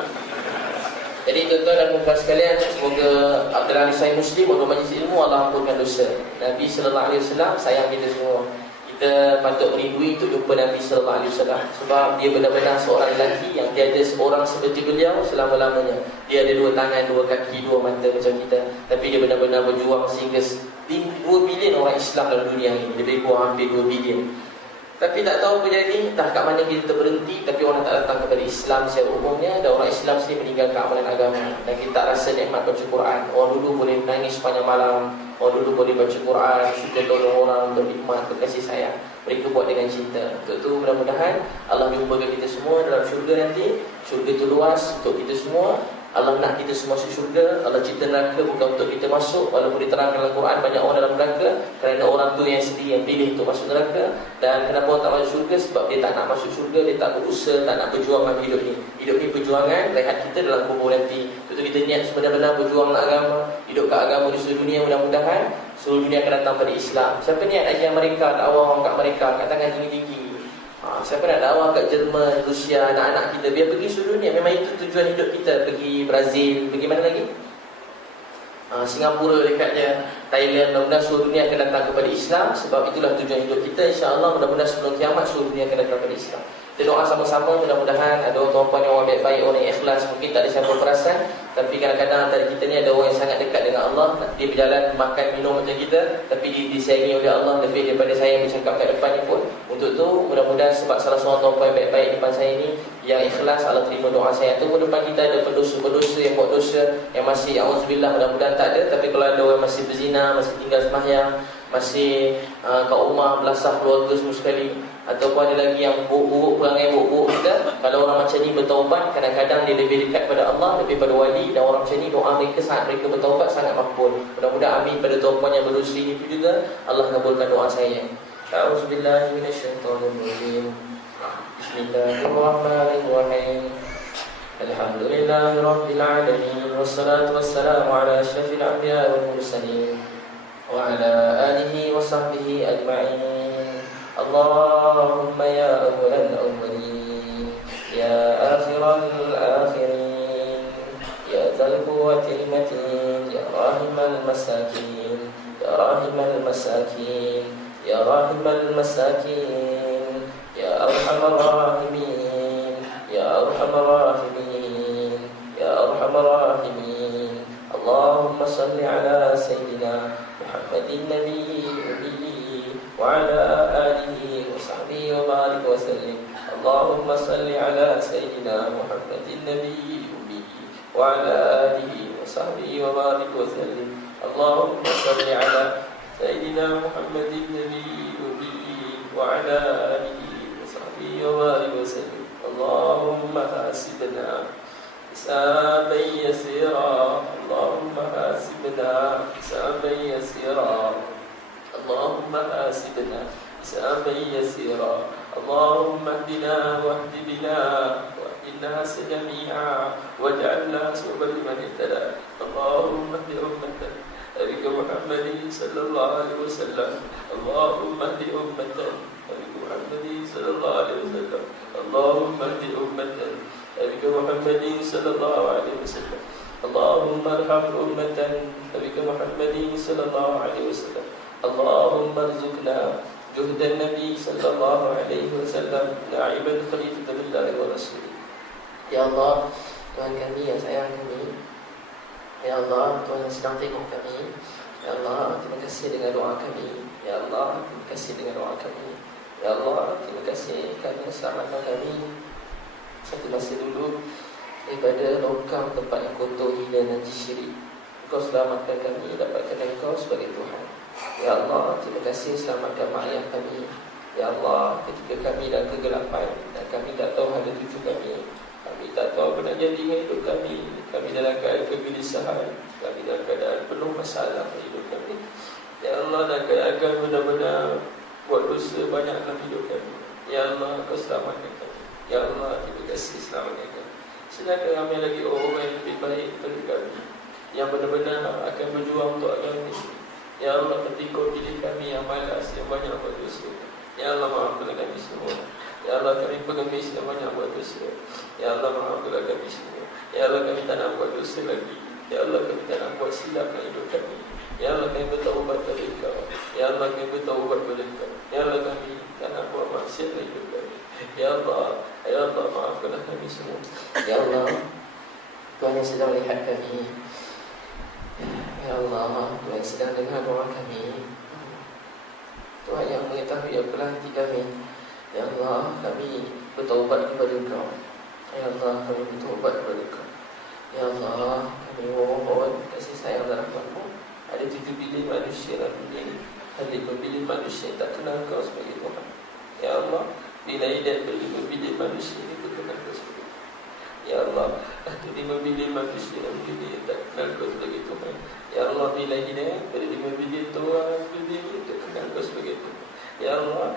Jadi tuan-tuan dan puan sekalian, semoga Abdul Aziz saya Muslim untuk majlis ilmu, Allah ampunkan dosa. Nabi SAW sayang kita semua. Kita patut merindui untuk jumpa Nabi SAW, sebab dia benar-benar seorang lelaki yang tiada seorang seperti beliau selama-lamanya. Dia ada 2 tangan, 2 kaki, 2 mata macam kita. Tapi dia benar-benar berjuang sehingga 2 bilion orang Islam dalam dunia ini. Lebih kurang hampir 2 bilion. Tapi tak tahu apa jadi, entah kat mana kita berhenti. Tapi orang tak datang kepada Islam secara umumnya, dan orang Islam sendiri meninggalkan amalan agama. Dan kita tak rasa nikmat baca Quran. Orang dulu boleh menangis sepanjang malam, orang dulu boleh baca Quran, suka tolong orang, berkhidmat, berkasih sayang. Mereka buat dengan cinta. Untuk itu mudah-mudahan Allah jumpakan kita semua dalam syurga nanti. Syurga itu luas untuk kita semua. Allah nak kita semua masuk syurga. Allah cipta neraka bukan untuk kita masuk. Walaupun diterangkan dalam Quran banyak orang dalam neraka, kerana orang tu yang sendiri yang pilih untuk masuk neraka. Dan kenapa orang tak masuk syurga? Sebab dia tak nak masuk syurga, dia tak berusaha, tak nak berjuang dalam hidup ni. Hidup ni perjuangan, rehat kita dalam kubur nanti. Untuk kita niat sebenar-benar berjuang nak agama, hidup kat agama di seluruh dunia. Mudah-mudahan seluruh dunia akan datang pada Islam. Siapa niat nak ajar mereka, dakwah orang kat mereka, kat tangan tinggi-tinggi. Siapa nak dakwah kat Jerman, Rusia, anak-anak kita, biar pergi seluruh dunia. Memang itu tujuan hidup kita. Pergi Brazil, pergi mana lagi? Singapura dekatnya, Thailand. Mudah-mudahan seluruh dunia akan datang kepada Islam. Sebab itulah tujuan hidup kita. InsyaAllah mudah-mudahan sebelum kiamat seluruh dunia akan datang kepada Islam. Kita doa sama-sama, mudah-mudahan ada tuan-tuan yang orang baik-baik, orang yang ikhlas. Mungkin tak ada siapa perasan, tapi kadang-kadang antara kita ni ada orang yang sangat dekat dengan Allah. Dia berjalan makan minum macam kita, tapi disayangi oleh Allah lebih daripada saya yang bercakap kat depan ni pun. Untuk tu mudah-mudahan sebab salah seorang tuan-tuan yang baik-baik depan saya ni yang ikhlas, Allah terima doa saya. Tunggu depan kita ada pendosa-pendosa yang buat dosa, yang masih auzubillah, mudah-mudahan tak ada. Tapi kalau ada orang masih berzina, zina, masih tinggal sembahyang, masih kat rumah belasah keluarga semua sekali, ataupun ada lagi yang buruk-buruk, perangai buruk kita. Kalau orang macam ni bertaubat, kadang-kadang dia lebih dekat pada Allah, lebih pada wali. Dan orang macam ni doa mereka saat mereka bertaubat sangat makbul. Mudah-mudahan amin pada taubat yang berdosa itu juga Allah kabulkan doa saya. A'udzubillahi minasyaitonirrajim. Bismillahirrahmanirrahim. Alhamdulillahirabbil alamin, wassalatu wassalamu ala asyrafil anbiya'i wal mursalin wa ala alihi wa sahbihi ajma'in. Allahumma ya awwalal awwalin, ya akhiral akhirin, ya dzal quwwatil matin, ya rahimal masakin, ya rahimal masakin, ya rahimal masakin, ya arhamar rahimin, ya arhamar rahimin, ya arhamar rahimin. Allahumma salli ala sayyidina Muhammadin nabiyyi ummi wa ala alihi wa sahbihi wa barik wa sallim. Allahumma salli ala sayyidina Muhammadin nabiyyi ummi wa ala alihi wa sahbihi wa barik wa sallim. Allahumma salli ala sayyidina Muhammadin nabiyyi ummi wa ala alihi wa sahbihi wa barik wa sallim. Allahumma hasibna حسابا يسيرا، اللهم حاسبنا حسابا يسيرا، اللهم حاسبنا حسابا يسيرا، اللهم اهدنا واهد بنا واهد الناس جميعا واجعلنا سببا لمن اهتدى. اللهم اهد أمة نبيك محمد صلى الله عليه وسلم، اللهم اهد أمة نبيك محمد صلى الله عليه وسلم، اللهم اهد أمة نبيك محمد صلى الله عليه وسلم، اللهم ارحم أمة نبيك محمد صلى الله عليه وسلم، اللهم ارزقنا جهد النبي صلى الله عليه وسلم نائبا خليفة بالله ورسوله. Ya Allah, Tuhan kami yang sayang kami, Ya Allah, Tuhan yang sedang tengok kami, Ya Allah, terima kasih dengan doa kami, Ya Allah, terima kasih dengan doa kami, Ya Allah, terima kasih kerana selamatkan kami satu masa dulu daripada logam tempat yang kotor, hina, najis, syirik. Engkau selamatkan kami, dapatkan Engkau sebagai Tuhan. Ya Allah, terima kasih selamatkan mak ayah kami. Ya Allah, ketika kami dalam kegelapan dan kami tak tahu ada cucu kami, kami tak tahu apa nak jadi dengan hidup kami dalam keadaan kegelisahan, kami dalam keadaan penuh masalah hidup kami. Ya Allah, dalam keadaan benar-benar buat dosa banyak dalam hidup kami. Ya Allah, Kau selamatkan kami. Ya Allah, terima kasih selamatkan kami. Sedangkan ramai lagi orang yang lebih baik daripada kami, yang benar-benar akan berjuang untuk agama ini. Ya Allah, ketika Kau pilih kami yang malas, yang banyak buat dosa, Ya Allah, maafkanlah kami semua. Ya Allah, kami pengemis yang banyak buat dosa. Ya Allah, maafkanlah kami semua. Ya Allah, kami tak nak buat dosa lagi. Ya Allah, kami tak nak buat silap dalam hidup kami. Ya Allah, kami bertaubat pada Engkau. Ya Allah, kami bertaubat pada Engkau. Ya Allah, kami tak nak buat maksiat dalam hidup kami. Ya Allah, Ya Allah, maafkanlah kami semua. Ya Allah, Tuhan yang sedang lihat kami. Ya Allah, Tuhan yang sedang dengar doa kami. Tuhan yang mengetahui apalah hati kami. Ya Allah, kami bertaubat kepada Engkau. Ya Allah, kami bertaubat kepada Engkau. Ya Allah, kami mohon kasih sayang dan rahmat-Mu. Ada 7 bilion manusia dalam dunia ini, ada 5 bilion manusia yang tak kenal Engkau sebagai Tuhan. Ya Allah, bila hidayah dari 5 bilion manusia ini berkenal Kau sebagai Tuhan. Ya Allah, ada 5 bilion manusia dalam dunia yang tak kenal Kau sebagai Tuhan. Ya Allah, bila hidayah dari 5 bilion orang dunia ini tak kenal Kau sebagai Tuhan. Ya Allah,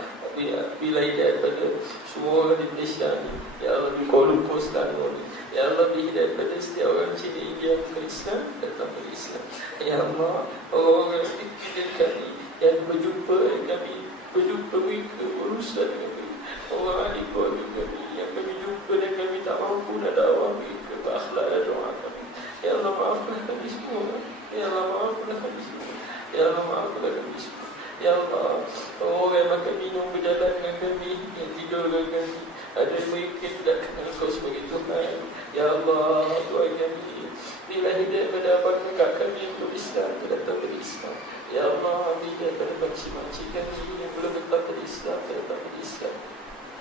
bila hidayah pada semua orang di Malaysia ini, Ya Allah, di Kuala Lumpur Selangor ini, Ya Allah, bila hidayah pada setiap orang Cina, India, Islam, datang ke Islam. Ya Allah, orang-orang yang fikir kami, yang berjumpa dengan kami, berjumpa mereka, berusaha dengan kami, orang ahli keluarga kami, yang kami jumpa dan kami tak mampu nak dakwah mereka, berakhlak dan doa kami. Ya Allah, maafkanlah kami semua. Ya Allah, maafkanlah kami semua. Ya Allah, maafkanlah kami semua. Ya Allah, orang yang makan minum berjalan dengan kami, yang tidur dengan kami, ada mereka yang tidak kenal Kau sebagai Tuhan. Ya Allah, Tuhan kami, bila hidayah pada abang kakak kami yang berislam, datang ke Islam. Ya Allah, hidayah pada pakcik-makcik kami yang belum datang ke Islam, datang ke Islam.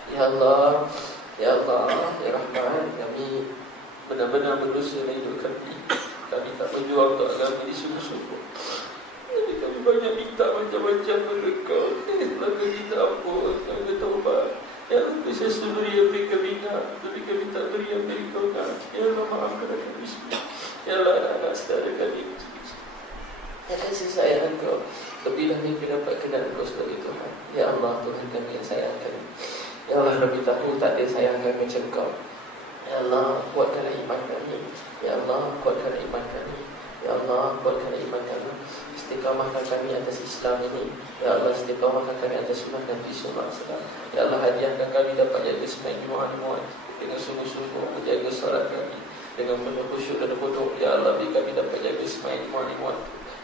Ya Allah, Ya Allah, Ya Rahman, kami benar-benar berdosa dalam hidup kami. Kami tak berjuang untuk agama ini sungguh-sungguh. Tapi kami banyak minta macam-macam kepada Kau. Maka kita ampun, kami bertaubat. Ya Allah, bisa beri yang mereka minat, tapi kami tak beri yang mereka nak. Ya Allah, maafkan kami semua. Ya Allah, anak-anak saudara kami. Ya kasih sayang Kau, lebih lagi kami dapat kenal Kau sebagai Tuhan. Ya Allah, Tuhan kami yang sayang kami. Ya Allah, kami tahu tak ada sayang kami macam Kau. Ya Allah, kuatkanlah iman kami. Ya Allah, kuatkanlah iman kami. Ya Allah, kuatkanlah iman kami. Istiqamahkan kami atas Islam ini. Ya Allah, istiqamahkan kami atas sunnah Nabi sallallahu alaihi wasallam. Ya Allah, hadiahkan kami dapat jaga sembahyang Jumaat dengan sungguh-sungguh, menjaga solat kami dengan penuh khusyuk dan khudu'. Ya Allah, beri kami dapat jaga sembahyang Jumaat.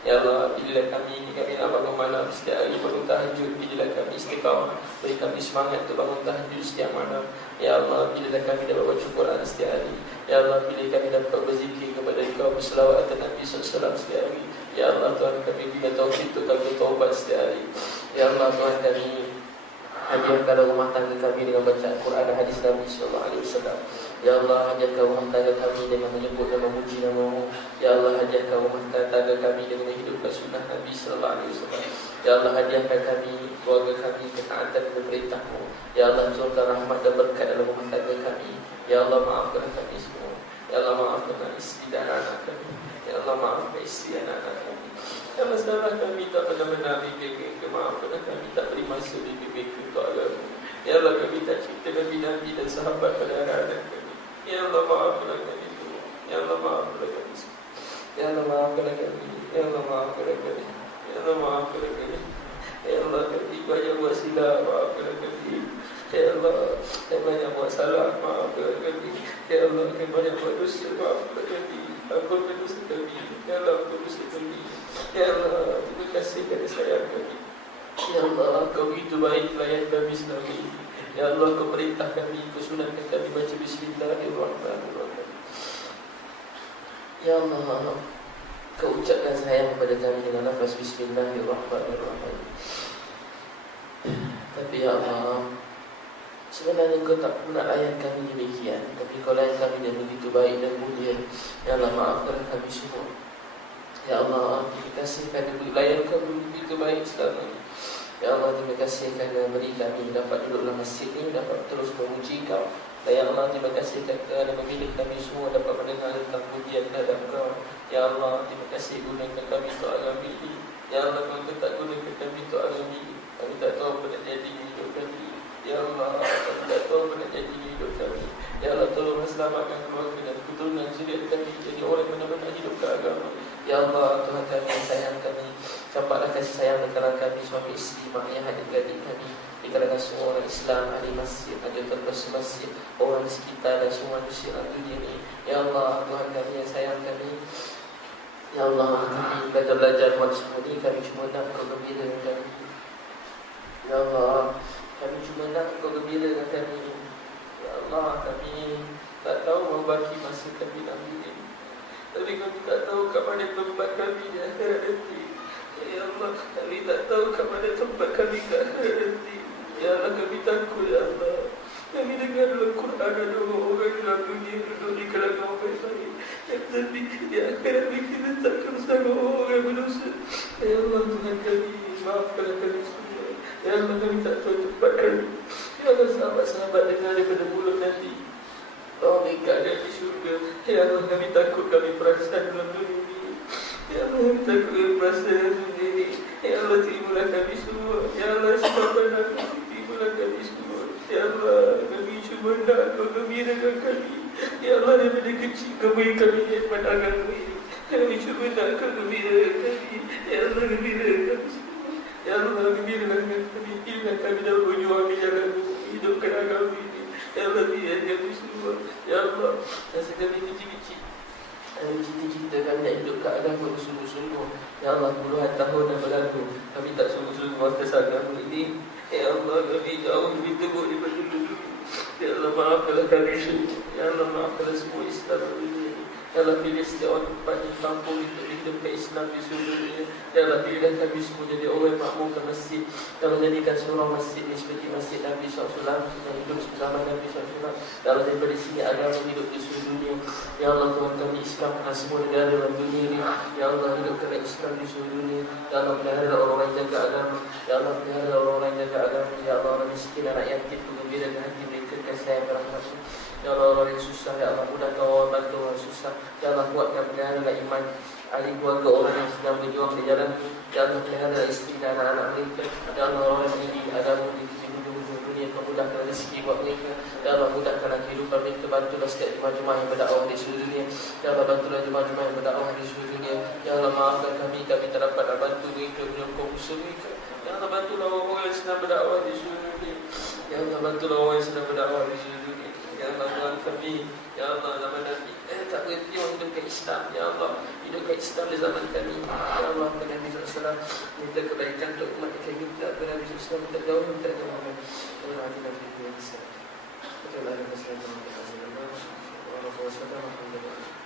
Ya Allah, bila kami nak bangun malam setiap hari bangun tahajud, bila kami istiqamah, beri kami semangat untuk bangun tahajud setiap malam. Ya Allah, bila kami dapat baca Quran setiap hari. Ya Allah, bila kami dapat berzikir kepada Kau, berselawat atas Nabi SAW setiap hari. Ya Allah, Tuhan kami berikan taufik untuk kami taubat setiap hari. Ya Allah, Tuhan kami hadiahkanlah rumah tangga kami dengan baca Quran dan hadis Nabi SAW. Ya Allah, hadiahkan rumah tangga kami dengan menyebut dan memuji nama-Mu. Ya Allah, hadiahkan rumah tangga kami dengan menghidupkan sunnah Nabi SAW. Ya Allah, hadiahkan kami, keluarga kami, ketaatan kepada perintah-Mu. Ya Allah, turunkan rahmat dan berkat dalam rumah tangga kami. Ya Allah, maafkan kami semua. Ya Allah, maafkan isteri dan anak kami. Ya Allah, maafkan isteri dan anak kami. Ya Allah, salah kami tak benar-benar BBK. Maafkan kami tak beri masa BBK untuk agama. Ya Allah, kami tak cinta Nabi-Nabi dan sahabat pada anak-anak kami. Ya Allah, maafkan kami semua. Ya Allah, maafkan kami semua. Ya Allah, maafkan kami. Ya Allah, maafkan kami. Ya Allah, maafkan kami. Ya Allah, kami banyak buat silap, maafkan kami. Ya Allah, kami banyak buat salah, maafkan kami. Ya Allah, kami banyak buat dosa, maafkan kami. Ampunkan dosa kami. Ya Allah, ampunkan dosa kami. Ya Allah, terima kasih kerana sayang kami. Ya Allah, Kau begitu baik layan kami selama ini. Ya Allah, Kau perintah kami, Kau sunatkan kami baca Bismillahirrahmanirrahim. Ya Allah, Kau ucapkan sayang kepada kami dengan lafaz Bismillahirrahmanirrahim. Tapi ya Allah, sebenarnya Kau tak pernah layan kami demikian, tapi Kau layan kami dengan begitu baik dan mulia. Ya Allah, maafkan kami semua. Ya Allah, terima kasih kerana layan kami begitu baik selama ini. Ya Allah, terima kasih kerana beri kami dapat duduk dalam masjid ini, dapat terus memuji Kau. Dan ya Allah, terima kasih kerana memilih kami semua dapat mendengar tentang pujian terhadap Kau. Ya Allah, terima kasih gunakan kami untuk agama ini. Ya Allah, Kau tak gunakan kami untuk agama ini. Kami tak tahu apa nak jadi hidup kami. Ya Allah, kami tak tahu apa nak jadi hidup kami. Ya Allah, tolonglah selamatkan keluarga dan keturunan zuriat kami jadi orang benar-benar hidup ke agama. Ya Allah, Tuhan kami yang sayang kami, campaklah kasih sayang di kalangan kami, suami isteri, mak ayah, adik-adik kami, di kalangan semua orang Islam, ahli masjid, ahli terpaksa masjid, orang di sekitar dan semua manusia dunia ini. Ya Allah, Tuhan kami yang sayang kami. Ya Allah, kami belajar buat semua ini, kami cuma nak Kau gembira dengan kami. Ya Allah, kami cuma nak Kau gembira dengan kami. Ya Allah, kami tak tahu mau bagi masa kami nak ini. Tapi kami tak tahu kat mana tempat kami di akhirat nanti. Ya Allah, kami tak tahu kat mana tempat kami di akhirat nanti. Ya Allah, kami takut, Ya Allah. Kami dengar dalam Quran ada orang dalam dunia duduk di kalangan orang baik. Tapi di akhirat kita takkan sama orang berdosa. Ya Allah, Tuhan kami, maafkanlah kami semua. Ya Allah, kami tak tahu tempat kami. Ya Allah, sahabat-sahabat dengar daripada mulut nanti. Oh, mereka ada di syurga. Ya Allah, kami takut kami perasan dalam dunia ini. Ya Allah, kami takut kami perasan dalam dunia ini. Ya Allah, terimalah kami semua. Ya Allah, sebabkan aku, terimalah kami semua. Ya Allah, kami cuma nak Kau gembirakan kami. Ya Allah, daripada kecil Kau beri kami nikmat agama ini. Kami cuma nak Kau gembirakan kami. Ya Allah, gembirakan kami semua. Ya Allah, gembirakan kami. Gembirakan kami dalam berjuang di jalan-Mu, hidupkan agama ini. Ya Allah, biar kami semua. Ya Allah, rasa kami kecil-kecil, kami cita-cita kami nak hidup ke agama bersungguh-sungguh. Ya Allah, puluhan tahun dah berlalu, kami tak sungguh-sungguh atas agama ini. Ya Allah, kami jauh lebih teruk daripada dulu. Ya Allah, maafkanlah kami semua. Ya Allah, maafkanlah semua Islam dunia ini. Ya Allah, pilih setiap orang tempat di kampung untuk hidupkan Islam di seluruh dunia. Ya Allah, pilihlah kami semua jadi orang yang makmurkan masjid. Ya Allah, jadikan seluruh masjid ini seperti masjid Nabi SAW yang hidup bersama Nabi SAW. Ya Allah, daripada sini agama hidup di seluruh dunia. Ya Allah, Tuhan kami Islamkan semua negara dalam dunia ini. Ya Allah, hidupkan Islam di seluruh dunia. Ya Allah, pelihara orang-orang yang jaga agama. Ya Allah, pelihara orang-orang yang jaga agama. Ya Allah, orang miskin, anak yatim, menggembirakan hati mereka, kasih sayang rahmat-Mu. Ya Allah, orang yang susah, Ya Allah, mudahkan orang, bantu orang susah. Ya Allah, kuatkan pelihara iman ahli keluarga orang yang sedang berjuang di jalan. Ya Allah, pelihara isteri dan anak-anak mereka. Ya Allah, orang yang mendidik agama di hujung-hujung dunia, mudahkan rezeki buat mereka. Ya Allah, mudahkan kehidupan mereka. Bantulah setiap jemaah-jemaah yang berdakwah di seluruh dunia. Ya Allah, bantulah jemaah-jemaah yang berdakwah di seluruh dunia. Ya Allah, maafkan kami tak dapat bantu mereka, menyokong usaha mereka. Ya Allah, bantulah orang yang sedang berdakwah di seluruh dunia. Ya Allah, bantulah orang yang sedang berdakwah di seluruh dunia. Ya Allah, Tuhan kami, Ya Allah, zaman Nabi tak berhenti hidupkan Islam. Ya Allah, hidupkan Islam di zaman kami. Ya Allah, kepada Nabi SAW minta kebaikan untuk umat kami. Kepada Nabi SAW minta jauh, minta jauh. Allah hati Nabi SAW. Betul lah, Nabi SAW. Allah SWT.